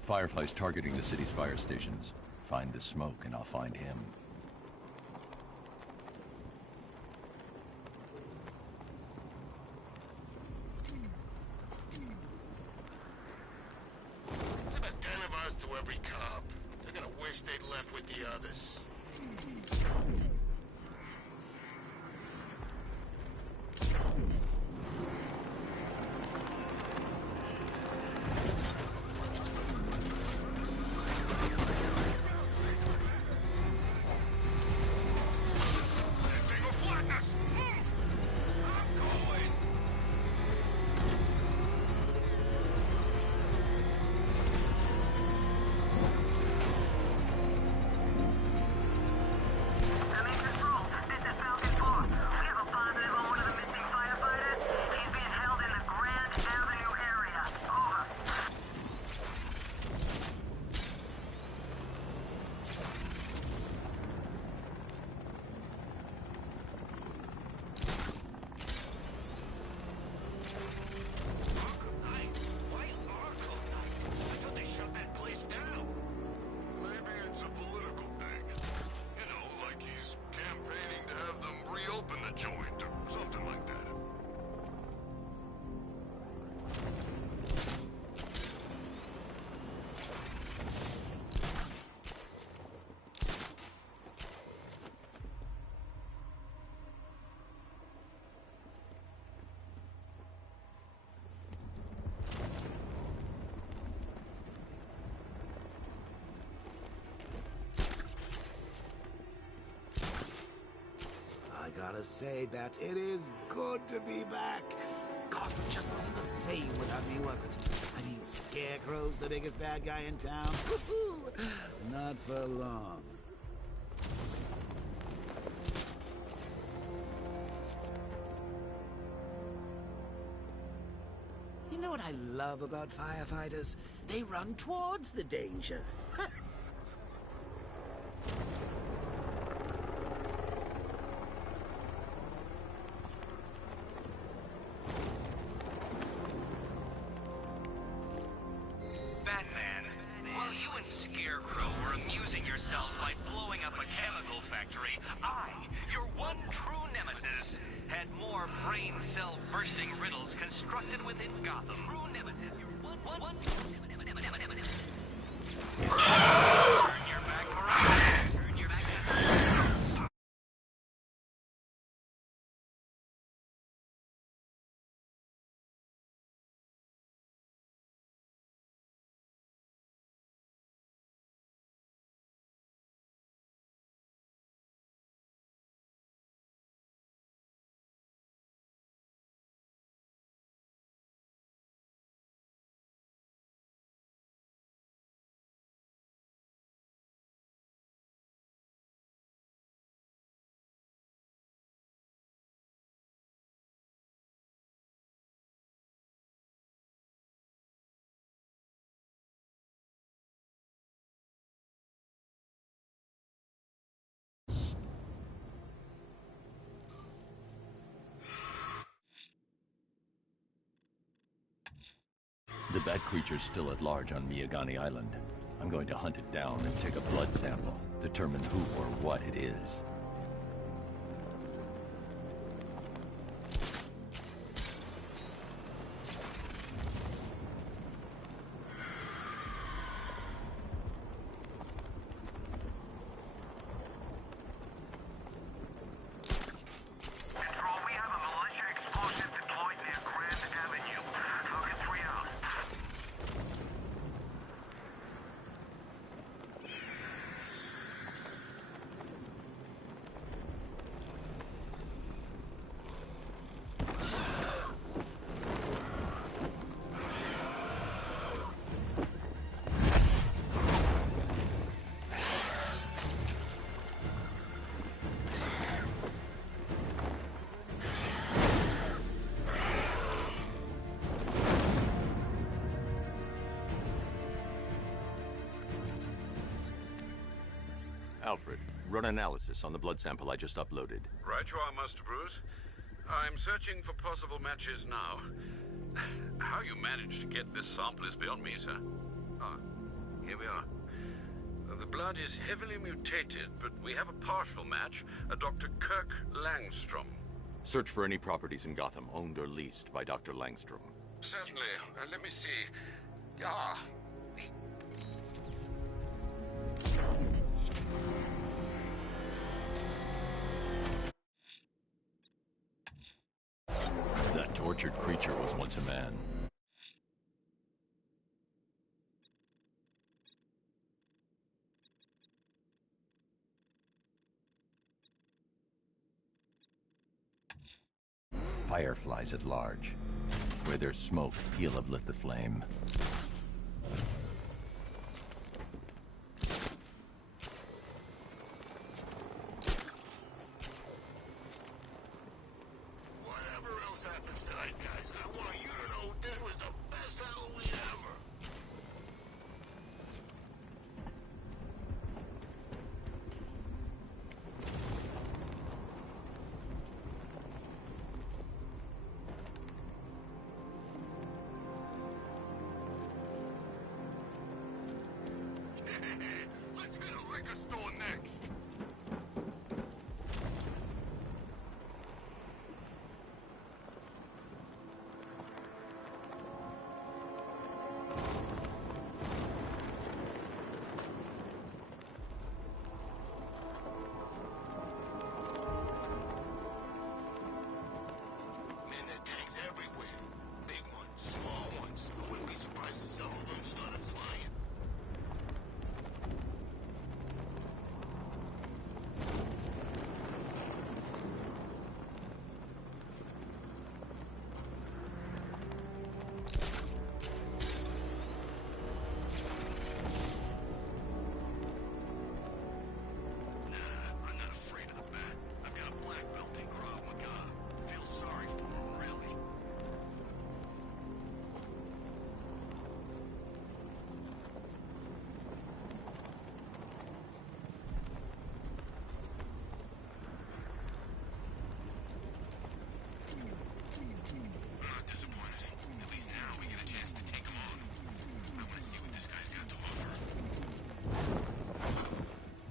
Firefly's targeting the city's fire stations. Find the smoke and I'll find him. It's about 10 of us to every cop. They're gonna wish they'd left with the others. gotta say, Bats, it is good to be back. Gotham just wasn't the same without me, was it? I mean, Scarecrow's the biggest bad guy in town. Not for long. You know what I love about firefighters? They run towards the danger. Batman, while you and Scarecrow were amusing yourselves by blowing up a chemical factory, I, your one true nemesis, had more brain cell bursting riddles constructed within Gotham. True nemesis, your one nemesis. Turn your back around. Turn your back around. The bat creature's still at large on Miyagani Island. I'm going to hunt it down and take a blood sample, determine who or what it is. Control, we have a militia explosive deployed near Grand Avenue. Target 3 out. Alfred, run analysis on the blood sample I just uploaded. Right you are, Master Bruce. I'm searching for possible matches now. How you managed to get this sample is beyond me, sir. Ah, here we are. The blood is heavily mutated, but we have a partial match, a Dr. Kirk Langstrom. Search for any properties in Gotham owned or leased by Dr. Langstrom. Certainly. Let me see. Ah. That tortured creature was once a man. Fireflies at large. Where there's smoke, he'll have lit the flame. Whatever else happens tonight, guys, I want you to know this was the best Halloween ever. Let's hit a liquor store next. Man, there are tanks everywhere. Big ones, small ones. I wouldn't be surprised if some of them started flying.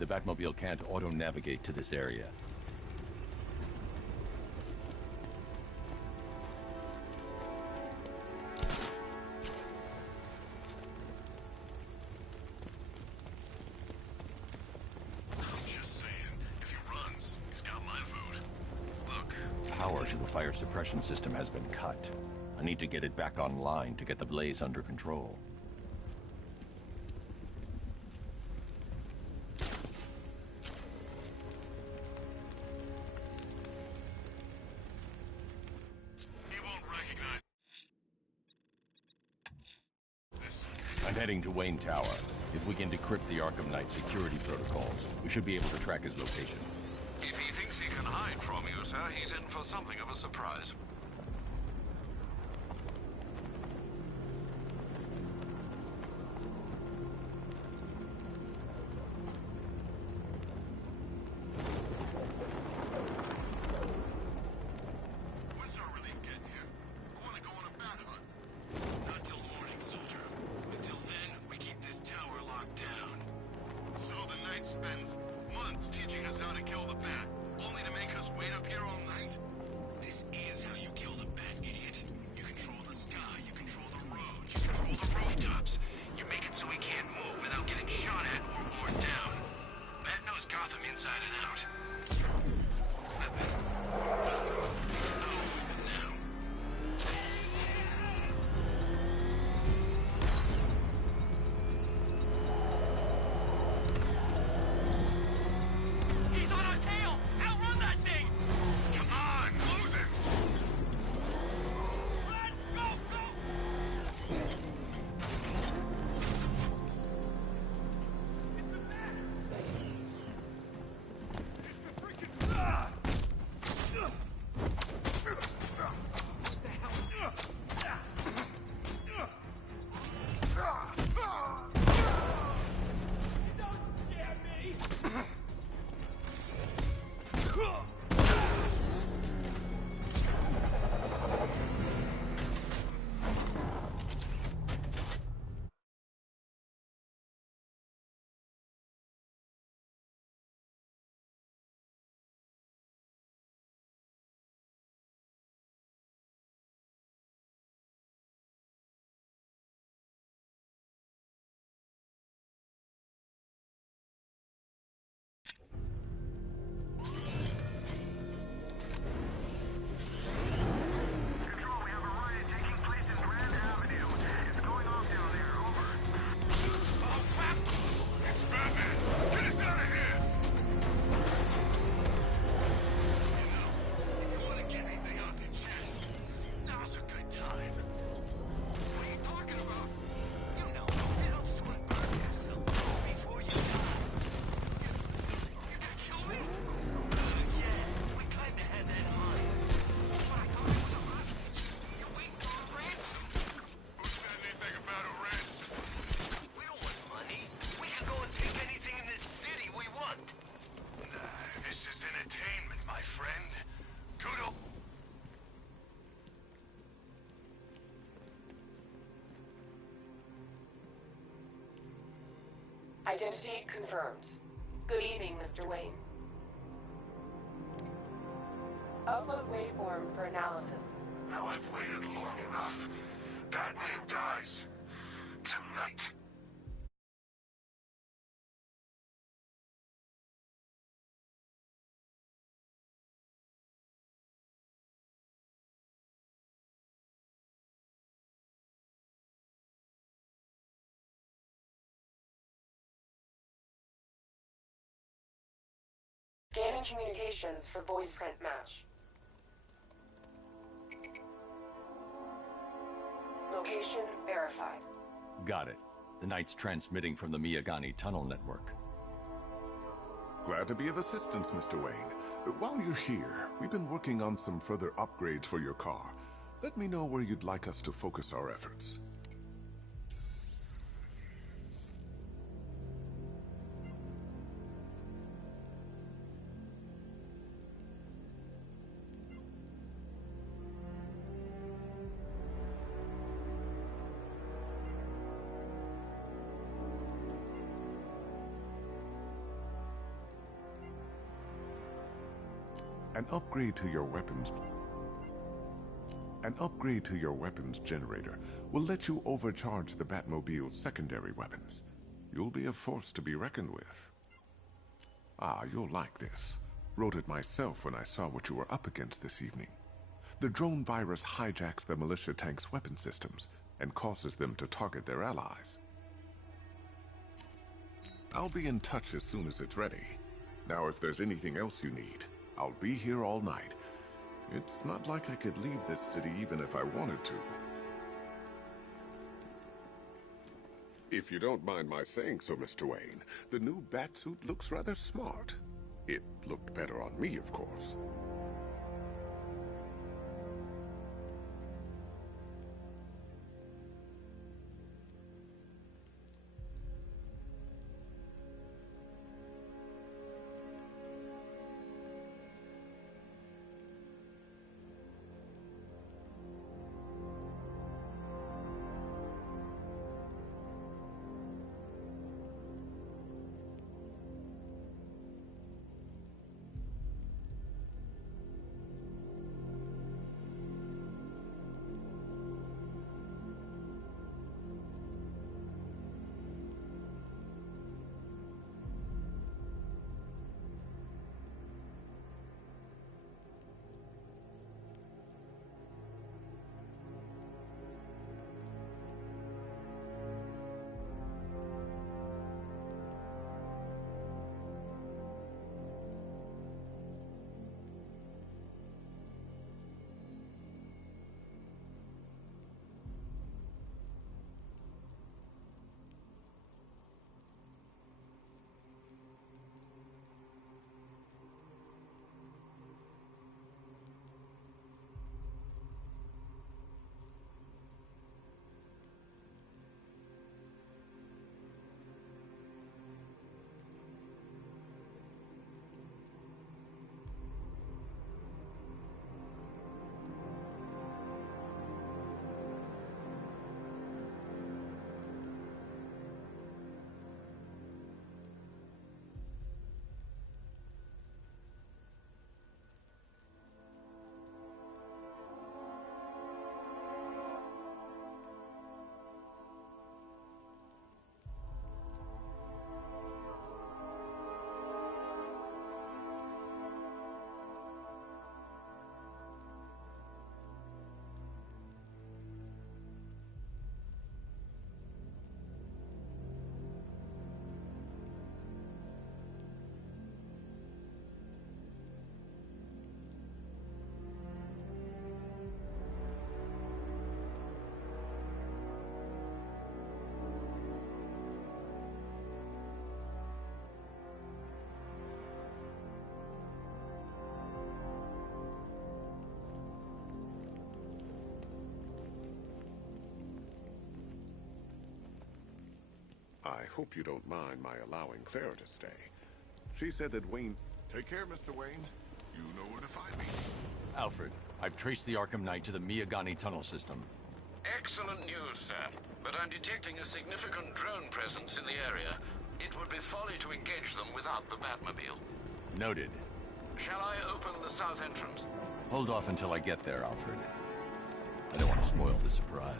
Batmobile can't auto-navigate to this area. Just saying, if he runs, he's got my vote. Look, Power to the fire suppression system has been cut. I need to get it back online to get the blaze under control. he won't recognize this. I'm heading to Wayne Tower. If we can decrypt the Arkham Knight security protocols, we should be able to track his location. If he thinks he can hide from you, sir, he's in for something of a surprise. When's our relief getting here? I want to go on a bat hunt. Not till morning, soldier. Until then, we keep this tower locked down. So the Knight spends months teaching us how to kill the bat, only to make us wait up here all night? This is how you kill the bat, idiot. You control the sky, you control the roads, you control the rooftops. You make it so he can't move without getting shot at or worn down. Bat knows Gotham inside and out. Batman. It's our weapon now. He's on our tail! Outrun that thing! Come on, lose him! Run! Go! Go! Control, we have a riot taking place in Grand Avenue. It's going off down there, over. Oh, crap! It's Batman! Get us out of here! You know, if you want to get anything off your chest, now's a good time. What are you talking about? You know, have fun burning yourself before you die. You gonna kill me? Yeah, we kinda had that in mind. But I thought it was a hostage. You're waiting for a ransom. Who said anything about a ransom? We don't want money. We can go and take anything in this city we want. Nah, this is entertainment, my friend. Good old... Identity confirmed. Good evening, Mr. Wayne. Upload waveform for analysis. Now I've waited long enough. Batman dies. Tonight. Scanning communications for voice print match. Location verified. Got it. The Knight's transmitting from the Miyagani tunnel network. Glad to be of assistance, Mr. Wayne. While you're here, we've been working on some further upgrades for your car. Let me know where you'd like us to focus our efforts. An upgrade to your weapons generator will let you overcharge the Batmobile's secondary weapons. You'll be a force to be reckoned with. Ah, you'll like this. Wrote it myself when I saw what you were up against this evening. The drone virus hijacks the militia tank's weapon systems and causes them to target their allies. I'll be in touch as soon as it's ready. Now, if there's anything else you need, I'll be here all night. It's not like I could leave this city even if I wanted to. If you don't mind my saying so, Mr. Wayne, the new Batsuit looks rather smart. It looked better on me, of course. I hope you don't mind my allowing Clara to stay. She said that Wayne... Take care, Mr. Wayne. You know where to find me. Alfred, I've traced the Arkham Knight to the Miyagani tunnel system. Excellent news, sir. But I'm detecting a significant drone presence in the area. It would be folly to engage them without the Batmobile. Noted. Shall I open the south entrance? Hold off until I get there, Alfred. I don't want to spoil the surprise.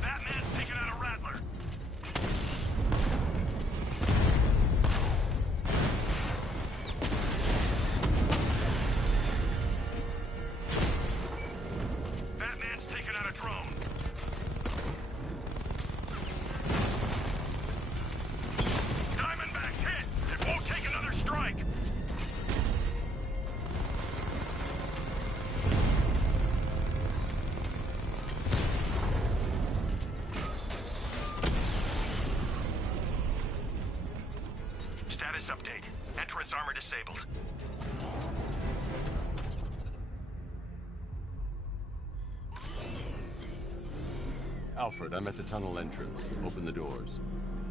Batman's taken out a Rattler. Status update. Entrance armor disabled. Alfred, I'm at the tunnel entrance. Open the doors.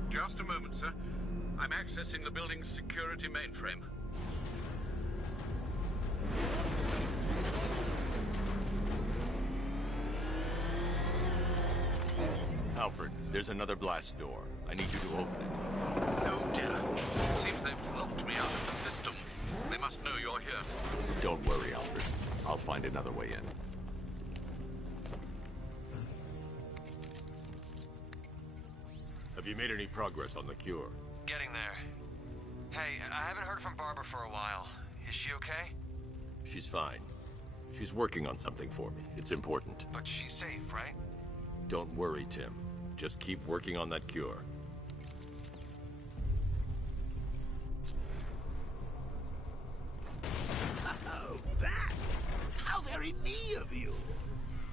Just a moment, sir. I'm accessing the building's security mainframe. Alfred, there's another blast door. I need you to open it. Oh dear. Seems they've locked me out of the system. They must know you're here. Don't worry, Alfred. I'll find another way in. Have you made any progress on the cure? Getting there. Hey, I haven't heard from Barbara for a while. Is she okay? She's fine. She's working on something for me. It's important. But she's safe, right? Don't worry, Tim. Just keep working on that cure. Oh, Bats! How very me of you!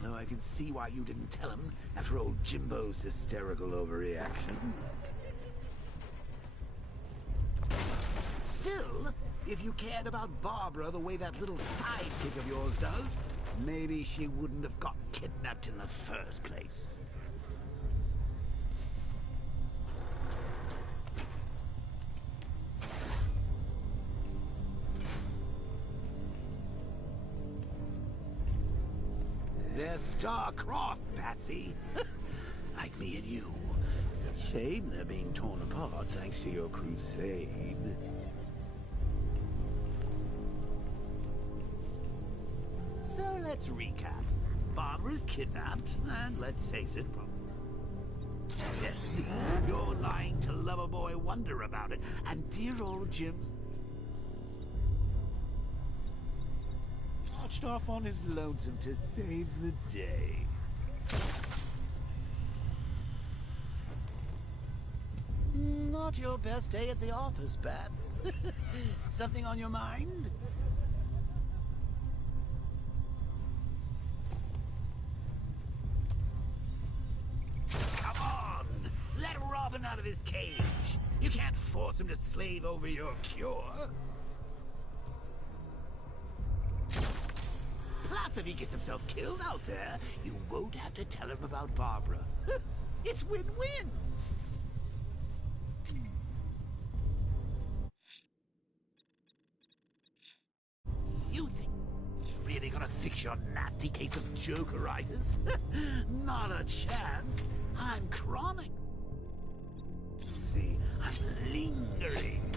Though I can see why you didn't tell him after old Jimbo's hysterical overreaction. Still, if you cared about Barbara the way that little sidekick of yours does, maybe she wouldn't have got kidnapped in the first place. They're star-crossed, Patsy. Like me and you. Shame they're being torn apart thanks to your crusade. So let's recap. Barbara's kidnapped, and let's face it, you're lying to Loverboy Wonder about it, and dear old Jim's marched off on his lonesome to save the day. Not your best day at the office, Bats. Something on your mind? Come on! Let Robin out of his cage! You can't force him to slave over your cure! Plus, if he gets himself killed out there, you won't have to tell him about Barbara. It's win-win! You think it's really gonna fix your nasty case of Jokeritis? Not a chance. I'm chronic. See, I'm lingering.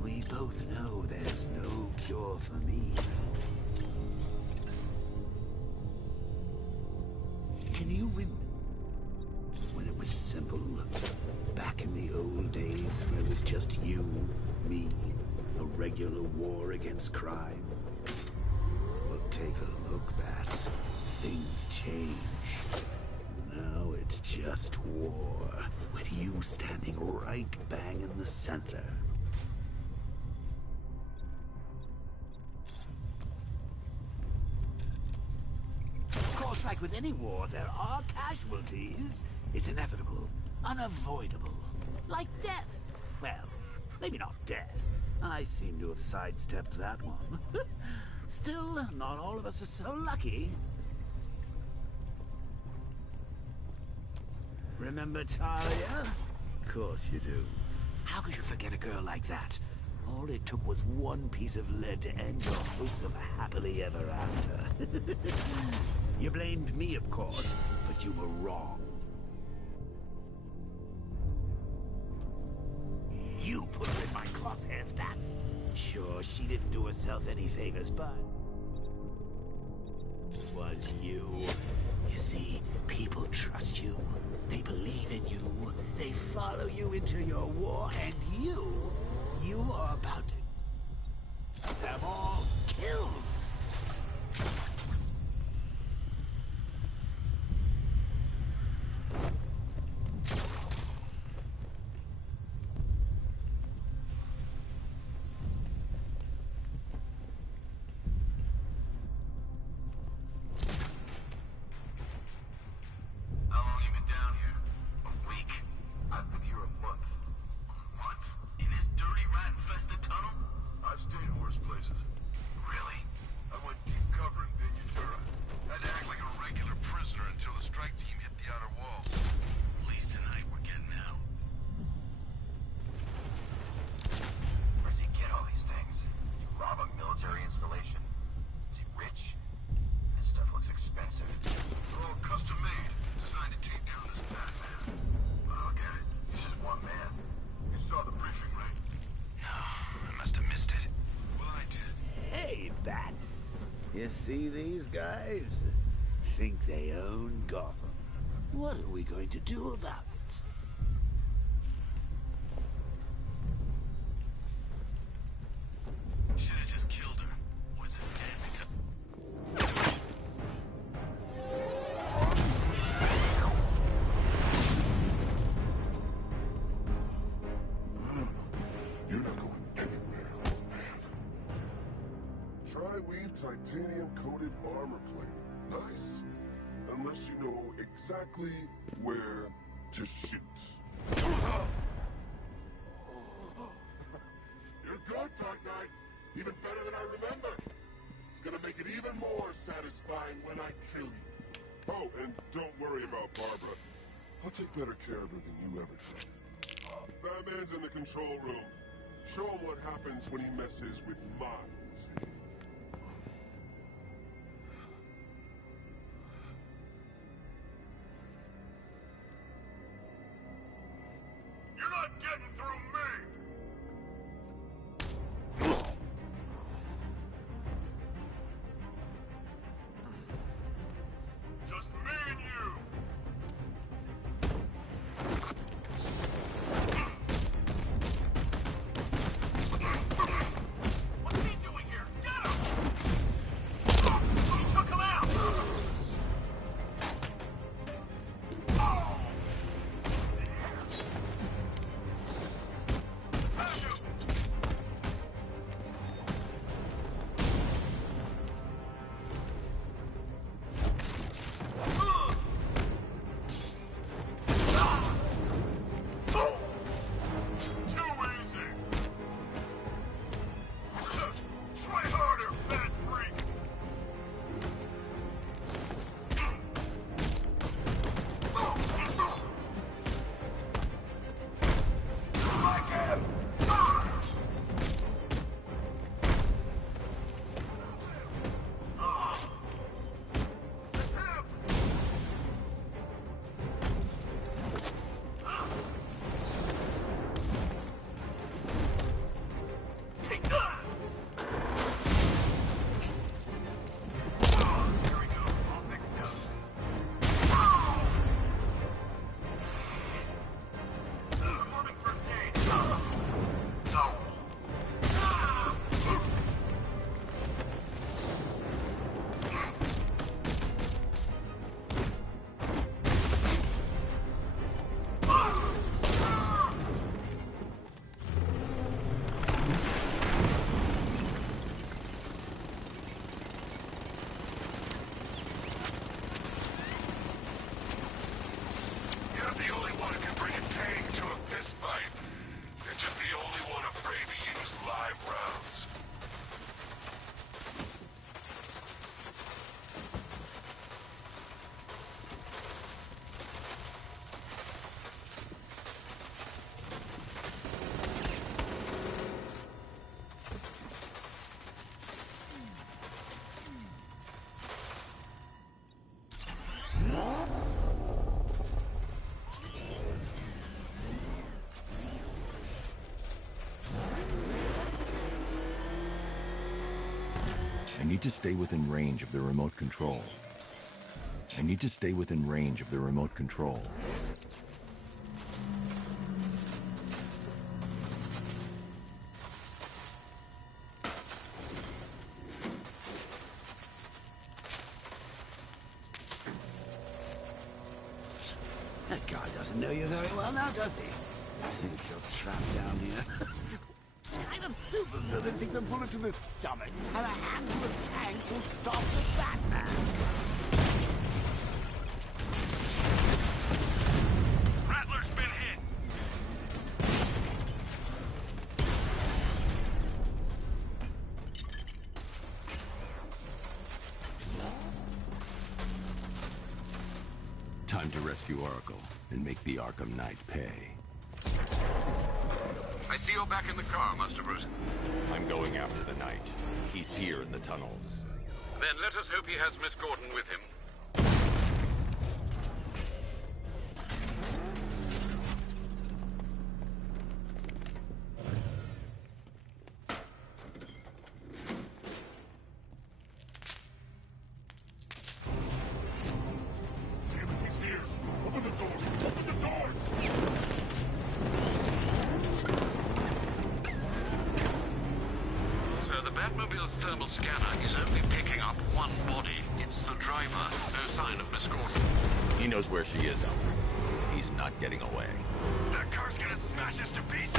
We both know there's no cure for me. Can you remember when it was simple? Back in the old days when it was just you, me, a regular war against crime? Well, take a look, Bats. Things change. Now it's just war, with you standing right bang in the center. Of course, like with any war, there are casualties. It's inevitable, unavoidable. Like death. Well, maybe not death. I seem to have sidestepped that one. Still, not all of us are so lucky. Remember Talia? Of course you do. How could you forget a girl like that? All it took was one piece of lead to end your hopes of a happily ever after. You blamed me, of course, but you were wrong. You put her in my crosshairs, Bats. Sure, she didn't do herself any favors, but it was you. You see, people trust you. They believe in you. They follow you into your war, and you are about to have them all killed. How long you been down here? A week? I've been here a month. A month? In this dirty rat infested You see these guys? Think they own Gotham. What are we going to do about it? Should have just killed her. Or is this dead because... You're not going anywhere, old man. Tri-weave titanium-coated armor plate. Nice. Unless you know exactly where to shoot. You're good, Dark Knight. Even better than I remember. It's gonna make it even more satisfying when I kill you. Oh, and don't worry about Barbara. I'll take better care of her than you ever did. Batman's in the control room. Show him what happens when he messes with minds. You're not getting through me! Just me and you! What's he doing here? Get him! He took him out! I need to stay within range of the remote control. I need to stay within range of the remote control. That guy doesn't know you very well now, does he? I think you're trapped down here. What kind of supervillain thinks a bullet to the stomach and a handful of tanks will stop the Batman? Rattler's been hit! Time to rescue Oracle and make the Arkham Knight pay. I see you're back in the car, Master Bruce. I'm going after the Knight. He's here in the tunnels. Then let us hope he has Miss Gordon with him. portable scanner is only picking up one body. It's the driver. No sign of Miss Gordon. He knows where she is, Alfred. He's not getting away. That car's gonna smash us to pieces!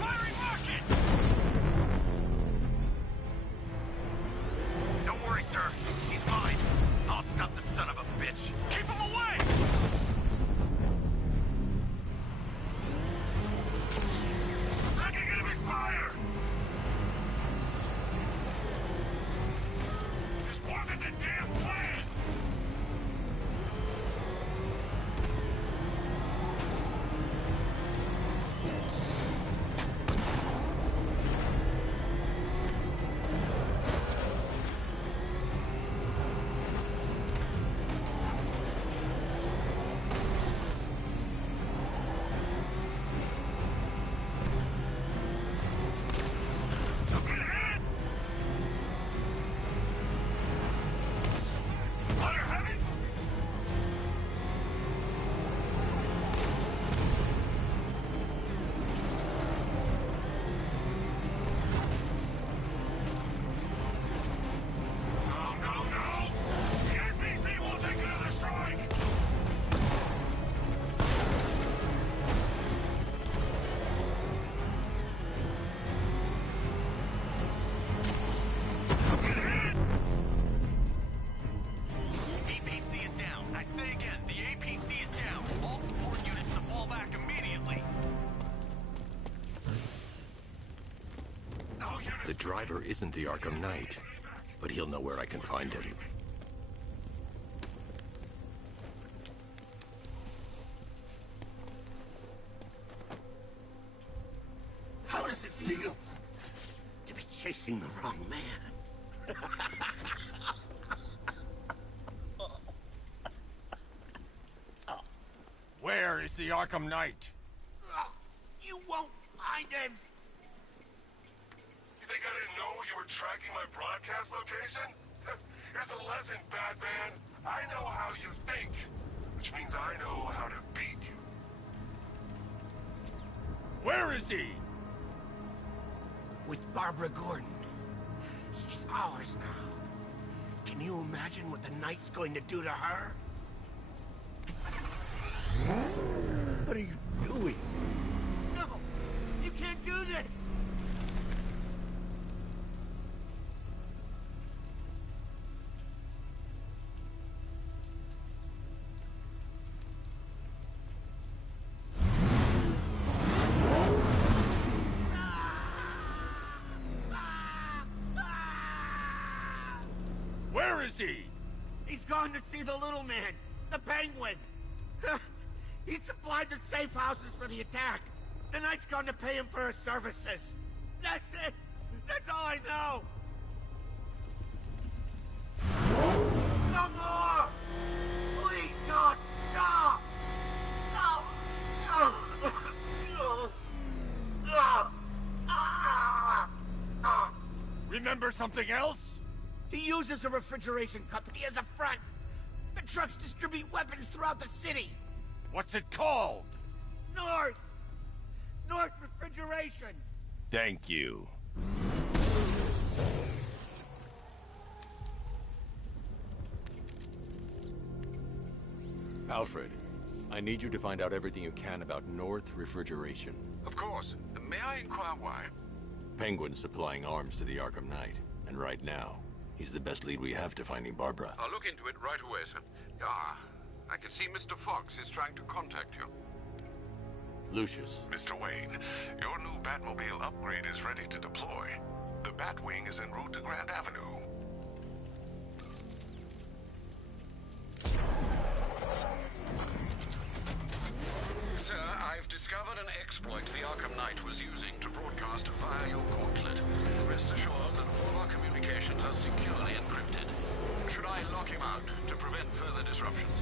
Firing rocket! Don't worry, sir. He's mine. I'll stop the son of a bitch. Keep him away! Taking enemy fire! This wasn't the damn plan! The driver isn't the Arkham Knight, but he'll know where I can find him. How does it feel to be chasing the wrong man? Where is the Arkham Knight? You won't find him! You think I didn't know you were tracking my broadcast location? Here's a lesson, Batman. I know how you think, which means I know how to beat you. Where is he? With Barbara Gordon. She's ours now. Can you imagine what the Knight's going to do to her? What are you doing? No! You can't do this! Where is he? He's gone to see the little man, the Penguin. He supplied the safe houses for the attack. The Knight's gone to pay him for his services. That's it. That's all I know. No more! Please, God, stop! No! Remember something else? He uses a refrigeration company as a front. The trucks distribute weapons throughout the city. What's it called? North Refrigeration. Thank you. Alfred, I need you to find out everything you can about North Refrigeration. Of course. May I inquire why? Penguin's supplying arms to the Arkham Knight, and right now, he's the best lead we have to finding Barbara. I'll look into it right away, sir. I can see Mr. Fox is trying to contact you. Lucius. Mr. Wayne, your new Batmobile upgrade is ready to deploy. The Batwing is en route to Grand Avenue. Sir, I've discovered an exploit the Arkham Knight was using to broadcast via your gauntlet. Rest assured that all our communications are securely encrypted. Should I lock him out to prevent further disruptions?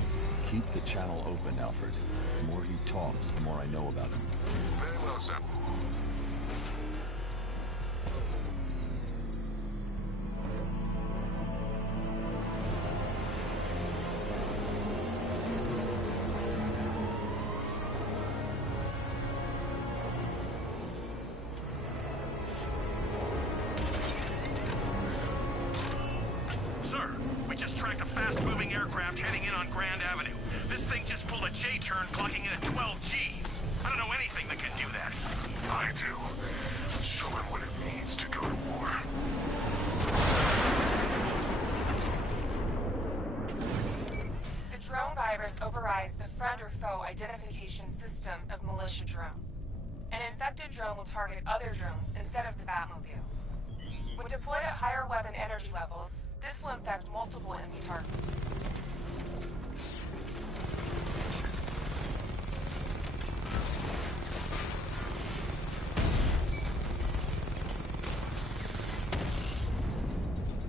Keep the channel open, Alfred. The more he talks, the more I know about him. Very well, sir. aircraft heading in on Grand Avenue. This thing just pulled a J-turn clocking in at 12 Gs. I don't know anything that can do that. I do. Show him what it means to go to war. The drone virus overrides the friend or foe identification system of militia drones. An infected drone will target other drones instead of the Batmobile. When deployed at higher weapon energy levels, this will infect multiple enemy targets.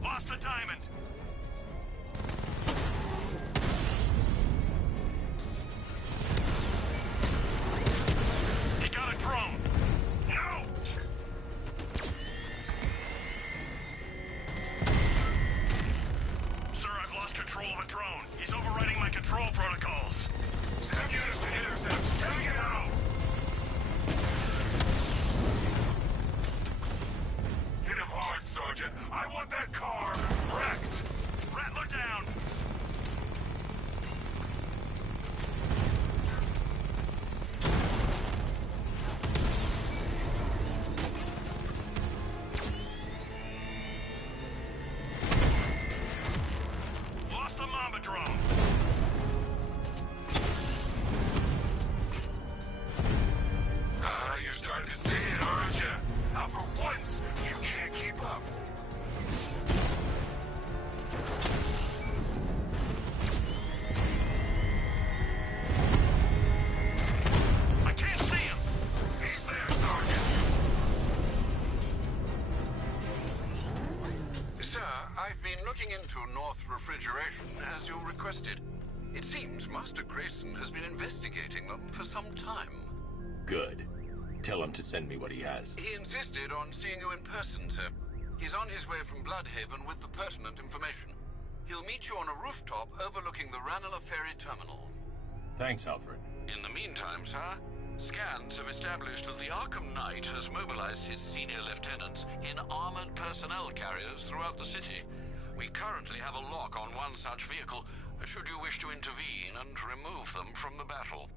Lost the diamond! He got a drone! No! Sir, I've lost control of a drone. He's overriding my control protocols. Send units to intercept. Tell you now! Hit him hard, Sergeant. I want that car wrecked. Rattler down! Lost the Mamba drone! Ah, you're starting to see it, aren't you? Now for once, you can't keep up. I can't see him! He's there, Sergeant. Sir, I've been looking into North Refrigeration as you requested. It seems Master Grayson has been investigating them for some time. Good. Tell him to send me what he has. He insisted on seeing you in person, sir. He's on his way from Bloodhaven with the pertinent information. He'll meet you on a rooftop overlooking the Ranelagh Ferry Terminal. Thanks, Alfred. In the meantime, sir, scans have established that the Arkham Knight has mobilized his senior lieutenants in armored personnel carriers throughout the city. We currently have a lock on one such vehicle, should you wish to intervene and remove them from the battle.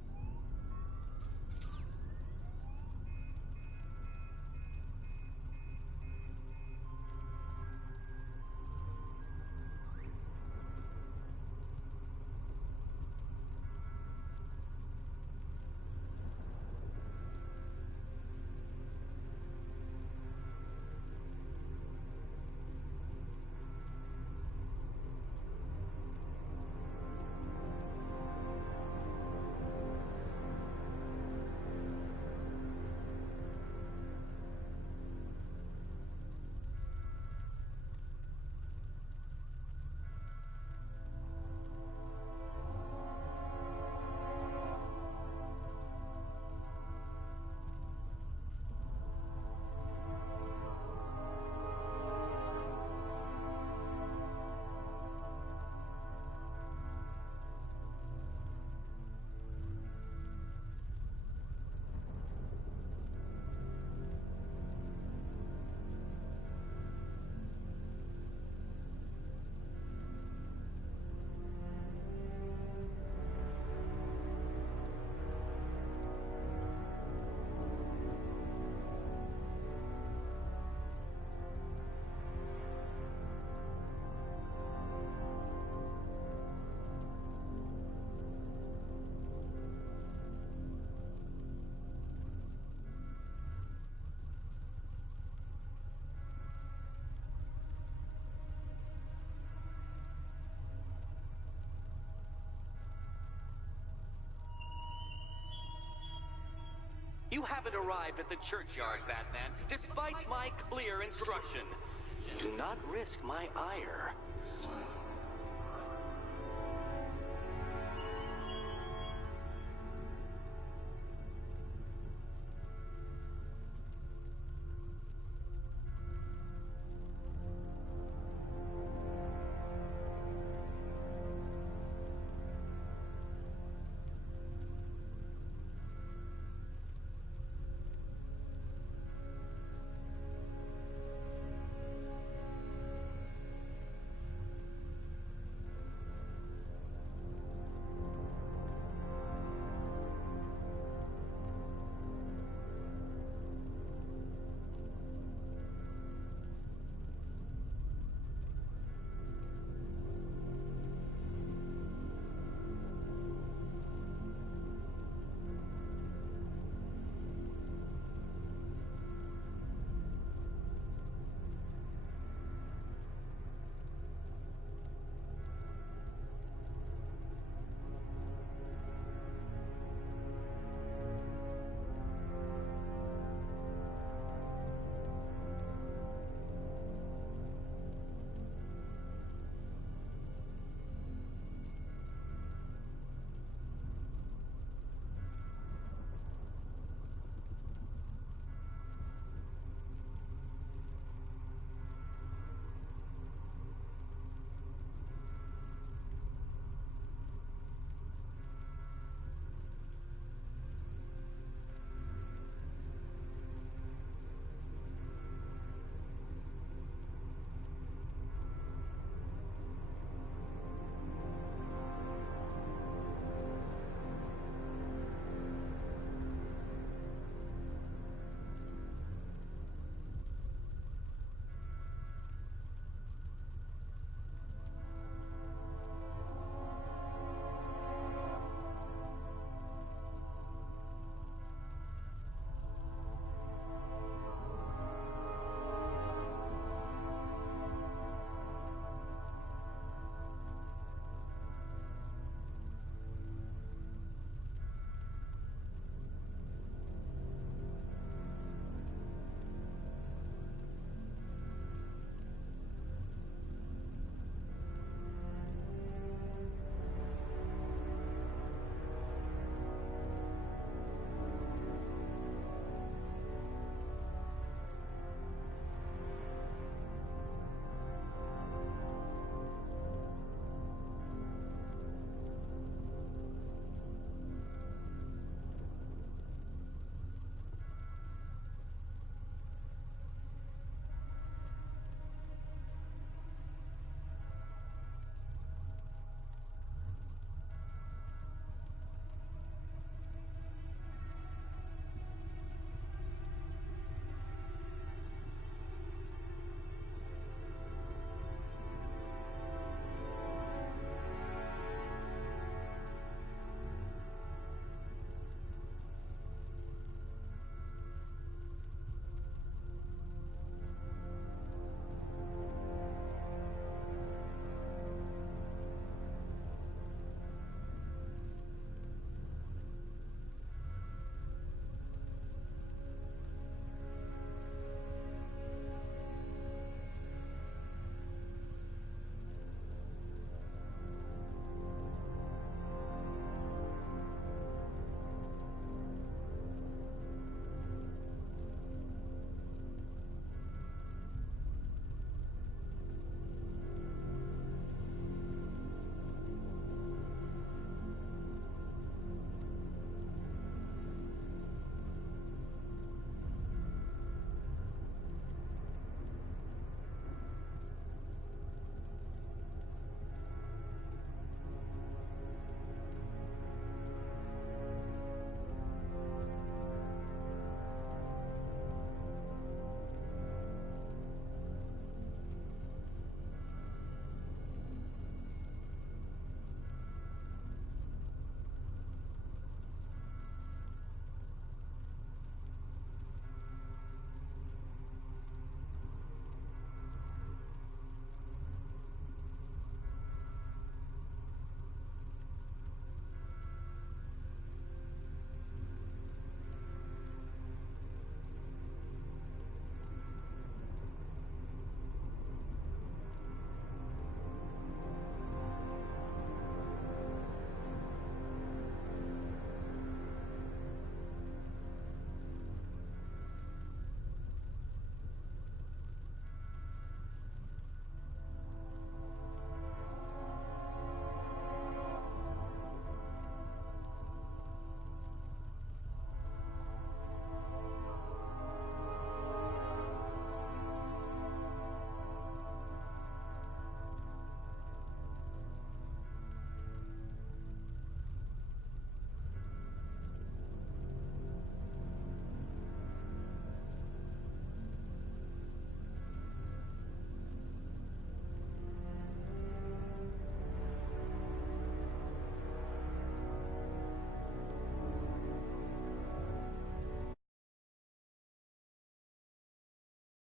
You haven't arrived at the churchyard, Batman, despite my clear instruction. Do not risk my ire.